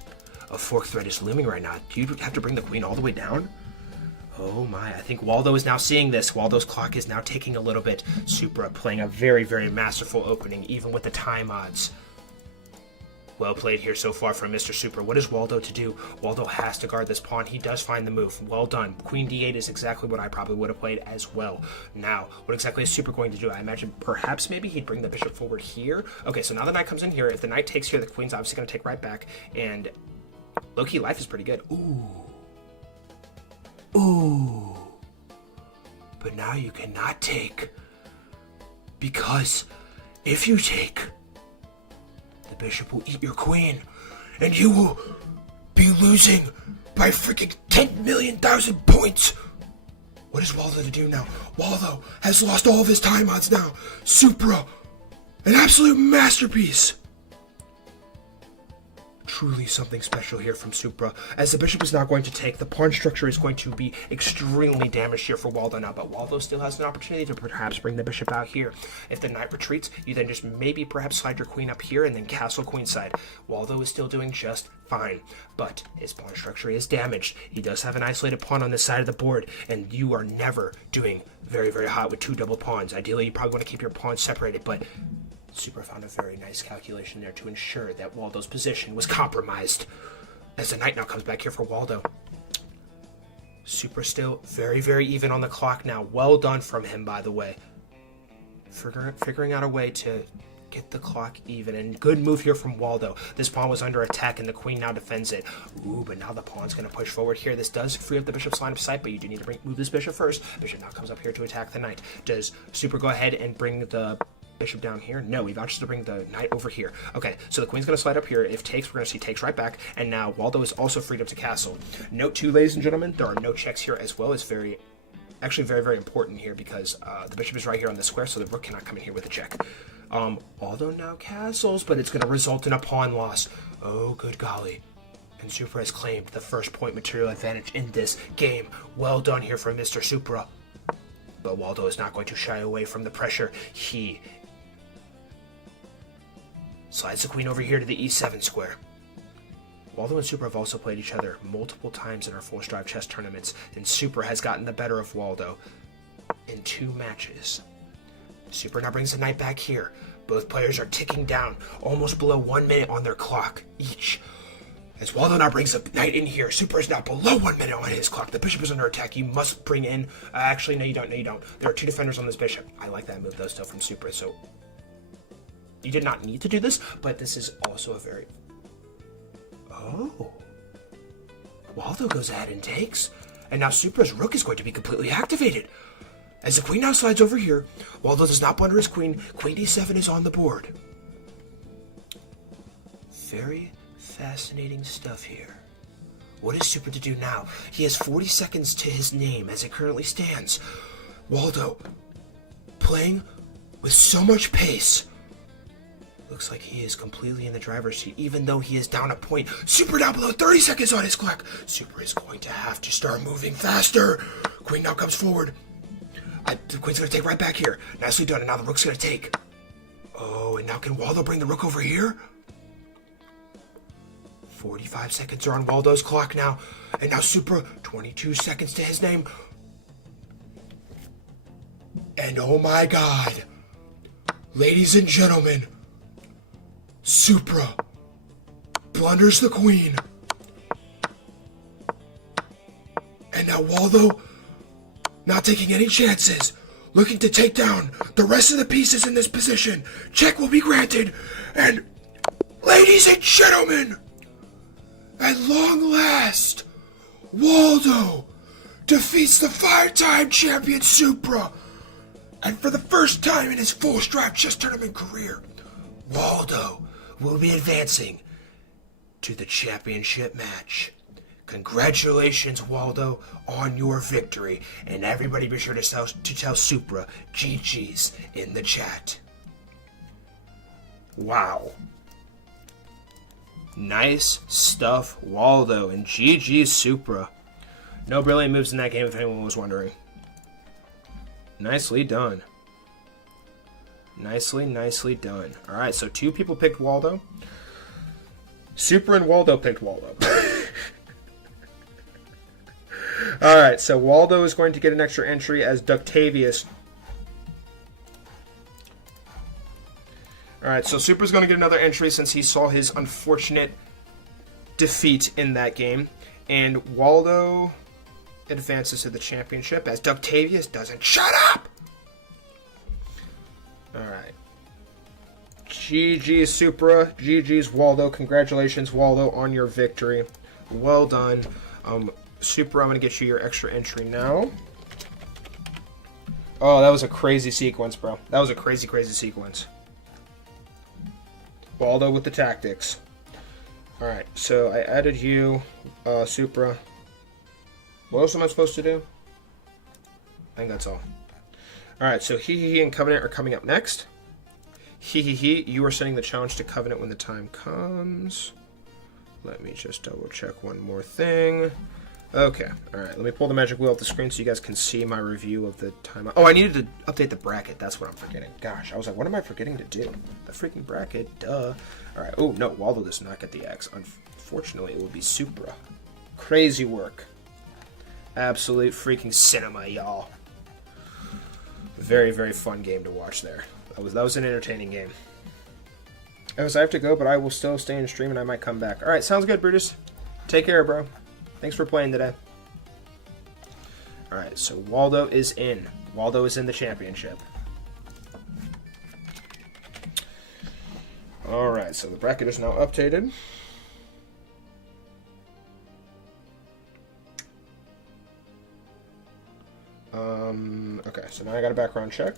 A fork threat is looming right now. Do you have to bring the queen all the way down? Oh my, I think Waldo is now seeing this. Waldo's clock is now ticking a little bit. Supra playing a very, very masterful opening, even with the time odds. Well played here so far from Mr. Supra. What is Waldo to do? Waldo has to guard this pawn. He does find the move. Well done. Queen d8 is exactly what I probably would have played as well. Now, what exactly is Supra going to do? I imagine perhaps maybe he'd bring the bishop forward here. Okay, so now the knight comes in here. If the knight takes here, the queen's obviously going to take right back. And Low-key life is pretty good. Ooh. But now you cannot take. Because if you take, the bishop will eat your queen. And you will be losing by freaking 10 million thousand points. What is Waldo to do now? Waldo has lost all of his time odds now. Supra, an absolute masterpiece. Truly something special here from Supra. As the bishop is not going to take, the pawn structure is going to be extremely damaged here for Waldo now, but Waldo still has an opportunity to perhaps bring the bishop out here. If the knight retreats, you then just maybe perhaps slide your queen up here and then castle queenside. Waldo is still doing just fine, but his pawn structure is damaged. He does have an isolated pawn on this side of the board, and you are never doing very, very hot with two double pawns. Ideally, you probably want to keep your pawns separated, but Supra found a very nice calculation there to ensure that Waldo's position was compromised. As the knight now comes back here for Waldo. Supra still very, very even on the clock now. Well done from him, by the way. Figuring out a way to get the clock even. And good move here from Waldo. This pawn was under attack and the queen now defends it. Ooh, but now the pawn's going to push forward here. This does free up the bishop's line of sight, but you do need to move this bishop first. Bishop now comes up here to attack the knight. Does Supra go ahead and bring the bishop down here? No, we've opted to bring the knight over here. Okay, so the queen's going to slide up here. If takes, we're going to see takes right back. And now Waldo is also freed up to castle. Note too, ladies and gentlemen, there are no checks here as well. It's actually very, very important here because the bishop is right here on the square, so the rook cannot come in here with a check. Waldo now castles, but it's going to result in a pawn loss. Oh, good golly. And Supra has claimed the first point material advantage in this game. Well done here from Mr. Supra. But Waldo is not going to shy away from the pressure. He slides the queen over here to the e7 square. Waldo and Supra have also played each other multiple times in our Full Strive chess tournaments, and Supra has gotten the better of Waldo in 2 matches. Supra now brings the knight back here. Both players are ticking down, almost below 1 minute on their clock each. As Waldo now brings the knight in here, Supra is now below 1 minute on his clock. The bishop is under attack. You must bring in... actually, no, you don't. No, you don't. There are 2 defenders on this bishop. I like that move, though, still from Supra, so... You did not need to do this, but this is also a very... Oh. Waldo goes ahead and takes. And now Supra's rook is going to be completely activated. As the queen now slides over here, Waldo does not blunder his queen. Queen d7 is on the board. Very fascinating stuff here. What is Supra to do now? He has 40 seconds to his name as it currently stands. Waldo, playing with so much pace. Looks like he is completely in the driver's seat, even though he is down a point. Supra down below 30 seconds on his clock. Supra is going to have to start moving faster. Queen now comes forward. The queen's going to take right back here. Nicely done, and now the rook's going to take. Oh, and now can Waldo bring the rook over here? 45 seconds are on Waldo's clock now. And now Supra, 22 seconds to his name. And oh my god. Ladies and gentlemen, Supra blunders the queen. And now Waldo, not taking any chances, looking to take down the rest of the pieces in this position. Check will be granted. And ladies and gentlemen, at long last, Waldo defeats the 5-time champion Supra. And for the first time in his Full Strive chess tournament career, Waldo will be advancing to the championship match. Congratulations, Waldo, on your victory. And everybody be sure to tell Supra GG's in the chat. Wow. Nice stuff, Waldo, and GG's Supra. No brilliant moves in that game, if anyone was wondering. Nicely done. Nicely done. Alright, so 2 people picked Waldo. Supra and Waldo picked Waldo. Alright, so Waldo is going to get an extra entry as Ductavius. Alright, so Supra's going to get another entry since he saw his unfortunate defeat in that game. And Waldo advances to the championship as Ductavius doesn't shut up! Alright. GG's Supra, GG's Waldo. Congratulations, Waldo, on your victory. Well done. Super, I'm going to get you your extra entry now. Oh, that was a crazy sequence, bro. That was a crazy, crazy sequence. Waldo with the tactics. Alright, so I added you, Supra. What else am I supposed to do? I think that's all. Alright, so He and Covenant are coming up next. He, you are sending the challenge to Covenant when the time comes. Let me just double check one more thing. Okay, alright, let me pull the magic wheel off the screen so you guys can see my review of the time. Oh, I needed to update the bracket. That's what I'm forgetting. Gosh, I was like, what am I forgetting to do? The freaking bracket, duh. Alright, oh, no, Waldo does not get the X. Unfortunately, it will be Supra. Crazy work. Absolute freaking cinema, y'all. Very, very fun game to watch there. That was an entertaining game. As I have to go, but I will still stay in stream and I might come back. Alright, sounds good, Brutus. Take care, bro. Thanks for playing today. Alright, so Waldo is in. Waldo is in the championship. Alright, so the bracket is now updated. Okay, so now I got a background check.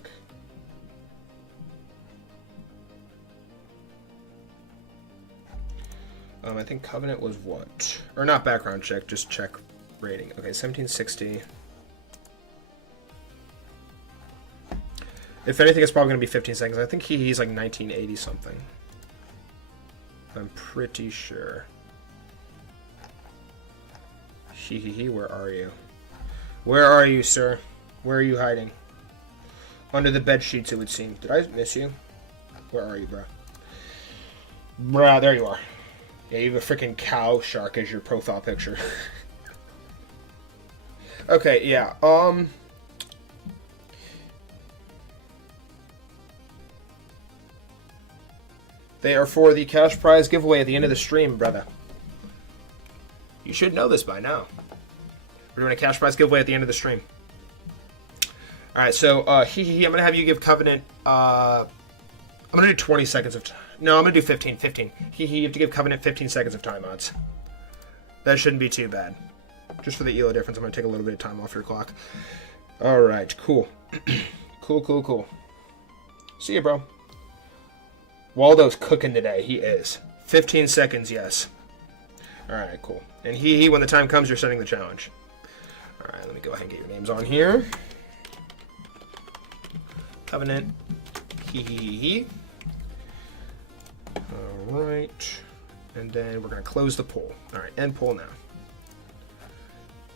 I think Covenant was what? Or not background check, just check rating. Okay, 1760. If anything, it's probably going to be 15 seconds. I think he's like 1980 something. I'm pretty sure. Where are you? Where are you, sir? Where are you hiding? Under the bed sheets, it would seem. Did I miss you? Where are you, bro? Bruh, there you are. Yeah, you have a freaking cow shark as your profile picture. Okay, yeah, they are for the cash prize giveaway at the end of the stream, brother. You should know this by now. We're doing a cash prize giveaway at the end of the stream. Alright, so, I'm going to have you give Covenant, I'm going to do 20 seconds of time. No, I'm going to do 15. You have to give Covenant 15 seconds of time odds. That shouldn't be too bad. Just for the ELO difference, I'm going to take a little bit of time off your clock. Alright, cool. Cool. See you, bro. Waldo's cooking today. He is. 15 seconds, yes. Alright, cool. And when the time comes, you're setting the challenge. Alright, let me go ahead and get your names on here. Covenant. Alright. And then we're going to close the poll. Alright, end poll now.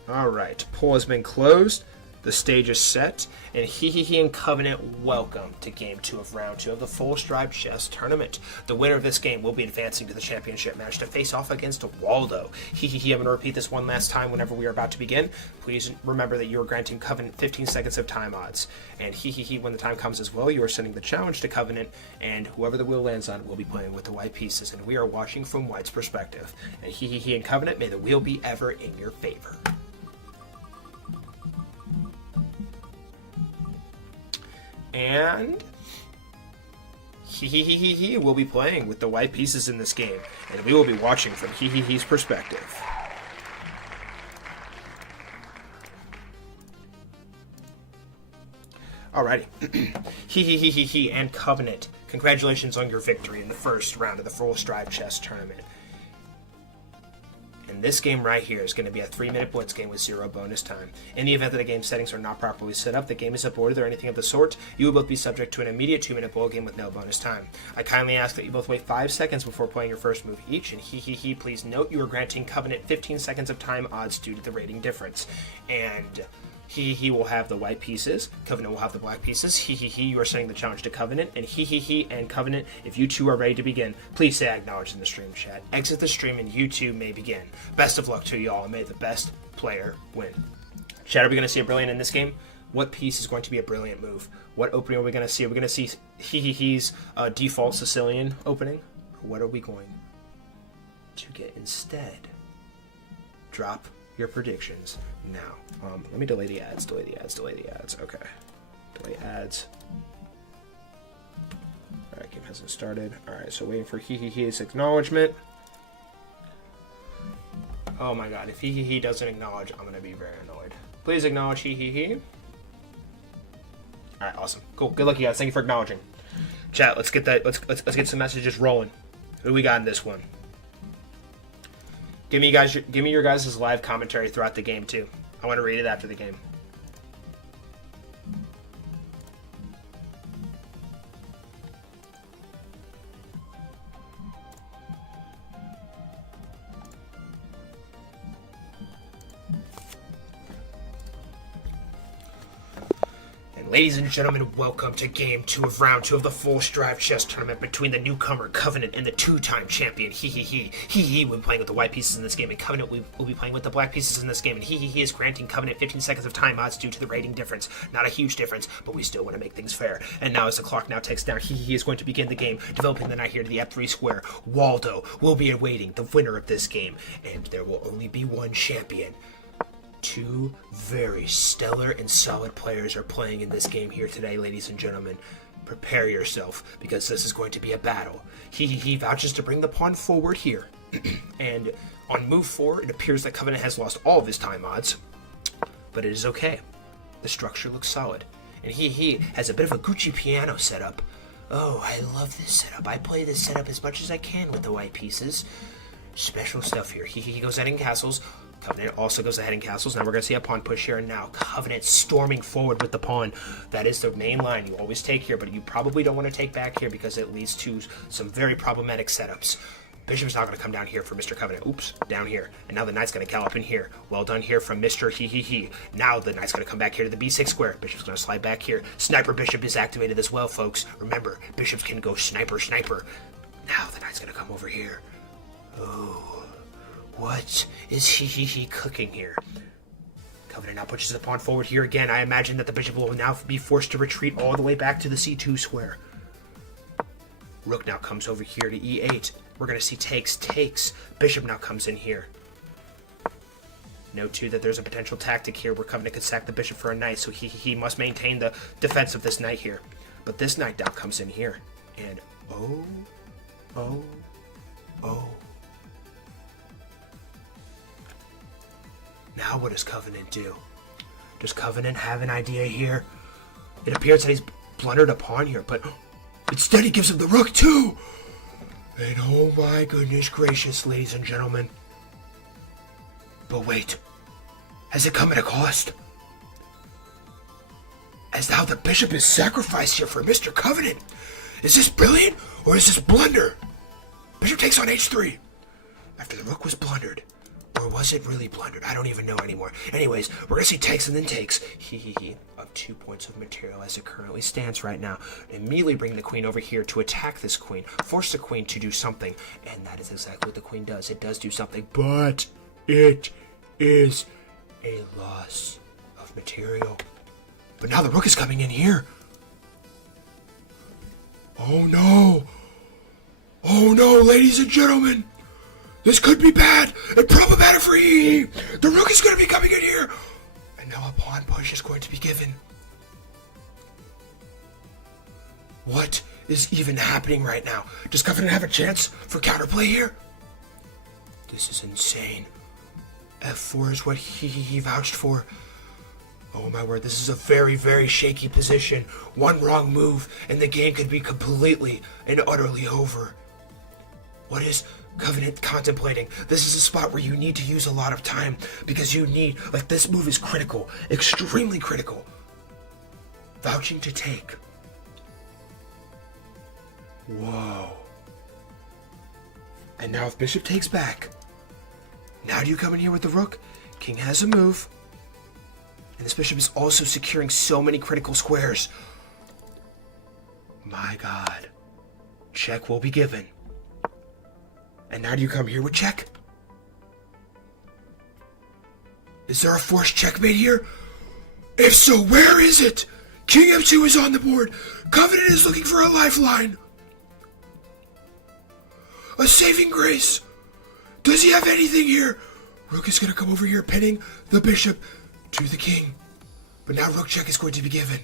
Alright, poll has been closed. The stage is set. And and Covenant, welcome to Game 2 of Round 2 of the Full Stride Chess Tournament. The winner of this game will be advancing to the championship match to face off against Waldo. I'm going to repeat this one last time whenever we are about to begin. Please remember that you are granting Covenant 15 seconds of time odds. And when the time comes as well, you are sending the challenge to Covenant, and whoever the wheel lands on will be playing with the white pieces, and we are watching from White's perspective. And and Covenant, may the wheel be ever in your favor. And he will be playing with the white pieces in this game, and we will be watching from he's perspective. Alrighty. He and Covenant, congratulations on your victory in the first round of the Full Stride Chess Tournament. And this game right here is going to be a 3-minute blitz game with 0 bonus time. In the event that the game settings are not properly set up, the game is aborted or anything of the sort, you will both be subject to an immediate 2-minute ball game with no bonus time. I kindly ask that you both wait 5 seconds before playing your first move each, and please note you are granting Covenant 15 seconds of time odds due to the rating difference. And he will have the white pieces, Covenant will have the black pieces. You are sending the challenge to Covenant, and and Covenant, if you two are ready to begin, please say acknowledge in the stream chat. Exit the stream and you two may begin. Best of luck to y'all, and may the best player win. Chat, are we going to see a brilliant in this game? What piece is going to be a brilliant move? What opening are we going to see? Are we going to see he's default Sicilian opening? Or what are we going to get instead? Drop your predictions now. Let me delay the ads. Okay. Delay ads. Alright, game hasn't started. Alright, so waiting for his acknowledgement. Oh my god, if he doesn't acknowledge, I'm gonna be very annoyed. Please acknowledge he. Alright, awesome. Cool. Good luck, you guys. Thank you for acknowledging. Chat, let's get that let's get some messages rolling. Who do we got in this one? Give me your guys' live commentary throughout the game too. I want to read it after the game. Ladies and gentlemen, welcome to Game 2 of Round 2 of the Full Strive Chess Tournament between the newcomer Covenant and the two-time champion we'll be playing with the white pieces in this game, and Covenant will be playing with the black pieces in this game, and he is granting Covenant 15 seconds of time odds due to the rating difference. Not a huge difference, but we still want to make things fair. And now as the clock now ticks down, he is going to begin the game, developing the knight here to the f3 square. Waldo will be awaiting the winner of this game, and there will only be one champion. Two very stellar and solid players are playing in this game here today, ladies and gentlemen. Prepare yourself, because this is going to be a battle. He vouches to bring the pawn forward here. And on move 4, it appears that Covenant has lost all of his time odds. But it is okay. The structure looks solid. And he has a bit of a Gucci piano setup. Oh, I love this setup. I play this setup as much as I can with the white pieces. Special stuff here. He goes ahead in castles. Covenant also goes ahead in castles. Now we're going to see a pawn push here, and now Covenant storming forward with the pawn. That is the main line you always take here, but you probably don't want to take back here because it leads to some very problematic setups. Bishop's not going to come down here for Mr. Covenant. Oops, down here. And now the knight's going to gallop in here. Well done here from Mr. He. Now the knight's going to come back here to the b6 square. Bishop's going to slide back here. Sniper Bishop is activated as well, folks. Remember, bishops can go sniper. Now the knight's going to come over here. Ooh. What is he cooking here? Covenant now pushes the pawn forward here again. I imagine that the bishop will now be forced to retreat all the way back to the c2 square. Rook now comes over here to e8. We're going to see takes. Bishop now comes in here. Note too that there's a potential tactic here where Covenant could sack the bishop for a knight, so he must maintain the defense of this knight here. But this knight now comes in here. And oh. Now what does Covenant do? Does Covenant have an idea here? It appears that he's blundered a pawn here, but instead he gives him the rook too! And oh my goodness gracious, ladies and gentlemen. But wait, has it come at a cost? As now the bishop is sacrificed here for Mr. Covenant. Is this brilliant, or is this blunder? Bishop takes on h3. After the rook was blundered. Or was it really blundered? I don't even know anymore. Anyways, we're going to see takes and then takes. Of 2 points of material as it currently stands right now. Immediately bring the queen over here to attack this queen. Force the queen to do something. And that is exactly what the queen does. It does do something. But it is a loss of material. But now the rook is coming in here. Oh no. Oh no, ladies and gentlemen. This could be bad and problematic for E. The rook is going to be coming in here. And now a pawn push is going to be given. What is even happening right now? Does Covenant have a chance for counterplay here? This is insane. F4 is what he vouched for. Oh my word, this is a very, very shaky position. One wrong move and the game could be completely and utterly over. What is Covenant contemplating? This is a spot where you need to use a lot of time because you need, like, this move is critical, extremely critical. Vouching to take. Whoa. And now if bishop takes back, now do you come in here with the rook? King has a move. And this bishop is also securing so many critical squares. My God. Check will be given. And now do you come here with check? Is there a forced checkmate here? If so, where is it? King f2 is on the board. Covenant is looking for a lifeline. A saving grace. Does he have anything here? Rook is going to come over here, pinning the bishop to the king. But now rook check is going to be given.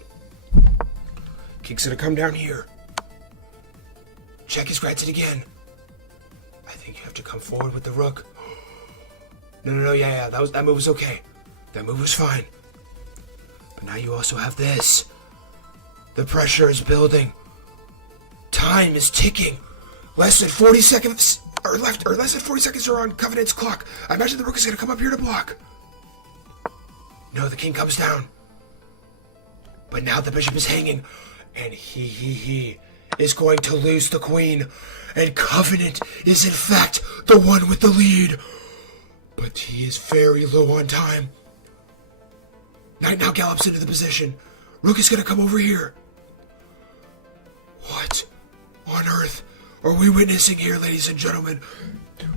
King's going to come down here. Check is granted again. I think you have to come forward with the rook. No, yeah, that move was okay. That move was fine. But now you also have this. The pressure is building. Time is ticking. Less than 40 seconds are left, or less than 40 seconds are on Covenant's clock. I imagine the rook is going to come up here to block. No, the king comes down. But now the bishop is hanging. And he is going to lose the queen. And Covenant is in fact the one with the lead. But he is very low on time. Knight now gallops into the position. Rook is going to come over here. What on earth are we witnessing here, ladies and gentlemen?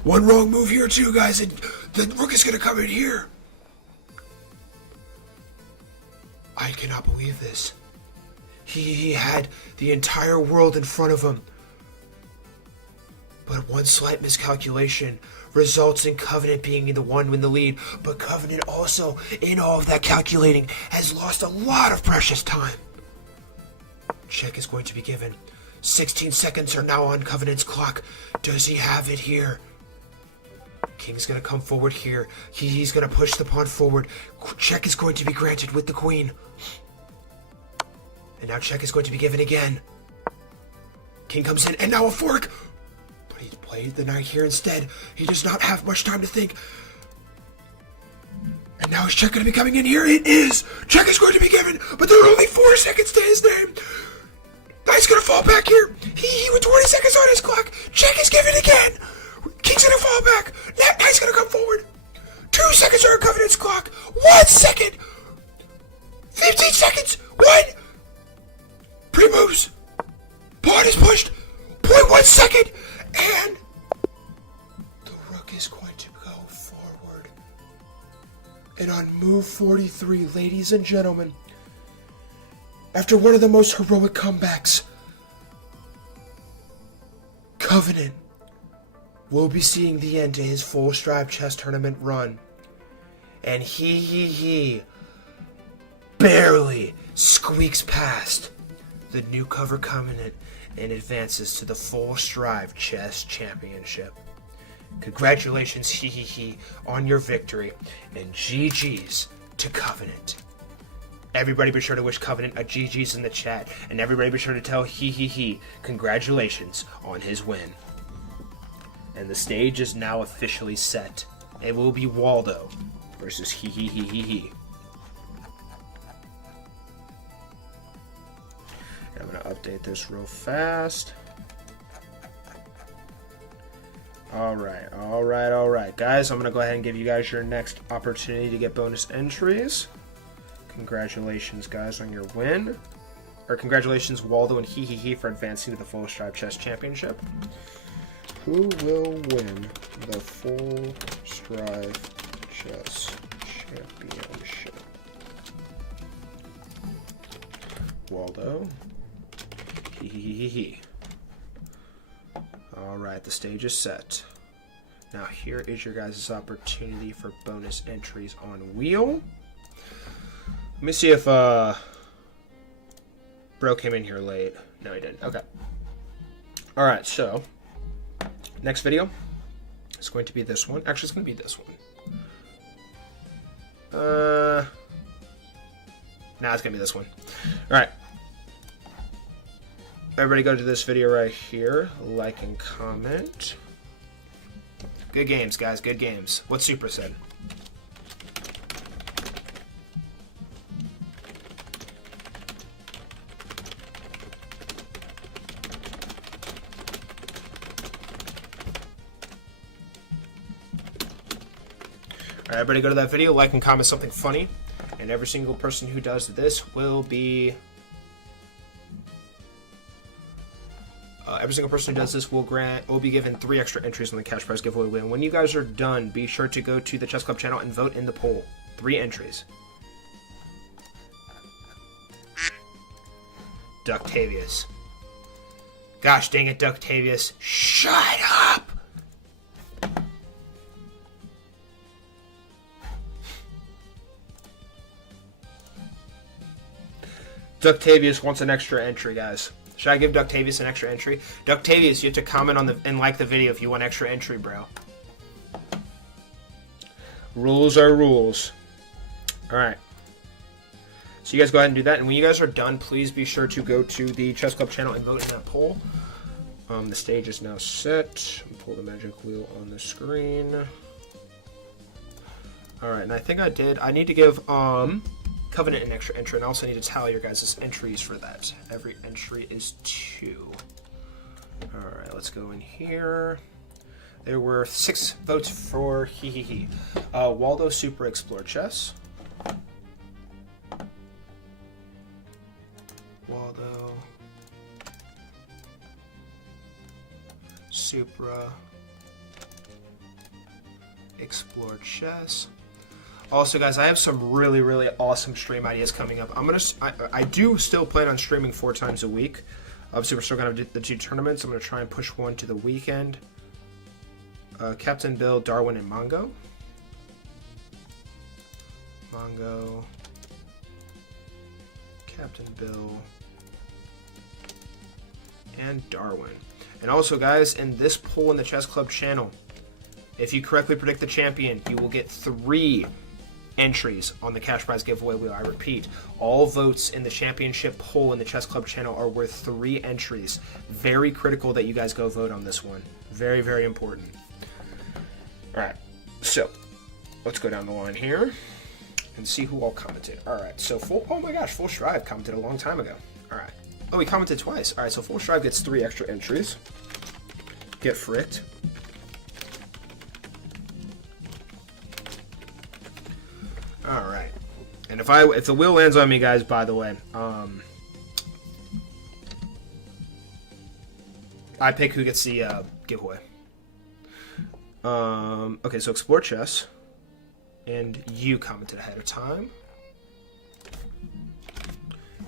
One wrong move here too, guys, and the rook is going to come in here. I cannot believe this. He had the entire world in front of him. But one slight miscalculation results in Covenant being the one in the lead. But Covenant also, in all of that calculating, has lost a lot of precious time. Check is going to be given. 16 seconds are now on Covenant's clock. Does he have it here? King's going to come forward here. He's going to push the pawn forward. Check is going to be granted with the queen. And now check is going to be given again. King comes in, and now a fork. But he played the knight here instead. He does not have much time to think. And now is check going to be coming in here? It is. Check is going to be given, but there are only 4 seconds to his name. Knight's going to fall back here. He with 20 seconds on his clock. Check is given again. King's going to fall back. Knight's going to come forward. 2 seconds are on Covenant's clock. 1 second. 15 seconds. 1. Pre-moves. Pawn is pushed. 0.1 second. And the rook is going to go forward. And on move 43, ladies and gentlemen, after one of the most heroic comebacks, Covenant will be seeing the end to his full Strive chess tournament run. And he barely squeaks past the new cover Covenant and advances to the full Strive chess championship. Congratulations, on your victory, and GG's to Covenant. Everybody be sure to wish Covenant a GG's in the chat, and everybody be sure to tell congratulations on his win. And the stage is now officially set. It will be Waldo versus he. I'm going to update this real fast. Alright. Guys, I'm going to go ahead and give you guys your next opportunity to get bonus entries. Congratulations, guys, on your win. Or congratulations, Waldo and he for advancing to the Full Strive Chess Championship. Who will win the Full Strive Chess Championship? Waldo. He. Alright, the stage is set. Now here is your guys' opportunity for bonus entries on wheel. Let me see if Bro came in here late. No, he didn't. Okay. Alright, so next video is going to be this one. Actually, it's going to be this one. It's going to be this one. Alright. Everybody go to this video right here. Like and comment. Good games, guys. Good games. What Super said. Alright, everybody go to that video, like and comment something funny, and every single person who does this will be... every single person who does this will be given 3 extra entries on the cash prize giveaway win. When you guys are done, be sure to go to the Chess Club channel and vote in the poll. 3 entries. Ductavius. Gosh dang it, Ductavius. Shut up! Ductavius wants an extra entry, guys. Should I give Ductavius an extra entry? Ductavius, you have to comment on and like the video if you want extra entry, bro. Rules are rules. All right. So you guys go ahead and do that. And when you guys are done, please be sure to go to the Chess Club channel and vote in that poll. The stage is now set. Pull the magic wheel on the screen. All right, and I think I need to give Covenant an extra entry, and I also need to tally your guys' entries for that. Every entry is 2. All right, let's go in here. There were 6 votes for Waldo Super Explore Chess. Waldo Supra Explore Chess. Also, guys, I have some really, really awesome stream ideas coming up. I do still plan on streaming 4 times a week. Obviously, we're still gonna do the 2 tournaments. I'm gonna try and push one to the weekend. Captain Bill, Darwin, and Mongo. Captain Bill, and Darwin. And also, guys, in this poll in the Chess Club channel, if you correctly predict the champion, you will get 3 entries on the cash prize giveaway wheel. I repeat, all votes in the championship poll in the Chess Club channel are worth 3 entries. Very critical that you guys go vote on this one. Very, very important. All right, so let's go down the line here and see who all commented. All right, so oh my gosh, Full Strive commented a long time ago. All right. Oh, he commented twice. All right, so Full Strive gets 3 extra entries. Get fricked. All right, and if the wheel lands on me, guys, by the way, I pick who gets the giveaway. Okay, so Explore Chess, and you commented ahead of time.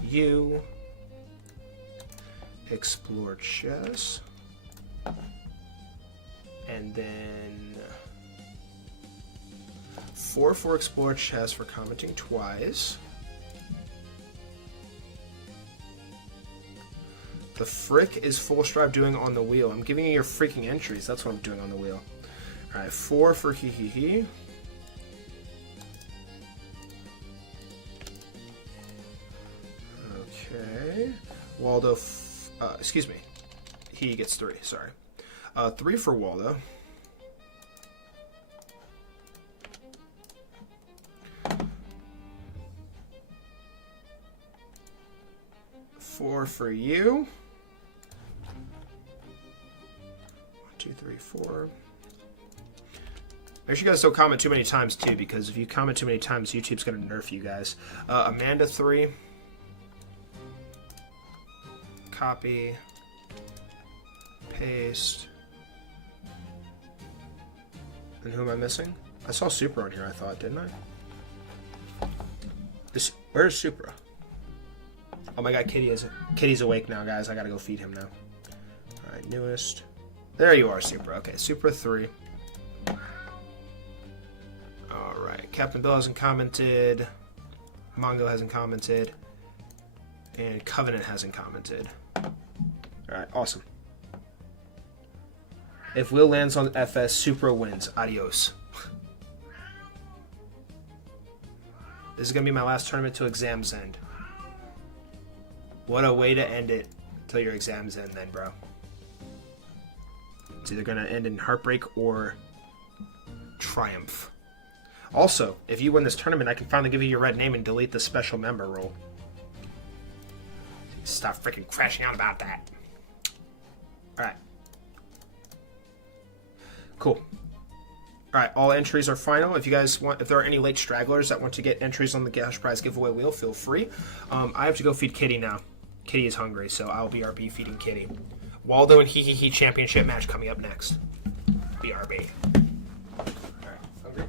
You Explore Chess, and then 4 for Explore Chess for commenting twice. The frick is Full Strive doing on the wheel? I'm giving you your freaking entries. That's what I'm doing on the wheel. All right, 4 for Okay. Waldo, excuse me. He gets 3, sorry. 3 for Waldo. 4 for you. 1, 2, 3, 4. Make sure you guys don't comment too many times too, because if you comment too many times, YouTube's gonna nerf you guys. Amanda 3. Copy. Paste. And who am I missing? I saw Supra on here, I thought, didn't I? Where's Supra? Oh my god, Kitty's awake now, guys. I gotta go feed him now. Alright, newest. There you are, Supra. Okay, Supra 3. Alright, Captain Bill hasn't commented. Mongo hasn't commented. And Covenant hasn't commented. Alright, awesome. If Will lands on FS, Supra wins. Adios. This is going to be my last tournament till exams end. What a way to end it till your exams end then, bro. It's either going to end in heartbreak or triumph. Also, if you win this tournament, I can finally give you your red name and delete the special member rule. Stop freaking crashing out about that. Alright. Cool. Alright, all entries are final. If you guys want, if there are any late stragglers that want to get entries on the cash prize giveaway wheel, feel free. I have to go feed Kitty now. Kitty is hungry, so I'll BRB feeding Kitty. Waldo and He championship match coming up next. BRB. Alright, hungry.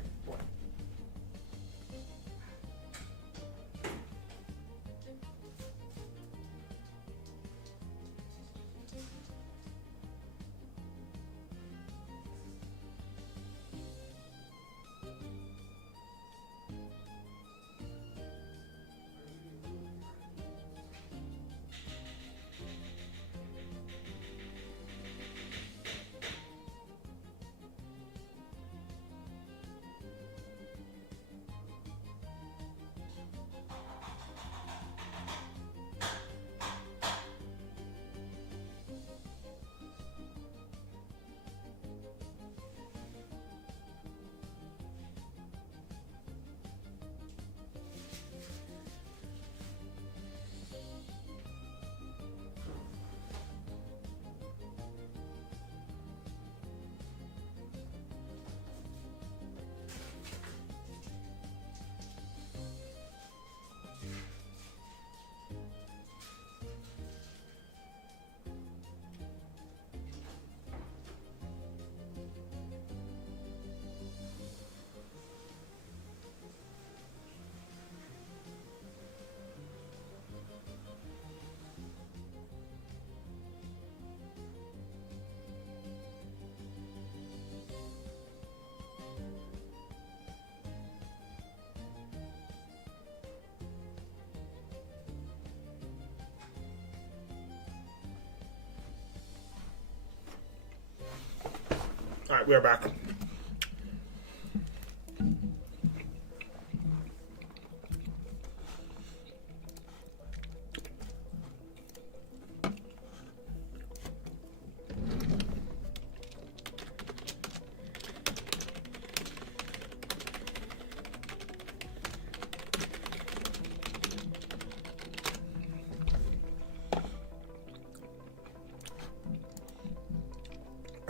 we are back.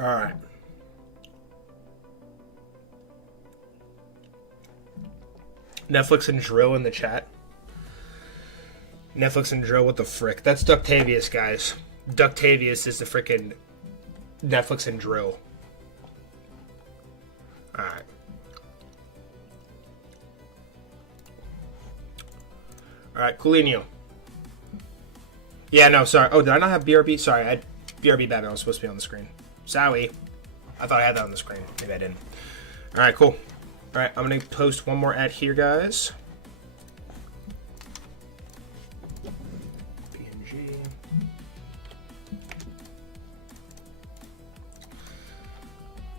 All right. Netflix and Drill in the chat. Netflix and Drill, what the frick? That's Ductavius, guys. Ductavius is the frickin' Netflix and Drill. All right. All right, Coutinho. Yeah, no, sorry. Oh, did I not have BRB? Sorry, I had BRB Batman was supposed to be on the screen. Sorry. I thought I had that on the screen. Maybe I didn't. All right, cool. All right, I'm going to post one more ad here, guys. BNG.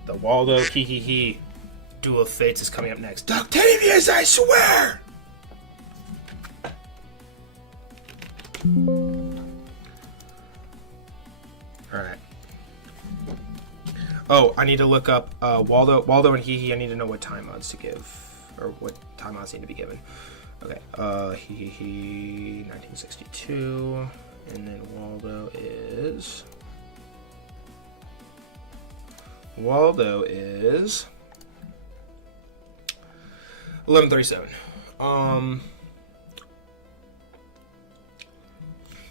The Waldo Kihihi Duel of Fates is coming up next. Ductavius, I swear! Alright. Oh, I need to look up Waldo and Hihi. I need to know what time mods to give. Or what time mods need to be given. Okay. Hihi 1962. And then Waldo is 1137.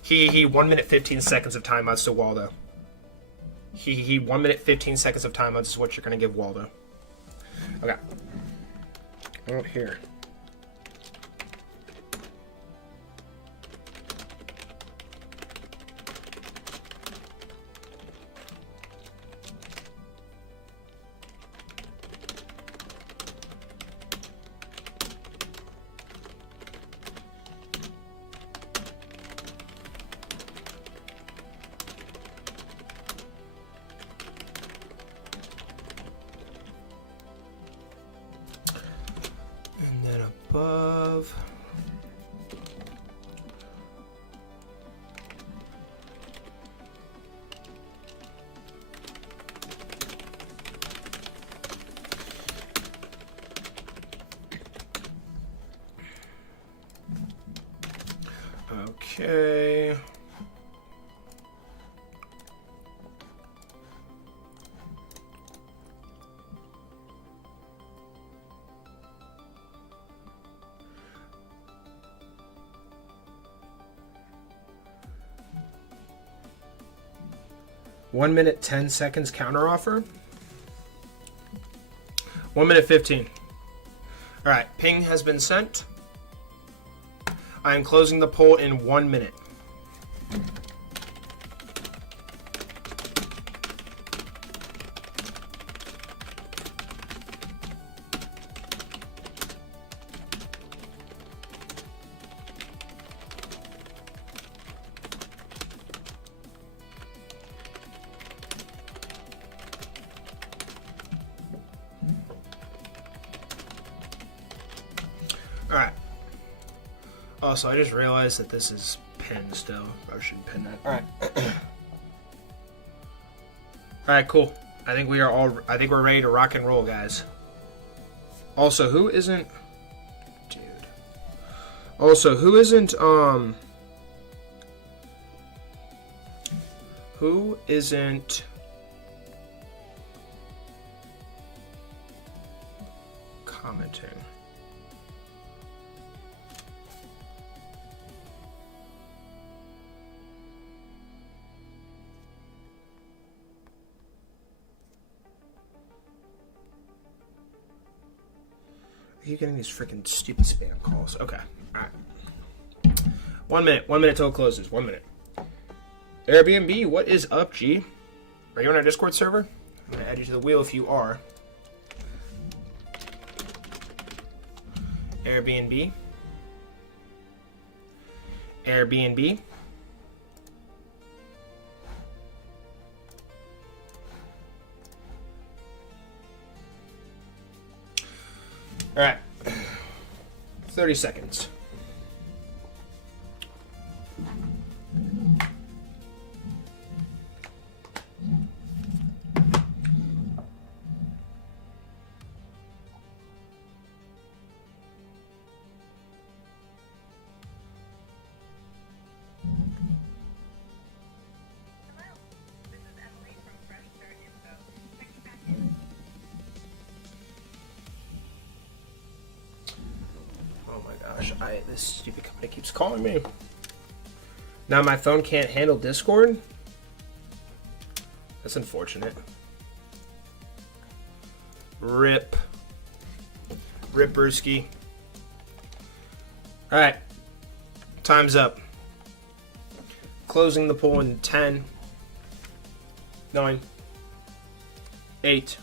He 1 minute 15 seconds of timeouts to Waldo. He 1 minute 15 seconds of timeouts is what you're gonna give Waldo. Okay. Oh, here. Above. Okay. One minute 10 seconds counter offer. 1 minute 15. All right, ping has been sent. I am closing the poll in 1 minute. Alright. Oh, so I just realized that this is pinned still. I shouldn't pin that. Alright. Alright, cool. I think we're ready to rock and roll, guys. Also, who isn't commenting? Are you getting these freaking stupid spam calls? Okay. Alright. 1 minute. 1 minute till it closes. 1 minute. Airbnb, what is up, G? Are you on our Discord server? I'm going to add you to the wheel if you are. Airbnb. Airbnb. All right. 30 seconds. Oh my gosh, this stupid company keeps calling me. Now my phone can't handle Discord? That's unfortunate. Rip. Rip Brewski. Alright. Time's up. Closing the poll in 10, 9, 8,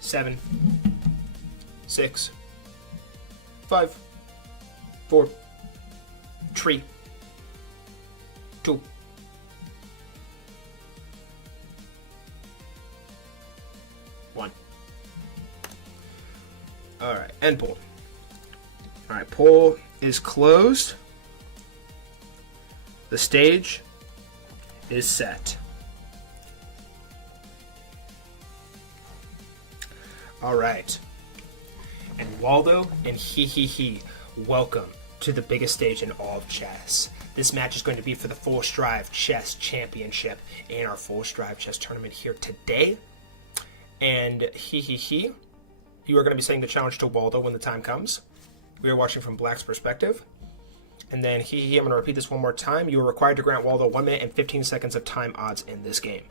7, 6, 5, 4, 3, 2, 1. Alright, end poll. Alright, poll is closed. The stage is set. Alright. And Waldo and he, welcome to the biggest stage in all of chess. This match is going to be for the Full Strive Chess Championship in our Full Strive Chess tournament here today. And he, you are going to be setting the challenge to Waldo when the time comes. We are watching from Black's perspective. And then I'm going to repeat this one more time. You are required to grant Waldo 1 minute and 15 seconds of time odds in this game.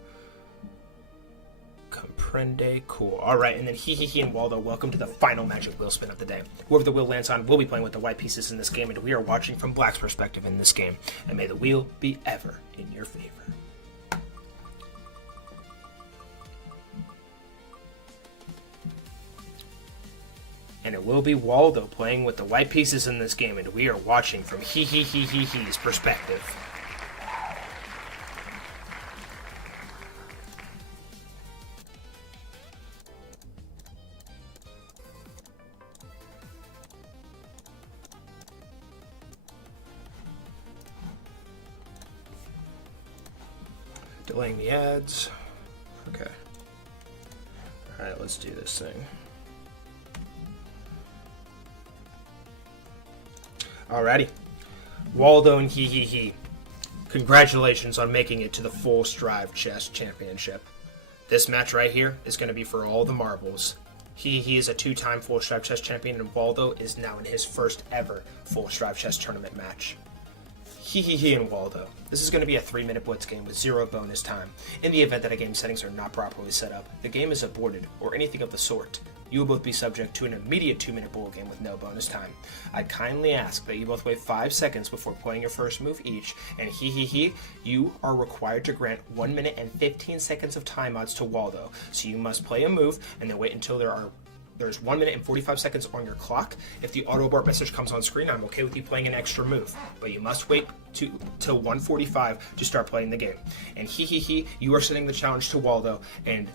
Comprende, cool. Alright, and then he and Waldo, welcome to the final magic wheel spin of the day. Whoever the wheel lands on will be playing with the white pieces in this game, and we are watching from Black's perspective in this game. And may the wheel be ever in your favor. And it will be Waldo playing with the white pieces in this game, and we are watching from he's perspective. Delaying the ads. Okay. Alright, let's do this thing. Alrighty. Waldo and he. Congratulations on making it to the Full Strive Chess Championship. This match right here is going to be for all the marbles. He is a 2-time Full Strive Chess champion, and Waldo is now in his first ever Full Strive Chess tournament match. He and Waldo. This is going to be a 3-minute blitz game with 0 bonus time. In the event that a game settings are not properly set up, the game is aborted, or anything of the sort. You will both be subject to an immediate 2-minute bull game with no bonus time. I kindly ask that you both wait 5 seconds before playing your first move each, and you are required to grant 1 minute and 15 seconds of time odds to Waldo. So you must play a move, and then wait until there's 1 minute and 45 seconds on your clock. If the auto abort message comes on screen, I'm okay with you playing an extra move, but you must wait till 1:45 to start playing the game. And you are setting the challenge to Waldo, and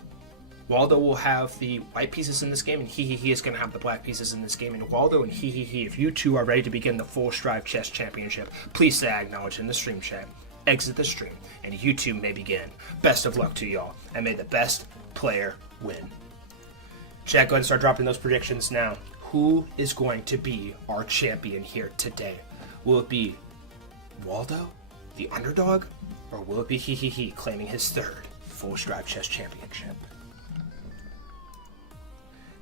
Waldo will have the white pieces in this game, and he is going to have the black pieces in this game. And Waldo and he, if you two are ready to begin the Full Strive Chess Championship, please say I acknowledge in the stream chat. Exit the stream, and you two may begin. Best of luck to y'all, and may the best player win. Chat, go ahead and start dropping those predictions now. Who is going to be our champion here today? Will it be Waldo, the underdog, or will it be he claiming his third Full Strive Chess Championship?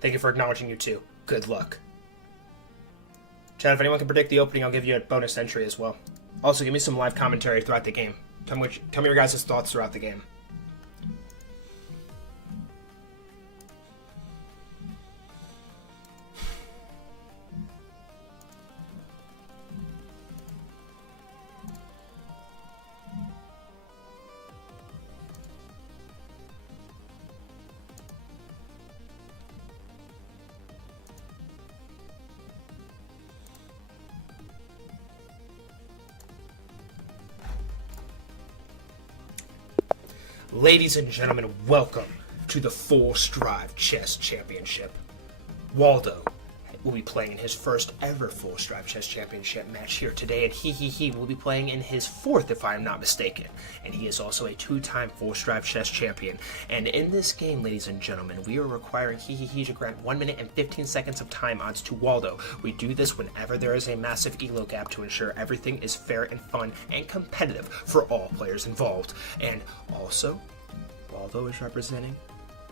Thank you for acknowledging you two. Good luck. Chat, if anyone can predict the opening, I'll give you a bonus entry as well. Also, give me some live commentary throughout the game. Tell me your guys' thoughts throughout the game. Ladies and gentlemen, welcome to the Full Strive Chess Championship. Waldo will be playing in his first ever full Stripe Chess Championship match here today, and he will be playing in his fourth, if I am not mistaken. And he is also a 2-time full Stripe Chess champion. And in this game, ladies and gentlemen, we are requiring he to grant 1 minute and 15 seconds of time odds to Waldo. We do this whenever there is a massive elo gap to ensure everything is fair and fun and competitive for all players involved. And also, Waldo is representing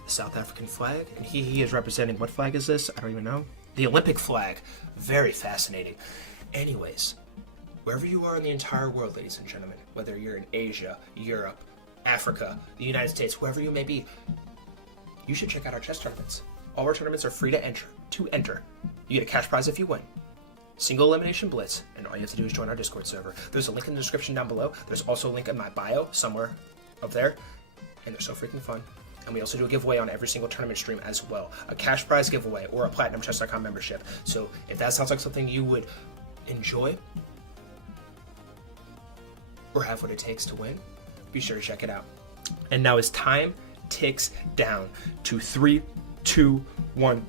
the South African flag, and he is representing, what flag is this? I don't even know. The Olympic flag. Very fascinating. Anyways, wherever you are in the entire world, ladies and gentlemen, whether you're in Asia, Europe, Africa, the United States, wherever you may be, you should check out our chess tournaments. All our tournaments are free to enter. You get a cash prize if you win. Single elimination Blitz, and all you have to do is join our Discord server. There's a link in the description down below. There's also a link in my bio somewhere up there, and they're so freaking fun. And we also do a giveaway on every single tournament stream as well. A cash prize giveaway or a PlatinumChess.com membership. So if that sounds like something you would enjoy or have what it takes to win, be sure to check it out. And now as time ticks down to 3, 2, 1,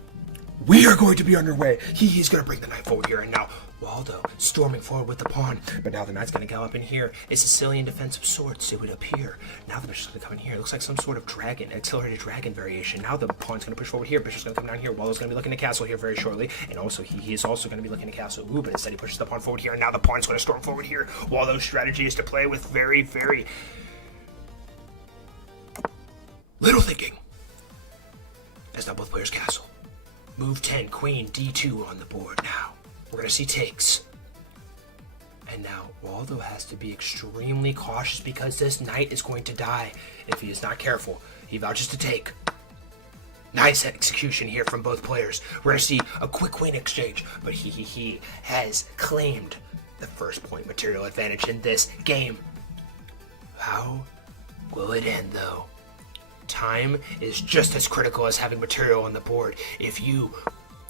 we are going to be underway. He's going to bring the knight forward here, and now Waldo storming forward with the pawn, but now the knight's going to go up in here. A Sicilian defensive swords, it would appear. Now the bishop's going to come in here. It looks like some sort of dragon, accelerated dragon variation. Now the pawn's going to push forward here. Bishop's going to come down here. Waldo's going to be looking to castle here very shortly, and also he is also going to be looking to castle. Ooh, but instead he pushes the pawn forward here, and now the pawn's going to storm forward here. Waldo's strategy is to play with very, very little thinking, as now both players castle. Move 10, queen, d2 on the board now. We're going to see takes. And now Waldo has to be extremely cautious because this knight is going to die if he is not careful. He vouches to take. Nice execution here from both players. We're going to see a quick queen exchange, but he has claimed the first point material advantage in this game. How will it end, though? Time is just as critical as having material on the board. If you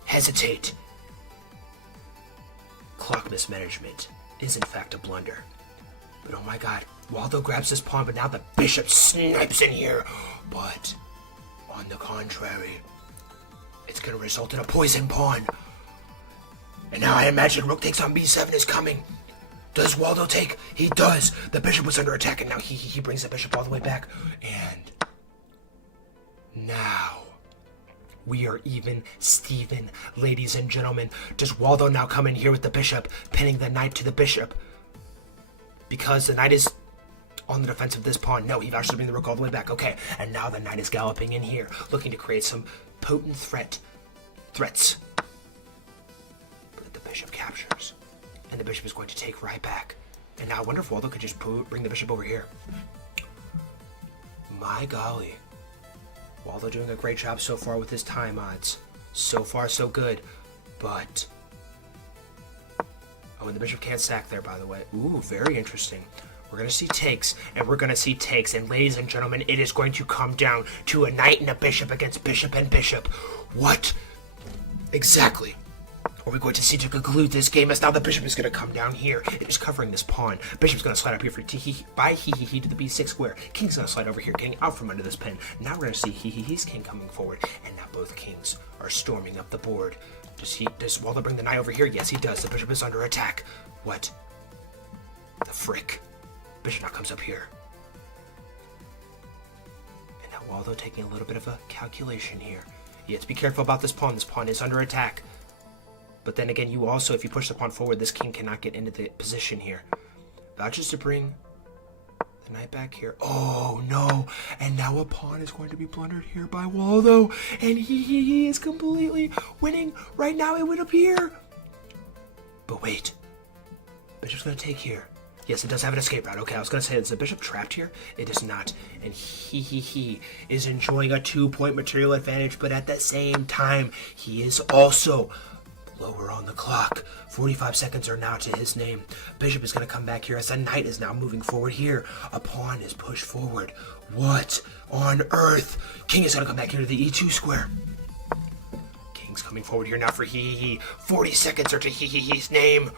hesitate, clock mismanagement is in fact a blunder. But oh my god, Waldo grabs this pawn, but now the bishop snipes in here. But on the contrary, it's going to result in a poison pawn. And now I imagine rook takes on b7 is coming. Does Waldo take? He does. The bishop was under attack, and now he brings the bishop all the way back. And now we are even Steven, ladies and gentlemen. Does Waldo now come in here with the bishop, pinning the knight to the bishop? Because the knight is on the defense of this pawn. No, he vouches to bring the rook all the way back. Okay, and now the knight is galloping in here, looking to create some potent threats. But the bishop captures, and the bishop is going to take right back. And now I wonder if Waldo could just bring the bishop over here. My golly. Waldo doing a great job so far with his time odds. So far, so good. But oh, and the bishop can't stack there, by the way. Ooh, very interesting. We're going to see takes, and we're going to see takes. And ladies and gentlemen, it is going to come down to a knight and a bishop against bishop and bishop. What exactly are we going to see to conclude this game? As now the bishop is going to come down here. It is covering this pawn. Bishop's going to slide up here for to the b6 square. King's going to slide over here, getting out from under this pin. Now we're going to see his king coming forward, and now both kings are storming up the board. Does Waldo bring the knight over here? Yes, he does. The bishop is under attack. What the frick? Bishop now comes up here. And now Waldo taking a little bit of a calculation here. You have to be careful about this pawn. This pawn is under attack. But then again, you also, if you push the pawn forward, this king cannot get into the position here. Vouches to bring the knight back here. Oh, no. And now a pawn is going to be blundered here by Waldo. And he is completely winning right now, it would appear. But wait. Bishop's going to take here. Yes, it does have an escape route. Okay, I was going to say, is the bishop trapped here? It is not. And he is enjoying a 2-point material advantage, but at the same time, he is also lower on the clock. 45 seconds are now to his name. Bishop is going to come back here as the knight is now moving forward here. A pawn is pushed forward. What on earth? King is going to come back here to the e2 square. King's coming forward here now for 40 seconds are to his name.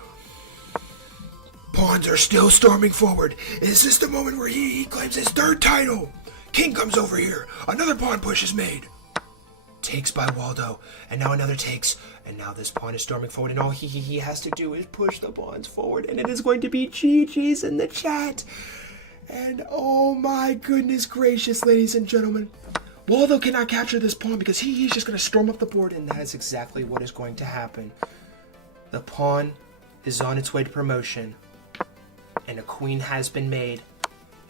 Pawns are still storming forward. Is this the moment where he claims his third title? King comes over here. Another pawn push is made. Takes by Waldo. And now another takes. And now this pawn is storming forward. And all he has to do is push the pawns forward. And it is going to be GG's in the chat. And oh my goodness gracious, ladies and gentlemen. Waldo cannot capture this pawn because he's just going to storm up the board. And that is exactly what is going to happen. The pawn is on its way to promotion. And a queen has been made.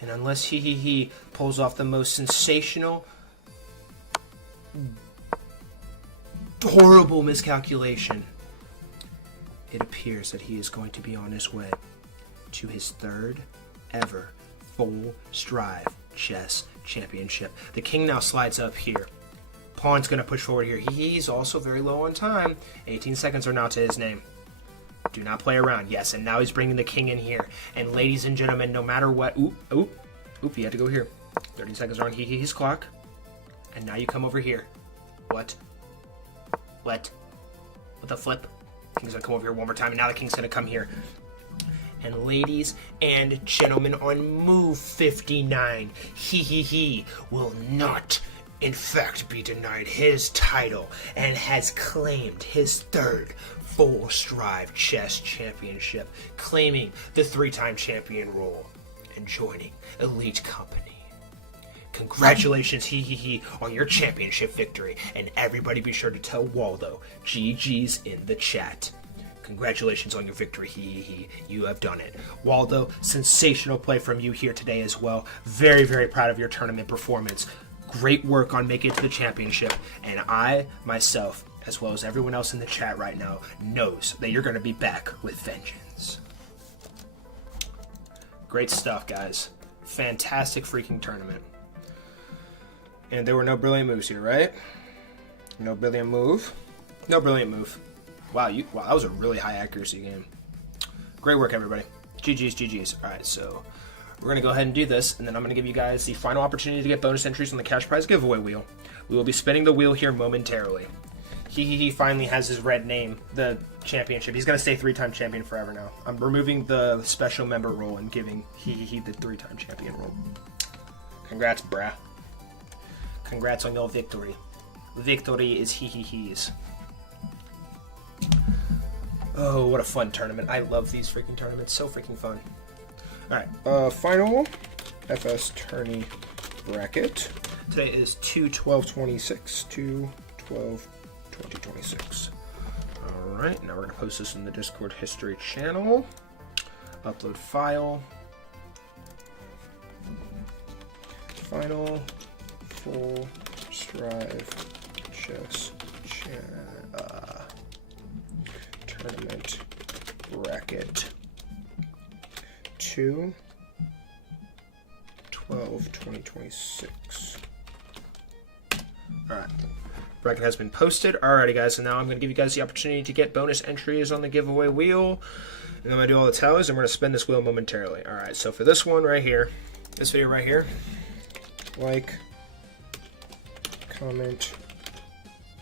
And unless he pulls off the most sensational, horrible miscalculation, it appears that he is going to be on his way to his third ever full strive chess championship. The king now slides up here. Pawn's going to push forward here. He's also very low on time. 18 seconds are now to his name. Do not play around. Yes, and now he's bringing the king in here. And ladies and gentlemen, no matter what... Oop, he had to go here. 30 seconds are on his clock. And now you come over here. What the flip? King's gonna come over here one more time, and now the king's gonna come here. And ladies and gentlemen, on move 59, he will not, in fact, be denied his title and has claimed his third full strive chess championship, claiming the 3-time champion role and joining elite company. Congratulations, he on your championship victory, and everybody be sure to tell Waldo GG's in the chat. Congratulations on your victory, he you have done it. Waldo, sensational play from you here today as well. Very, very proud of your tournament performance. Great work on making it to the championship, and I, myself, as well as everyone else in the chat right now, knows that you're going to be back with vengeance. Great stuff, guys. Fantastic freaking tournament. And there were no brilliant moves here, right? No brilliant move. No brilliant move. Wow, that was a really high accuracy game. Great work, everybody. GG's. All right, so we're going to go ahead and do this, and then I'm going to give you guys the final opportunity to get bonus entries on the cash prize giveaway wheel. We will be spinning the wheel here momentarily. He finally has his red name, the championship. He's going to stay 3-time champion forever now. I'm removing the special member role and giving he the 3-time champion role. Congrats, brah. Congrats on your victory. Victory is he's. Oh, what a fun tournament. I love these freaking tournaments. So freaking fun. Alright, final FS tourney bracket. Today is 2/12/26. 2/12/2026. Alright, now we're going to post this in the Discord history channel. Upload file. Final full strive chess tournament bracket 2/12/2026. Alright. Bracket has been posted. Alrighty, guys, so now I'm going to give you guys the opportunity to get bonus entries on the giveaway wheel. And I'm going to do all the tallies, and we're going to spin this wheel momentarily. Alright, so for this one right here, this video right here, like, comment,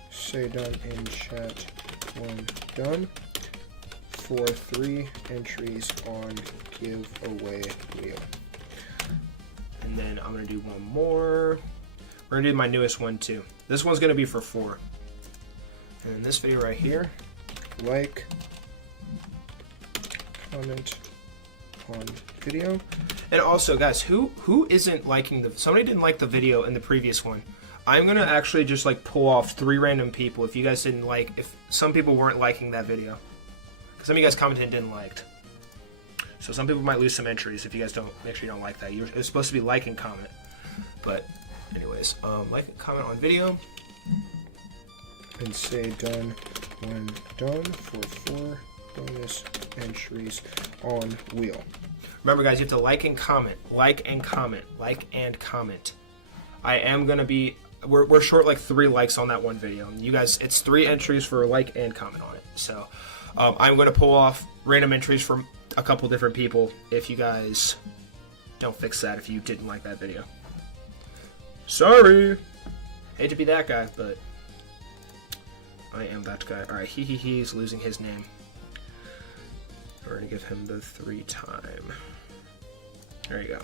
say done in chat when done, for 3 entries on giveaway wheel. And then I'm going to do one more. We're going to do my newest one too. This one's going to be for 4. And in this video right here, like, comment on video. And also, guys, who isn't liking the... Somebody didn't like the video in the previous one. I'm going to actually just like pull off 3 random people if you guys didn't like... If some people weren't liking that video. Because some of you guys commented and didn't like. So some people might lose some entries if you guys don't... Make sure you don't like that. It's supposed to be like and comment. But... Anyways, like and comment on video. And say done when done for 4 bonus entries on wheel. Remember, guys, you have to like and comment. Like and comment. Like and comment. I am going to be... We're short like 3 likes on that one video. You guys, it's 3 entries for like and comment on it. So, I'm going to pull off random entries from a couple different people if you guys don't fix that if you didn't like that video. Sorry! Hate to be that guy, but I am that guy. Alright, he's losing his name. We're going to give him the 3-time. There you go.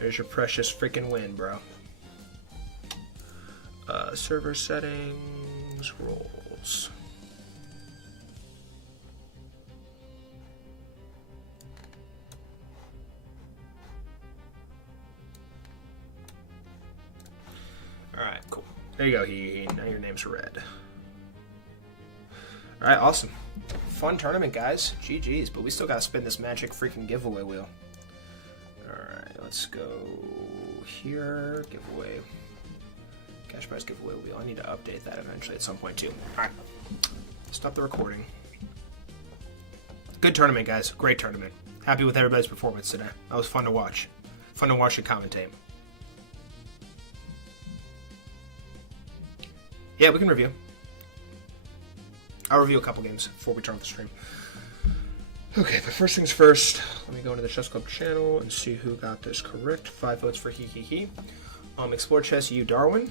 There's your precious freaking win, bro. server settings, roles. Alright, cool. There you go, now your name's red. Alright, awesome. Fun tournament, guys. GG's, but we still gotta spin this magic freaking giveaway wheel. Alright, let's go here. Giveaway. Cash prize giveaway wheel. I need to update that eventually at some point, too. Alright. Stop the recording. Good tournament, guys. Great tournament. Happy with everybody's performance today. That was fun to watch. Fun to watch and commentate. Yeah, we can review. I'll review a couple games before we turn off the stream. Okay, but first things first, let me go into the Chess Club channel and see who got this correct. 5 votes for he. Explore Chess, you, Darwin.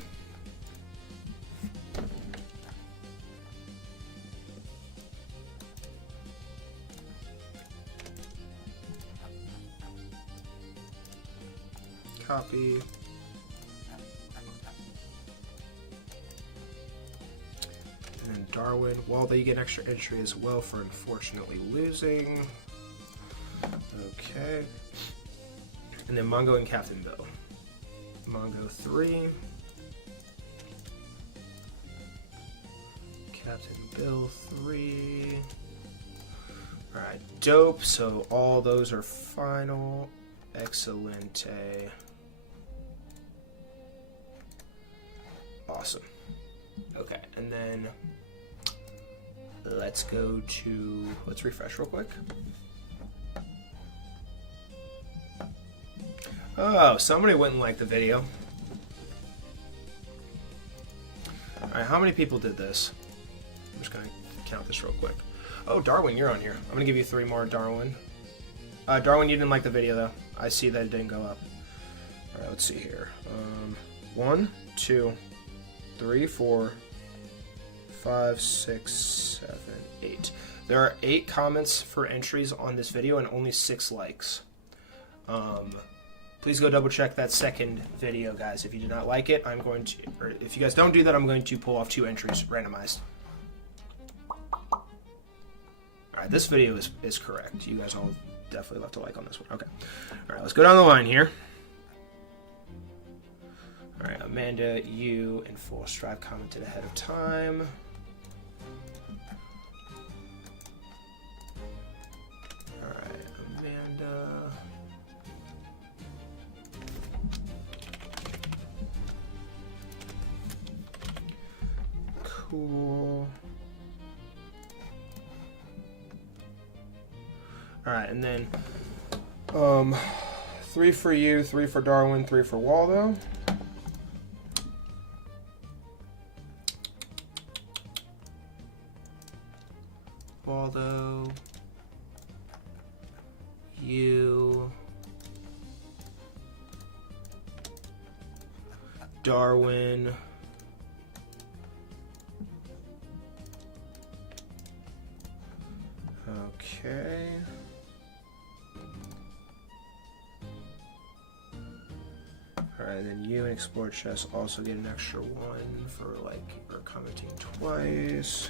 Copy. And then Darwin, Waldo, you get an extra entry as well for unfortunately losing. Okay. And then Mongo and Captain Bill. Mongo 3. Captain Bill 3. Alright, dope. So all those are final. Excelente. Awesome. Okay, and then let's go to, let's refresh real quick. Oh, somebody wouldn't like the video. Alright, how many people did this? I'm just gonna count this real quick. Oh, Darwin, you're on here. I'm gonna give you 3 more, Darwin. Darwin, you didn't like the video though. I see that it didn't go up. Alright, let's see here. 1, 2, 3, 4, 5, 6, 7, 8. There are 8 comments for entries on this video and only 6 likes. Please go double check that second video, guys. If you did not like it, I'm going to, or if you guys don't do that, I'm going to pull off 2 entries randomized. Alright, this video is correct. You guys all definitely left a like on this one. Okay. Alright, let's go down the line here. Alright, Amanda, you and Full Strive commented ahead of time. Alright, Amanda. Cool. Alright, and then 3 for you, 3 for Darwin, 3 for Waldo. Waldo, you, Darwin, okay. Alright, then you and Explore Chess also get an extra 1 for like or commenting twice.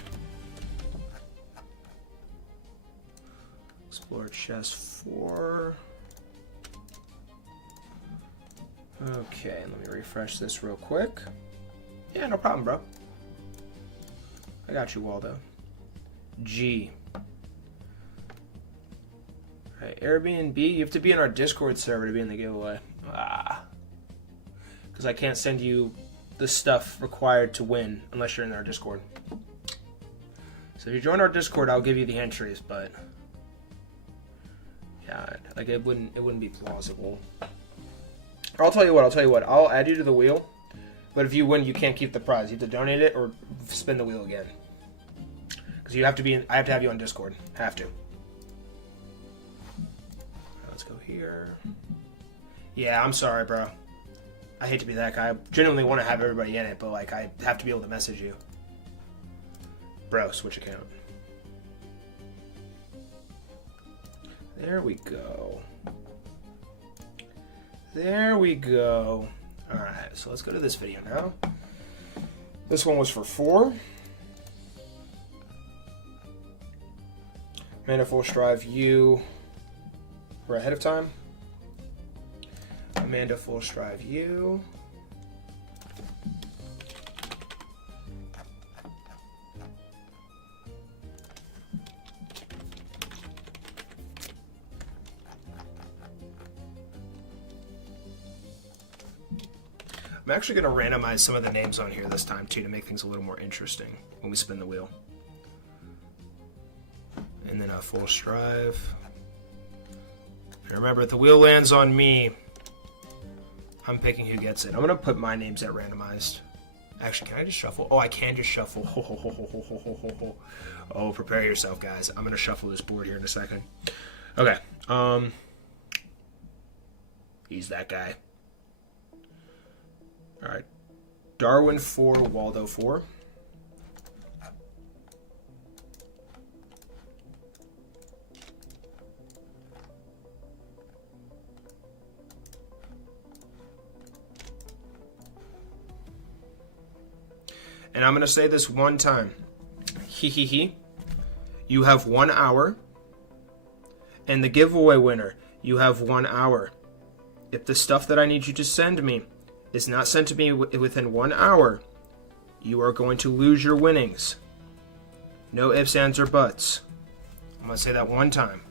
Explore Chess 4. Okay, let me refresh this real quick. Yeah, no problem, bro. I got you, Waldo. G. Alright, Airbnb, you have to be in our Discord server to be in the giveaway. Because I can't send you the stuff required to win unless you're in our Discord. So if you join our Discord, I'll give you the entries, but yeah, like it wouldn't be plausible. Or I'll tell you what, I'll add you to the wheel, but if you win, you can't keep the prize. You have to donate it or spin the wheel again. Because you have to be I have to have you on Discord. Have to. Let's go here. Yeah, I'm sorry, bro. I hate to be that guy. I genuinely want to have everybody in it, but like I have to be able to message you. Bro, switch account. There we go. There we go. Alright, so let's go to this video now. This one was for 4. Amanda Full Strive, you were ahead of time. Amanda Full Strive, you. I'm actually going to randomize some of the names on here this time, too, to make things a little more interesting when we spin the wheel. And then a Full Strive. And remember, if the wheel lands on me, I'm picking who gets it. I'm going to put my names at randomized. Actually, can I just shuffle? Oh, I can just shuffle. Oh, prepare yourself, guys. I'm going to shuffle this board here in a second. Okay. He's that guy. All right. Darwin 4, Waldo 4. And I'm going to say this one time. You have 1 hour. And the giveaway winner, you have 1 hour. If the stuff that I need you to send me is not sent to me within 1 hour, you are going to lose your winnings. No ifs, ands, or buts. I'm going to say that one time.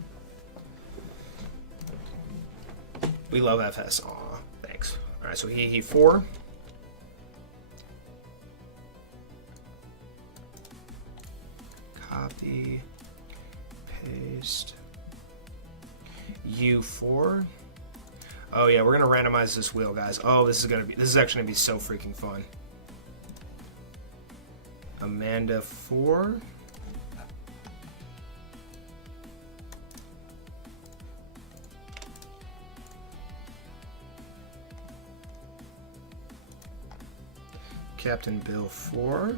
We love FS. Aw, thanks. All right, so he 4. Copy, paste. U4. Oh yeah, we're gonna randomize this wheel, guys. Oh, this is actually gonna be so freaking fun. Amanda 4. Captain Bill 4.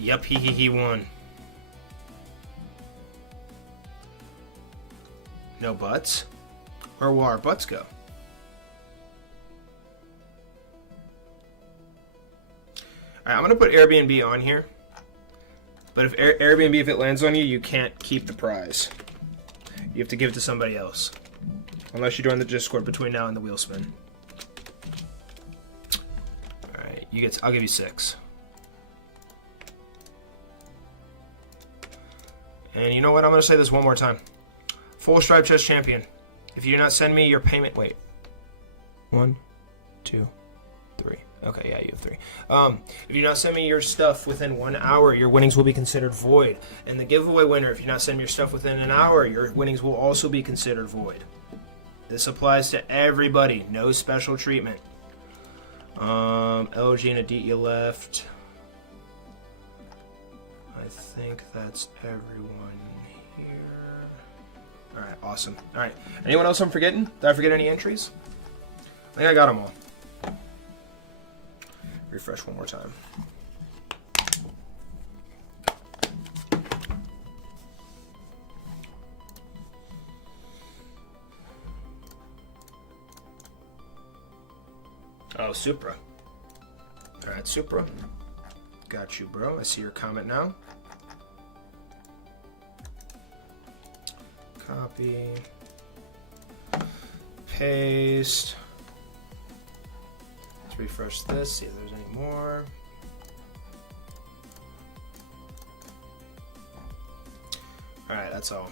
Yep, he won. No buts? Where will our butts go? Alright, I'm going to put Airbnb on here. But if Airbnb, if it lands on you, you can't keep the prize. You have to give it to somebody else. Unless you join the Discord between now and the wheel spin. Alright, I'll give you 6. And you know what? I'm going to say this one more time. Full Stripe Chess Champion. If you do not send me your payment... Wait. 1, 2, 3. Okay, yeah, you have 3. If you do not send me your stuff within 1 hour, your winnings will be considered void. And the giveaway winner, if you do not send me your stuff within an hour, your winnings will also be considered void. This applies to everybody. No special treatment. LG and Aditya left. I think that's everyone here. Alright, awesome. Alright, anyone else I'm forgetting? Did I forget any entries? I think I got them all. Refresh one more time. Oh, Supra. Alright, Supra. Got you, bro. I see your comment now. Copy. Paste. Let's refresh this, see if there's any more. Alright, that's all.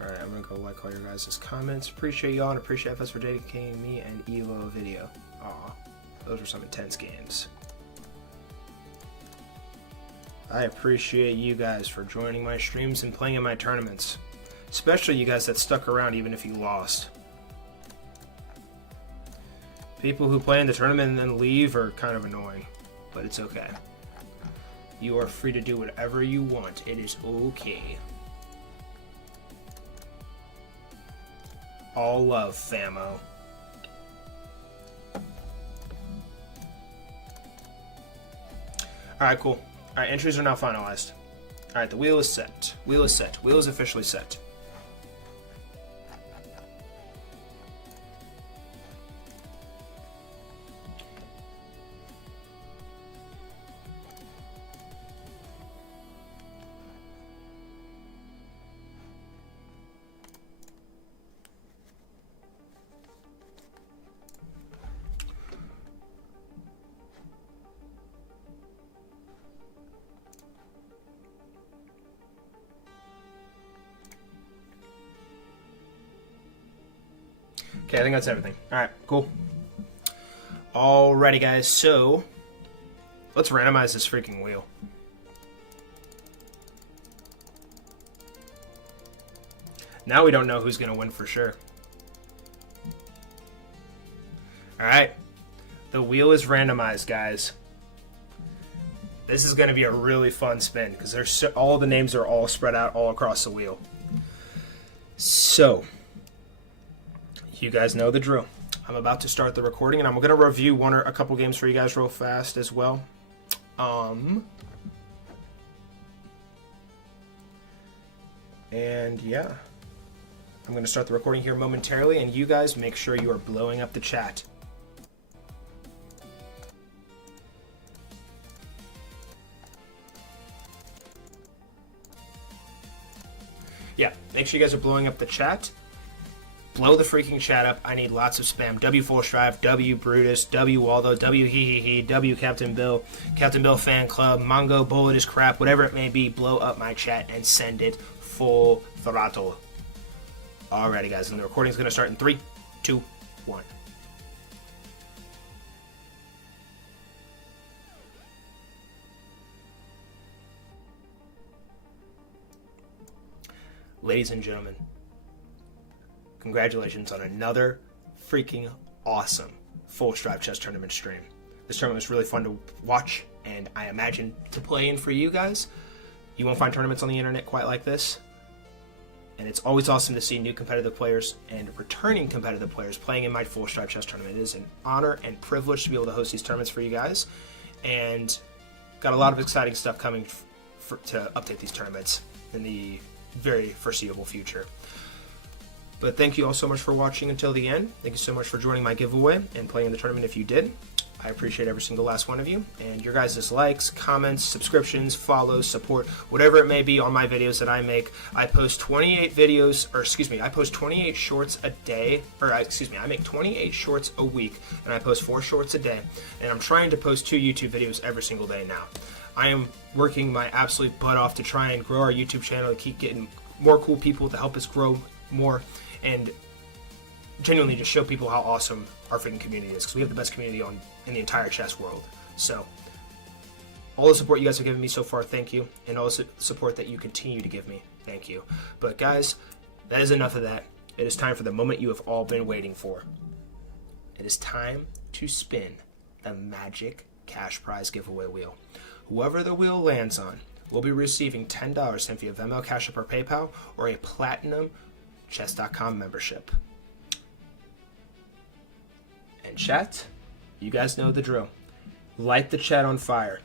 Alright, I'm gonna go like all your guys' comments. Appreciate y'all and appreciate FS for dedicating me and Evo a video. Aw, those were some intense games. I appreciate you guys for joining my streams and playing in my tournaments. Especially you guys that stuck around even if you lost. People who play in the tournament and then leave are kind of annoying, but it's okay. You are free to do whatever you want. It is okay. All love, famo. Alright, cool. Alright, entries are now finalized. Alright, the wheel is set. Wheel is set. Wheel is officially set. Okay, I think that's everything. Alright, cool. Alrighty, guys, so let's randomize this freaking wheel. Now we don't know who's going to win for sure. Alright, the wheel is randomized, guys. This is going to be a really fun spin because all the names are all spread out all across the wheel. So, you guys know the drill. I'm about to start the recording, and I'm going to review one or a couple games for you guys real fast as well. And yeah, I'm going to start the recording here momentarily, and you guys make sure you are blowing up the chat. Yeah, make sure you guys are blowing up the chat. Blow the freaking chat up. I need lots of spam. W Full Strive, W Brutus, W Waldo, W He, W Captain Bill Fan Club, Mongo, Bullet is crap, whatever it may be, blow up my chat and send it full throttle. Alrighty, guys, and the recording's going to start in 3, 2, 1. Ladies and gentlemen, congratulations on another freaking awesome Full Strive Chess Tournament stream. This tournament was really fun to watch, and I imagine to play in for you guys. You won't find tournaments on the internet quite like this, and it's always awesome to see new competitive players and returning competitive players playing in my Full Strive Chess Tournament. It is an honor and privilege to be able to host these tournaments for you guys, and got a lot of exciting stuff coming to update these tournaments in the very foreseeable future. But thank you all so much for watching until the end. Thank you so much for joining my giveaway and playing in the tournament if you did. I appreciate every single last one of you. And your guys' likes, comments, subscriptions, follows, support, whatever it may be on my videos that I make. I post 28 videos, I post 28 shorts a day, I make 28 shorts a week, and I post 4 shorts a day. And I'm trying to post 2 YouTube videos every single day now. I am working my absolute butt off to try and grow our YouTube channel, to keep getting more cool people to help us grow more, and genuinely just show people how awesome our freaking community is, because we have the best community in the entire chess world. So, all the support you guys have given me so far, thank you, and all the support that you continue to give me, thank you. But guys, that is enough of that. It is time for the moment you have all been waiting for. It is time to spin the magic cash prize giveaway wheel. Whoever the wheel lands on will be receiving $10 sent via Venmo, Cash App, or PayPal, or a platinum chess.com membership. And chat, you guys know the drill. Light the chat on fire.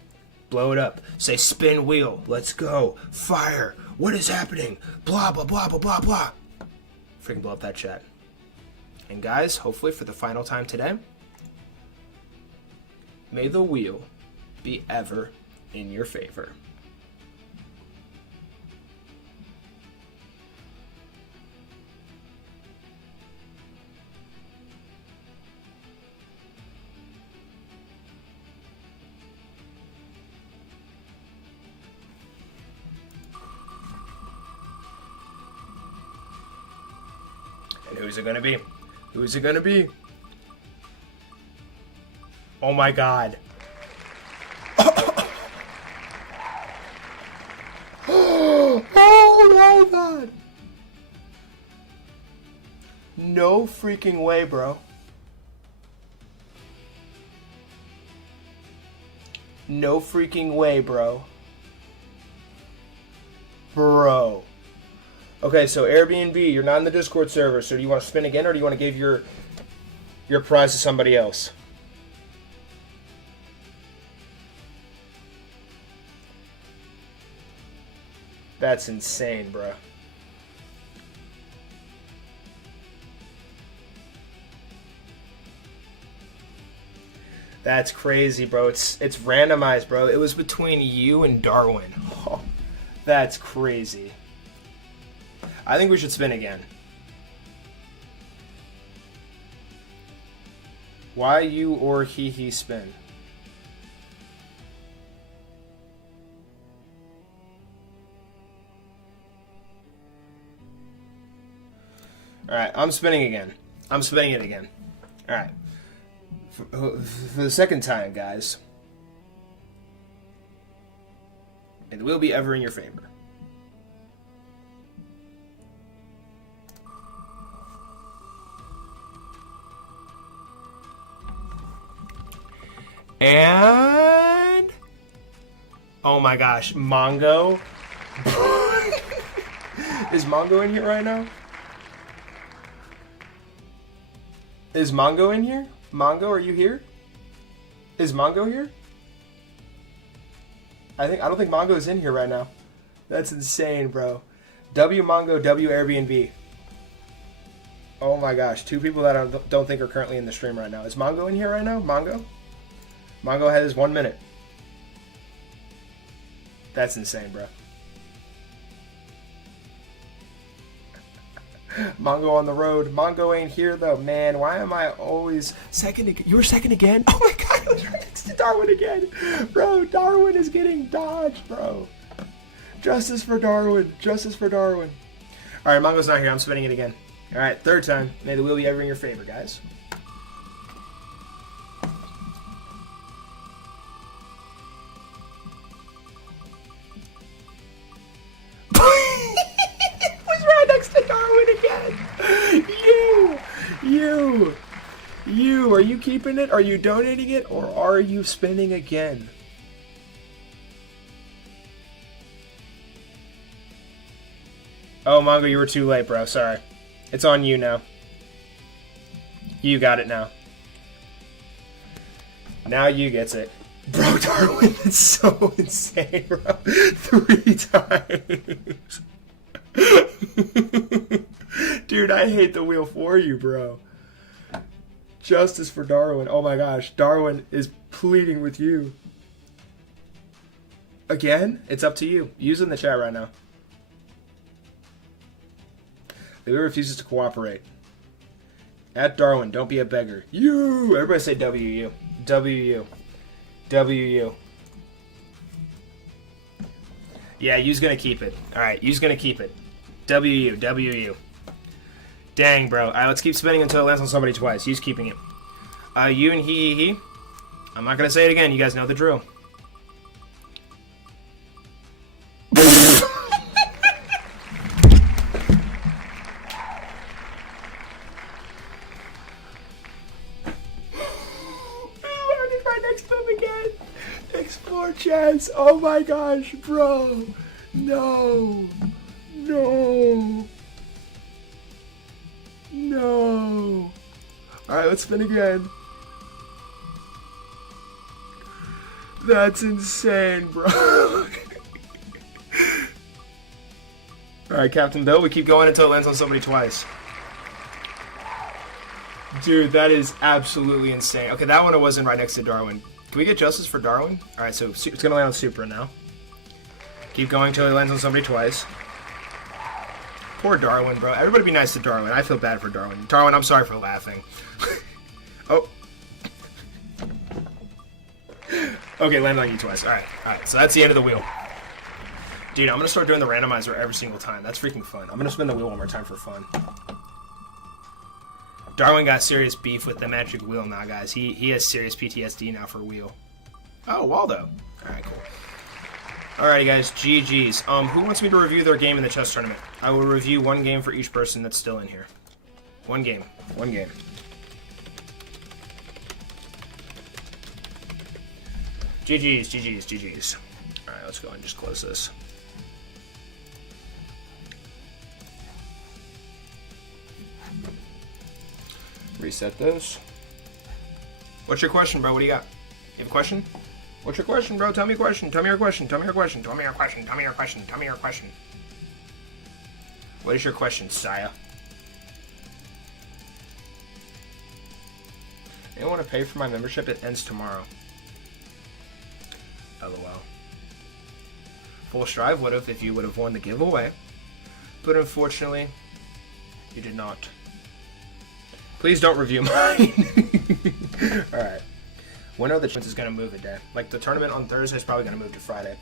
Blow it up. Say spin wheel. Let's go. Fire. What is happening? Blah, blah, blah, blah, blah, blah. Freaking blow up that chat. And guys, hopefully for the final time today, may the wheel be ever in your favor. And who's it gonna be? Who's it gonna be? Oh my god. Oh my god. No freaking way, bro. No freaking way, bro. Bro. Okay, so Airbnb, you're not in the Discord server, so do you want to spin again, or do you want to give your prize to somebody else? That's insane, bro. That's crazy, bro. It's randomized, bro. It was between you and Darwin. Oh, that's crazy. I think we should spin again. Why you or he spin? Alright, I'm spinning again. I'm spinning it again. Alright. For the second time, guys. It will be ever in your favor. And... oh my gosh, Mongo. Is Mongo in here right now? Is Mongo in here? Mongo, are you here? Is Mongo here? I don't think Mongo is in here right now. That's insane, bro. W Mongo, W Airbnb. Oh my gosh, 2 people that I don't think are currently in the stream right now. Is Mongo in here right now? Mongo? Mongo has 1 minute. That's insane, bro. Mongo on the road. Mongo ain't here though, man. Why am I always second? You were second again? Oh my god, I was right next to Darwin again. Bro, Darwin is getting dodged, bro. Justice for Darwin. Justice for Darwin. Alright, Mongo's not here. I'm spinning it again. Alright, third time. May the wheel be ever in your favor, guys. You, are you keeping it? Are you donating it? Or are you spinning again? Oh, Mongo, you were too late, bro. Sorry. It's on you now. You got it now. Now you gets it. Bro, Darwin, it's so insane, bro. 3 times. Dude, I hate the wheel for you, bro. Justice for Darwin. Oh my gosh. Darwin is pleading with you. Again? It's up to you. Use it in the chat right now. The wheel refuses to cooperate. At Darwin, don't be a beggar. You! Everybody say W-U. W-U. W-U. Yeah, you's gonna keep it. Alright, you's gonna keep it. W-U. W-U. Dang, bro. Alright, let's keep spinning until it lands on somebody twice. He's keeping it. You and he. I'm not gonna say it again. You guys know the drill. Right next to him again. Explore chance. Oh my gosh, bro. No. No. No. Alright, let's spin again. That's insane, bro. Alright, Captain Bill, we keep going until it lands on somebody twice. Dude, that is absolutely insane. Okay, that one it wasn't right next to Darwin. Can we get justice for Darwin? Alright, so it's going to land on Supra now. Keep going until it lands on somebody twice. Poor Darwin, bro. Everybody be nice to Darwin. I feel bad for Darwin. Darwin, I'm sorry for laughing. Oh. Okay, landed on you twice. Alright, so that's the end of the wheel. Dude, I'm going to start doing the randomizer every single time. That's freaking fun. I'm going to spin the wheel one more time for fun. Darwin got serious beef with the magic wheel now, guys. He has serious PTSD now for wheel. Oh, Waldo. Alright, cool. Alrighty, guys. GG's. Who wants me to review their game in the chess tournament? I will review 1 game for each person that's still in here. 1 game. 1 game. GG's. Alright, let's go and just close this. Reset those. What's your question, bro? What do you got? You have a question? What's your question, bro? Tell me a question. Tell me your question. Tell me your question. Tell me your question. Tell me your question. Tell me your question. What is your question, Saya? Anyone want to pay for my membership? It ends tomorrow. LOL. Full Strive would have if you would have won the giveaway. But unfortunately, you did not. Please don't review mine. Alright. When are the chances going to move a day? Like, the tournament on Thursday is probably going to move to Friday.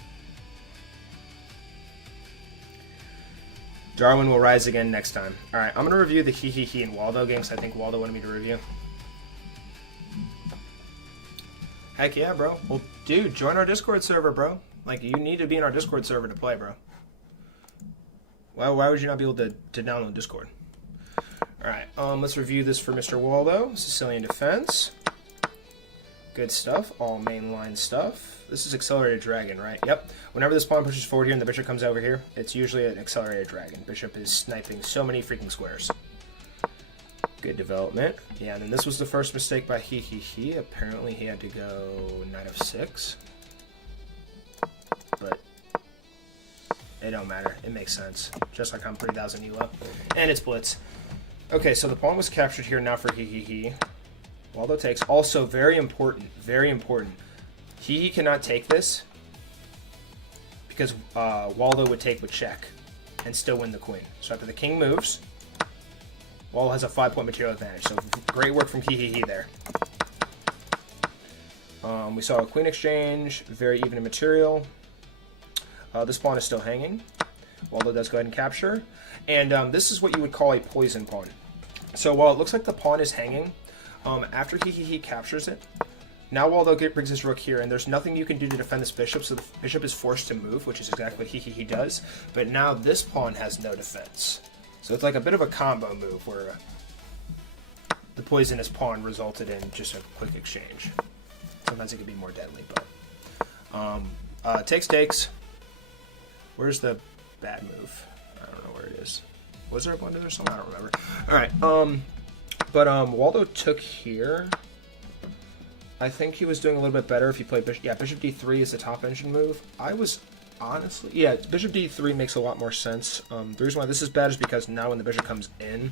Darwin will rise again next time. Alright, I'm going to review the He and Waldo games I think Waldo wanted me to review. Heck yeah, bro. Well, dude, join our Discord server, bro. Like, you need to be in our Discord server to play, bro. Why would you not be able to download Discord? Alright, let's review this for Mr. Waldo. Sicilian Defense. Good stuff. All mainline stuff. This is Accelerated Dragon, right? Yep. Whenever this pawn pushes forward here and the bishop comes over here, it's usually an Accelerated Dragon. Bishop is sniping so many freaking squares. Good development. Yeah, and then this was the first mistake by He. Apparently he had to go knight of 6. But it don't matter. It makes sense. Just like on 3000 ELO. And it's Blitz. Okay, so the pawn was captured here now for He. Waldo takes. Also, very important. Very important. He cannot take this because Waldo would take with check and still win the queen. So after the king moves, Waldo has a 5-point material advantage. So great work from He there. We saw a queen exchange. Very even in material. This pawn is still hanging. Waldo does go ahead and capture. And this is what you would call a poison pawn. So while it looks like the pawn is hanging, after He captures it, now Waldo brings his rook here, and there's nothing you can do to defend this bishop, so the bishop is forced to move, which is exactly what He does. But now this pawn has no defense. So it's like a bit of a combo move where the poisonous pawn resulted in just a quick exchange. Sometimes it can be more deadly, but takes. Where's the bad move? I don't know where it is. Was there a blunder or something? I don't remember. Alright, but Waldo took here. I think he was doing a little bit better if he played bishop. Yeah, bishop d3 is the top engine move. I was honestly, yeah, bishop d3 makes a lot more sense. The reason why this is bad is because now when the bishop comes in,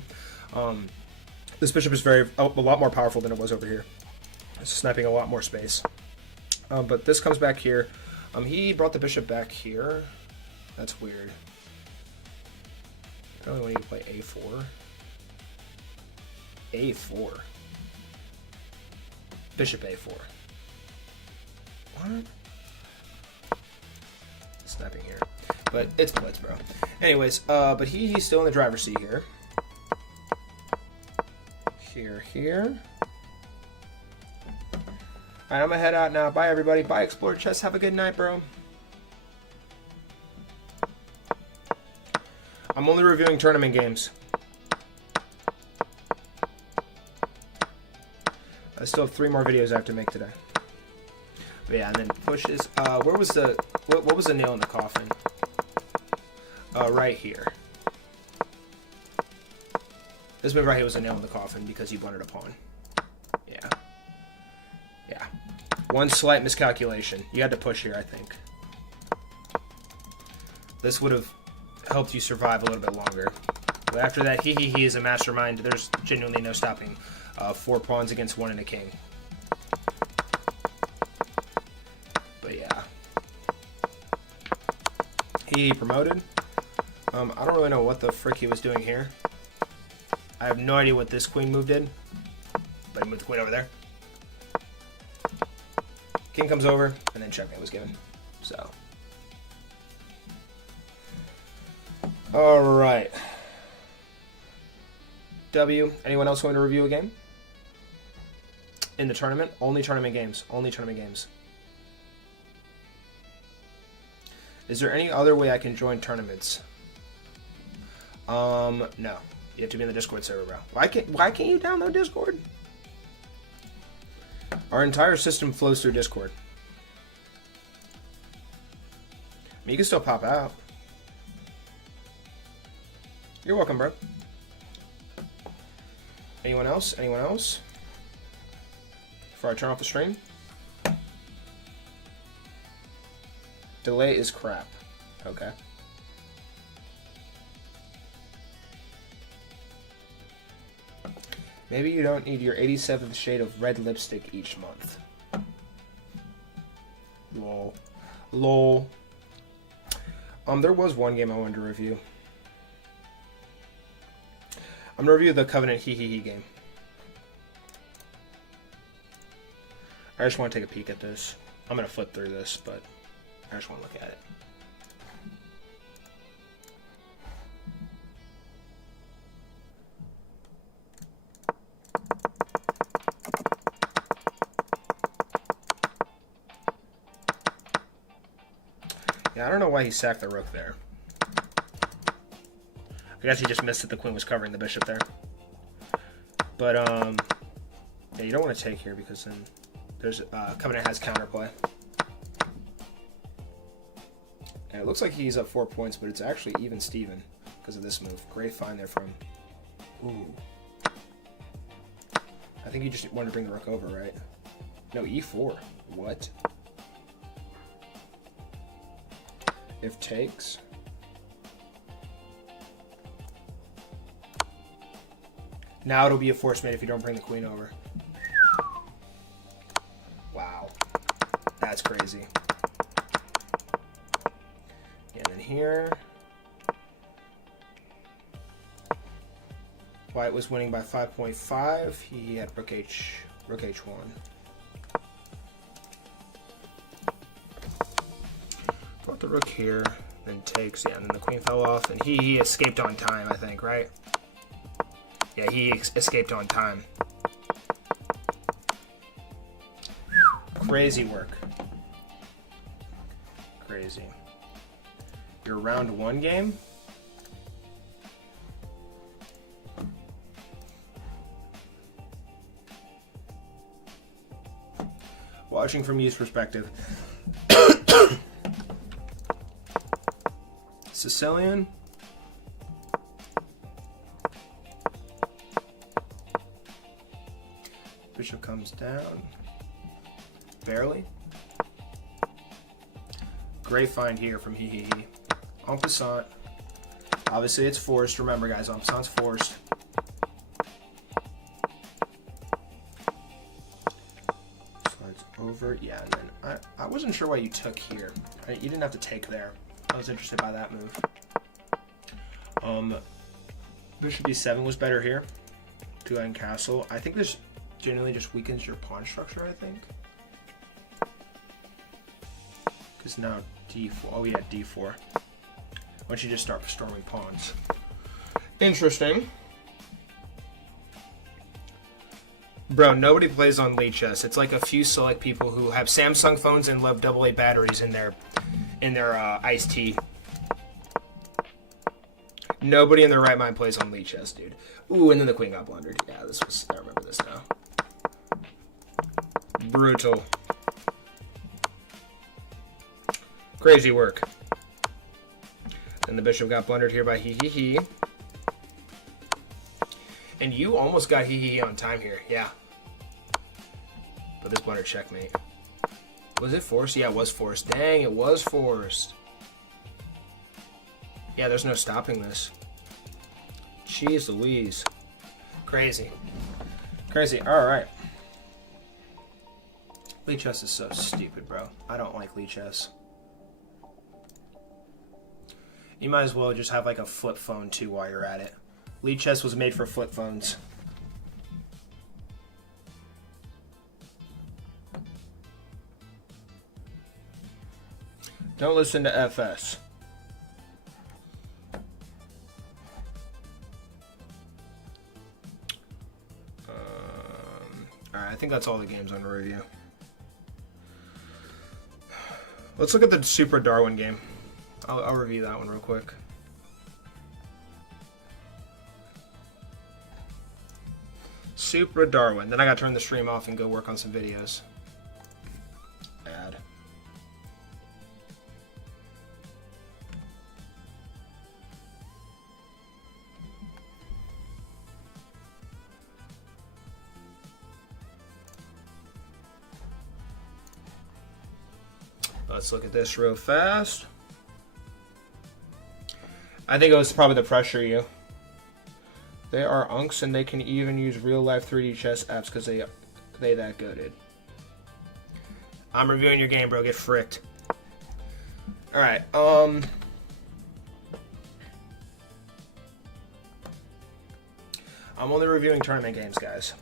this bishop is a lot more powerful than it was over here. It's sniping a lot more space. But this comes back here. He brought the bishop back here. That's weird. I really want you to play a4. a4. Bishop a4. What? Snapping here. But it's Blitz, bro. Anyways, but he's still in the driver's seat here. Here. Alright, I'm gonna head out now. Bye, everybody. Bye, Explore Chess. Have a good night, bro. I'm only reviewing tournament games. I still have 3 more videos I have to make today. But yeah, and then pushes. Where was the what was the nail in the coffin? Right here. This move right here was a nail in the coffin because he blundered a pawn. Yeah. One slight miscalculation. You had to push here, I think. This would have helped you survive a little bit longer. But after that, he is a mastermind. There's genuinely no stopping 4 pawns against 1 and a king. But yeah. He promoted. I don't really know what the frick he was doing here. I have no idea what this queen move did. But he moved the queen over there. King comes over, and then checkmate was given. So. Alright. W. Anyone else going to review a game? In the tournament? Only tournament games. Only tournament games. Is there any other way I can join tournaments? No. You have to be in the Discord server, bro. Why can't you download Discord? Our entire system flows through Discord. I mean, you can still pop out. You're welcome, bro. Anyone else? Anyone else? Before I turn off the stream? Delay is crap. Okay. Maybe you don't need your 87th shade of red lipstick each month. Lol. Lol. There was one game I wanted to review. I'm gonna review the Covenant Hee Hee Hee game. I just want to take a peek at this. I'm gonna flip through this, but I just want to look at it. Yeah, I don't know why he sacked the rook there. I guess he just missed that the queen was covering the bishop there. But, yeah, you don't want to take here because then there's, Covenant has counterplay. And it looks like he's up 4 points, but it's actually even Steven because of this move. Great find there from... Ooh. I think you just wanted to bring the rook over, right? No, e4. What? If takes. Now it'll be a force mate if you don't bring the queen over. Wow. That's crazy. And then here. White was winning by 5.5. He had rook h1. Brought the rook here, then takes, yeah, and then the queen fell off, and he escaped on time, I think, right? Yeah, he escaped on time. Crazy work. Crazy. Your round 1 game? Watching from you's perspective. Sicilian. Bishop comes down. Barely. Great find here from Hee Hee Hee. En passant. Obviously it's forced. Remember guys, en passant's forced. Slides over. Yeah, and then I wasn't sure why you took here. You didn't have to take there. I was interested by that move. Bishop e7 was better here. To end castle. I think this generally just weakens your pawn structure, I think. Because now d4. Oh yeah, d4. Once you just start storming pawns. Interesting. Bro, nobody plays on Lee chess. It's like a few select people who have Samsung phones and love AA batteries in their iced tea. Nobody in their right mind plays on Lee chess, dude. Ooh, and then the queen got blundered. Yeah, I remember this now. Brutal. Crazy work. And the bishop got blundered here by Hee Hee Hee. And you almost got Hee Hee Hee on time here, yeah. But this blunder checkmate. Was it forced? Yeah, it was forced. Dang, it was forced. Yeah, there's no stopping this. Jeez Louise. Crazy. Crazy. Alright. Lee chess is so stupid, bro. I don't like Lee chess. You might as well just have like a flip phone too while you're at it. Lee chess was made for flip phones. Don't listen to FS. Alright, I think that's all the games on review. Let's look at the Super Darwin game. I'll review that one real quick. Super Darwin. Then I gotta turn the stream off and go work on some videos. Add. let's look at this real fast. I think it was probably the pressure you. They are unks and they can even use real life 3D chess apps because they that goated. I'm reviewing your game, bro. Get fricked. Alright, I'm only reviewing tournament games, guys.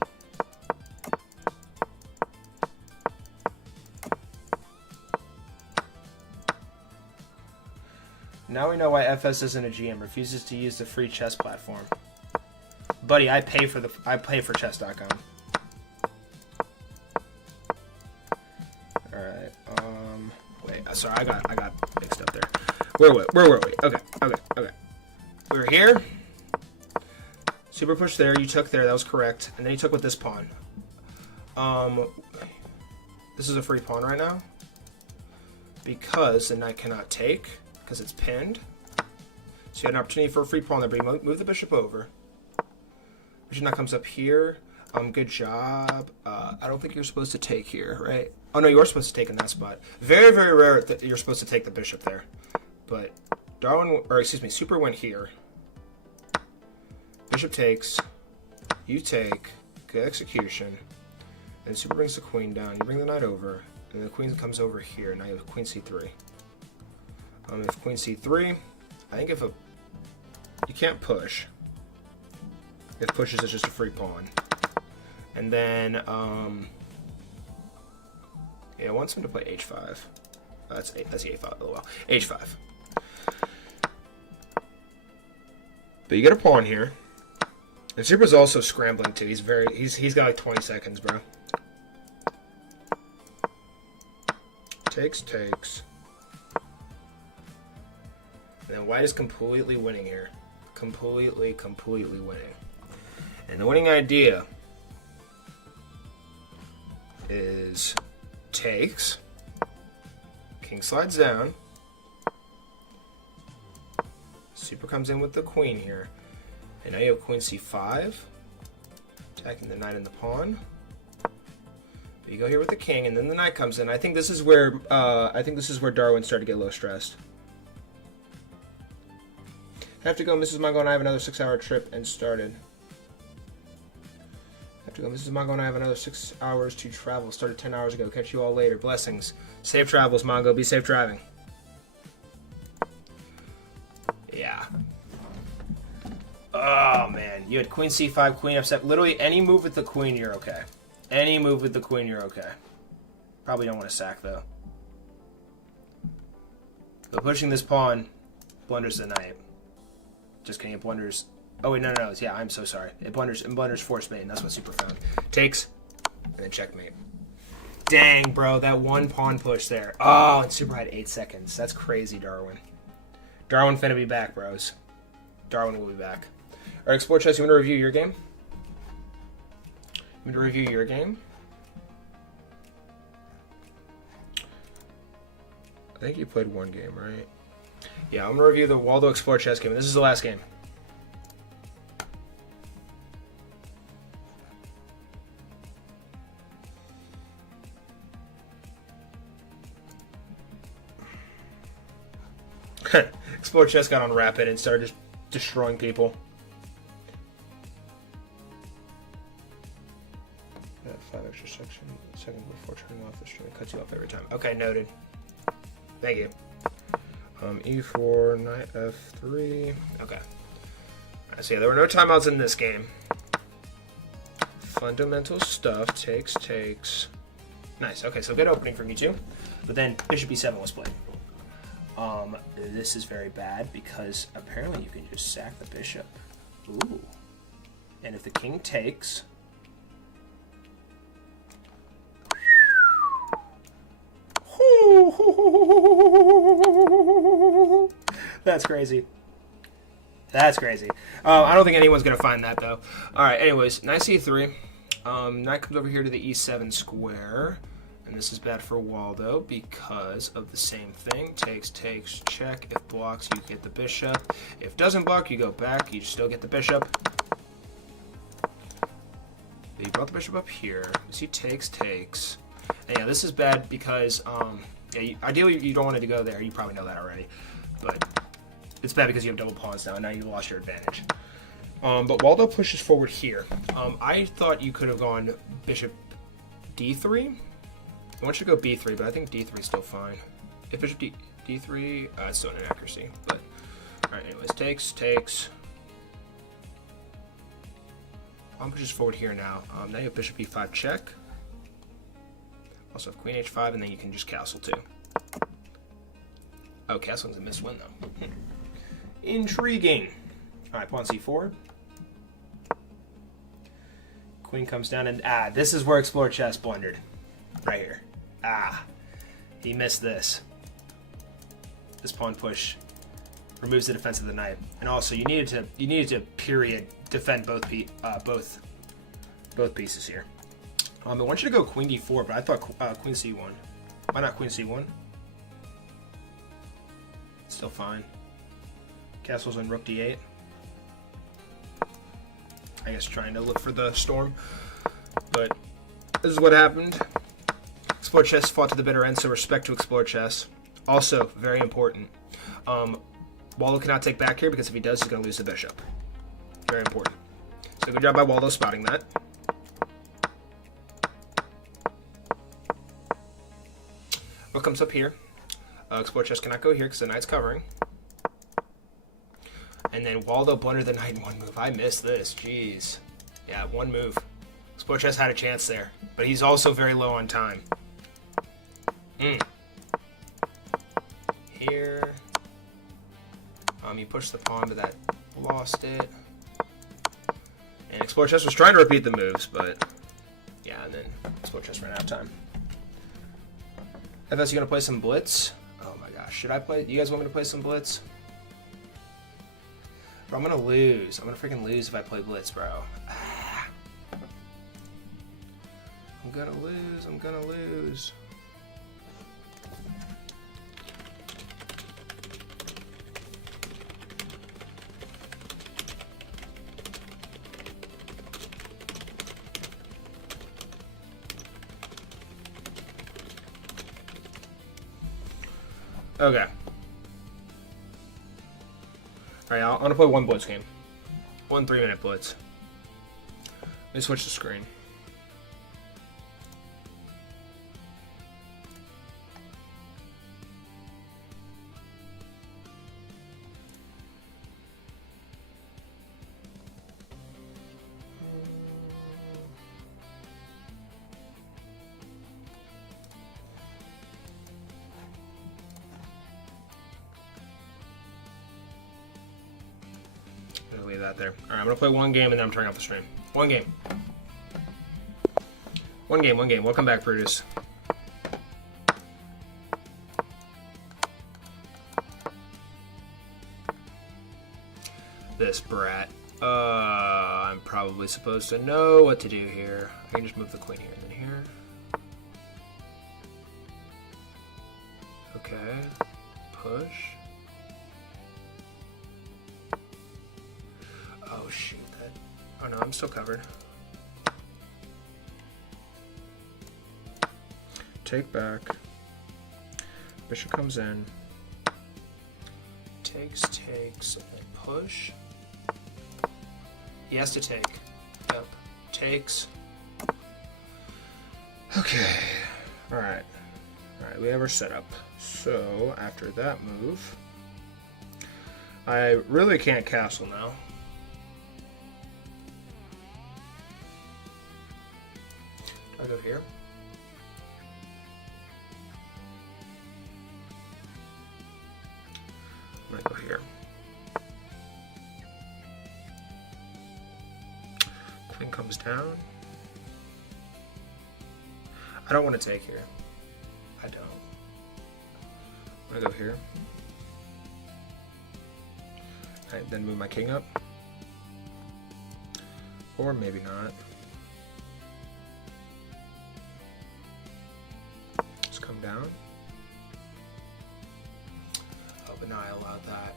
Now we know why FS isn't a GM. Refuses to use the free chess platform. Buddy, I pay for chess.com. Alright, wait, sorry, I got mixed up there. Where were we? Okay. We were here. Super push there, you took there, that was correct. And then you took with this pawn. This is a free pawn right now. Because the knight cannot take, because it's pinned. So you had an opportunity for a free pawn there, but you move the bishop over. Bishop now comes up here. Good job. I don't think you're supposed to take here, right? Oh no, you are supposed to take in that spot. Very, very rare that you're supposed to take the bishop there. But Super went here. Bishop takes, you take, good execution, and Super brings the queen down. You bring the knight over, and the queen comes over here. Now you have queen c3. If queen c3, I think you can't push. If pushes, it's just a free pawn. And then, yeah, I want him to play h5. That's a5. Oh well, h5. But you get a pawn here. And Super's also scrambling too. He's got like 20 seconds, bro. Takes. And then white is completely winning here. Completely winning. And the winning idea is takes. King slides down. Super comes in with the queen here. And now you have queen c5, attacking the knight and the pawn. But you go here with the king, and then the knight comes in. I think this is where Darwin started to get a little stressed. Have to go, Mrs. Mongo, and I have another 6-hour trip and started. Have to go, Mrs. Mongo, and I have another 6 hours to travel. Started 10 hours ago. Catch you all later. Blessings. Safe travels, Mongo. Be safe driving. Yeah. Oh, man. You had queen c5, queen f7. Literally, any move with the queen, you're okay. Any move with the queen, you're okay. Probably don't want to sack, though. But pushing this pawn blunders the knight. Just kidding, it blunders... Oh, wait, no. Yeah, I'm so sorry. It blunders force mate, and that's what Super found. Takes, and then checkmate. Dang, bro, that one pawn push there. Oh, and Super had 8 seconds. That's crazy, Darwin. Darwin finna be back, bros. Darwin will be back. Alright, Explore Chess, you want to review your game? You want to review your game? I think you played one game, right? Yeah, I'm going to review the Waldo Explore Chess game. This is the last game. Explore Chess got on Rapid and started just destroying people. 5 extra seconds before turning off the stream. It cuts you off every time. Okay, noted. Thank you. E4, knight f3. Okay. Alright, so yeah, there were no timeouts in this game. Fundamental stuff. Takes. Nice. Okay, so good opening from you two. But then bishop e7 was played. This is very bad because apparently you can just sack the bishop. Ooh. And if the king takes... That's crazy. That's crazy. I don't think anyone's going to find that, though. Alright, anyways, knight c3. Knight comes over here to the e7 square. And this is bad for Waldo because of the same thing. Takes, check. If blocks, you get the bishop. If doesn't block, you go back. You still get the bishop. But you brought the bishop up here. You see takes. And yeah, this is bad because Yeah, ideally you don't want it to go there. You probably know that already. But it's bad because you have double pawns now, and now you lost your advantage. But Waldo pushes forward here. I thought you could have gone bishop d3. I want you to go b3, but I think d3 is still fine. If bishop d3, it's still an inaccuracy. But, alright, anyways, takes. Pawn pushes forward here now. Now you have bishop e5 check. Also have queen h5, and then you can just castle too. Oh, castling's a missed win though. Intriguing. Alright, pawn c4. Queen comes down, and this is where Explore Chess blundered. Right here. He missed this. This pawn push removes the defense of the knight, and also you needed to period defend both pieces here. I want you to go queen d4, but I thought queen c1. Why not queen c1? Still fine. Castle's on rook d8. I guess trying to look for the storm, but this is what happened. Explore Chess fought to the bitter end, so respect to Explore Chess. Also, very important. Waldo cannot take back here because if he does, he's going to lose the bishop. Very important. So good job by Waldo spotting that. Rook comes up here. Explore Chess cannot go here because the knight's covering. And then Waldo blundered the knight in one move. I missed this. Jeez. Yeah, one move. Explore Chess had a chance there. But he's also very low on time. Here. He pushed the pawn, but that lost it. And Explore Chess was trying to repeat the moves, but yeah, and then Explore Chess ran out of time. FS, you gonna play some Blitz? Oh my gosh, should I play? You guys want me to play some Blitz? Bro, I'm gonna lose. I'm gonna freaking lose if I play Blitz, bro. I'm gonna lose. I'm gonna lose. Okay. Alright, I'm gonna play one Blitz game. 1 3-minute Blitz. Let me switch the screen. I'm gonna leave that there. Alright, I'm gonna play one game and then I'm turning off the stream. One game. One game. Welcome back, Brutus. This brat. I'm probably supposed to know what to do here. I can just move the queen here and then here. Okay. Push. Oh shoot, that. Oh no, I'm still covered. Take back. Bishop comes in. Takes, and then push. He has to take. Yep. Takes. Okay. Alright. Alright, we have our setup. So, after that move, I really can't castle now. Do I go here? I'm gonna go here. Queen comes down. I don't want to take here. I don't. I'm gonna go here. Alright, then move my king up. Or maybe not. Just come down. Oh, but now I allowed that.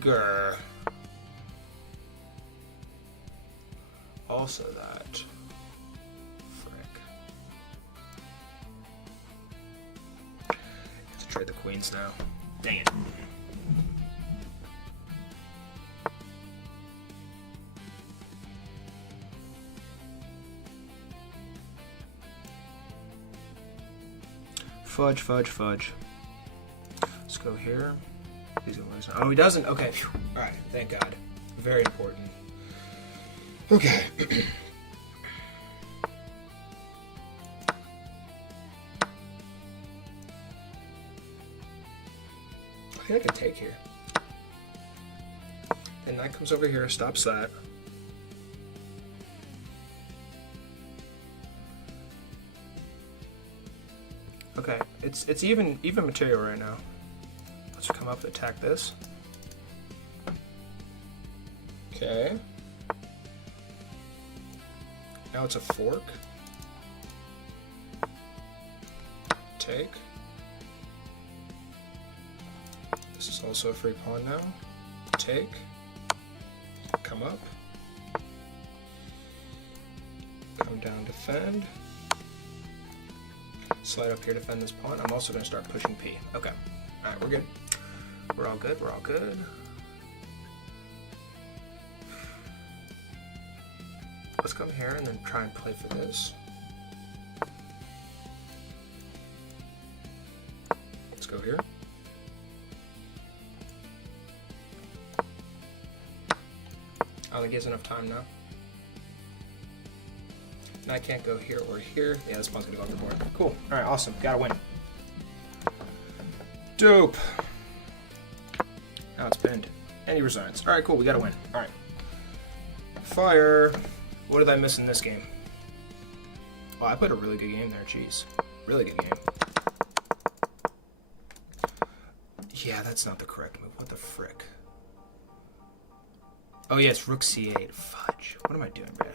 Grr. Also that. Frick. trade the queens now. Dang it. Fudge, fudge, fudge. Let's go here. He's gonna lose. Oh, he doesn't? Okay. Alright, thank God. Very important. Okay. I think I can take here. And knight comes over here, stops that. Okay, it's even material right now. Let's come up and attack this. Okay. Now it's a fork. Take. This is also a free pawn now. Take. Come up. Come down, defend. Slide up here, defend this pawn. I'm also going to start pushing P. Okay. Alright, we're good. We're all good. We're all good. Let's come here and then try and play for this. Let's go here. I don't think he has enough time now. And I can't go here or here. Yeah, this pawn's gonna go off the board. Cool. Alright, awesome. Gotta win. Dope. Now it's pinned. And he resigns. Alright, cool. We gotta win. Alright. Fire. What did I miss in this game? Well, I played a really good game there. Jeez. Really good game. Yeah, that's not the correct move. What the frick? Oh, yeah, it's rook c8. Fudge. What am I doing, man?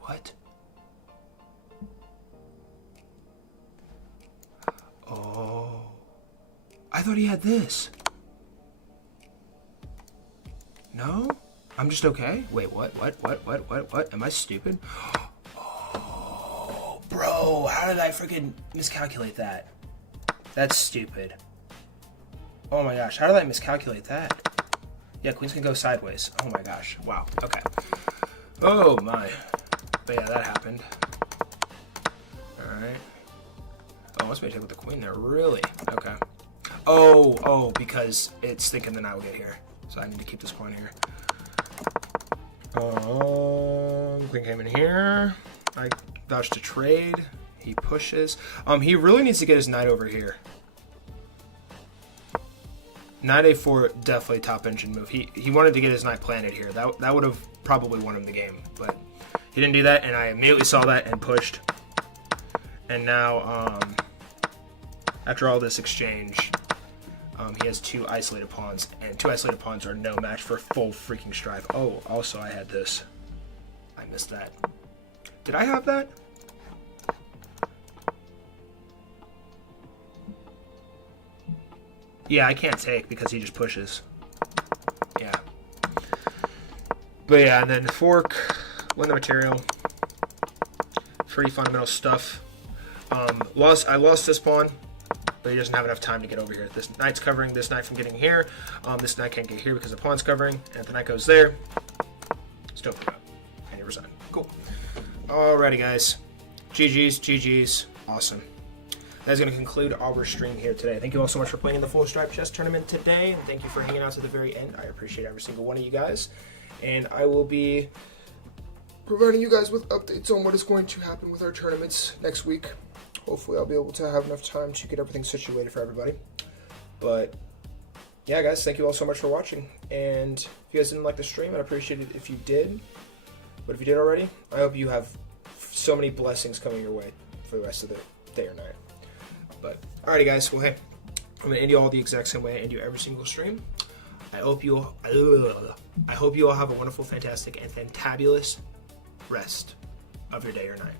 What? Oh. I thought he had this. No? I'm just okay? Wait, what? Am I stupid? Oh, bro, how did I freaking miscalculate that? That's stupid. Oh my gosh, how did I miscalculate that? Yeah, queens can go sideways. Oh my gosh, wow, okay. Oh my. But yeah, that happened. Alright. Oh, wants me to take with the queen there, really? Okay. Oh, because it's thinking the knight will get here. So I need to keep this pawn here. Queen came in here. I dodged to trade. He pushes. He really needs to get his knight over here. Knight a4, definitely top engine move. He wanted to get his knight planted here. That would have probably won him the game, but he didn't do that, and I immediately saw that and pushed. And now, after all this exchange, he has two isolated pawns, and two isolated pawns are no match for full freaking strife. Oh, also I had this. I missed that. Did I have that? Yeah, I can't take because he just pushes. Yeah. But yeah, and then fork, win the material. Pretty fundamental stuff. I lost this pawn, but he doesn't have enough time to get over here. This knight's covering this knight from getting here. This knight can't get here because the pawn's covering. And if the knight goes there, still put up. And he resigned. Cool. Alrighty, guys. GG's. Awesome. That's going to conclude our stream here today. Thank you all so much for playing in the Full Stripe Chess Tournament today, and thank you for hanging out to the very end. I appreciate every single one of you guys, and I will be providing you guys with updates on what is going to happen with our tournaments next week. Hopefully I'll be able to have enough time to get everything situated for everybody. But yeah, guys, thank you all so much for watching, and if you guys didn't like the stream, I'd appreciate it if you did. But if you did already, I hope you have so many blessings coming your way for the rest of the day or night. But alrighty, guys. Well, hey, I'm gonna end you all the exact same way I end you every single stream. I hope you all have a wonderful, fantastic, and fantabulous rest of your day or night.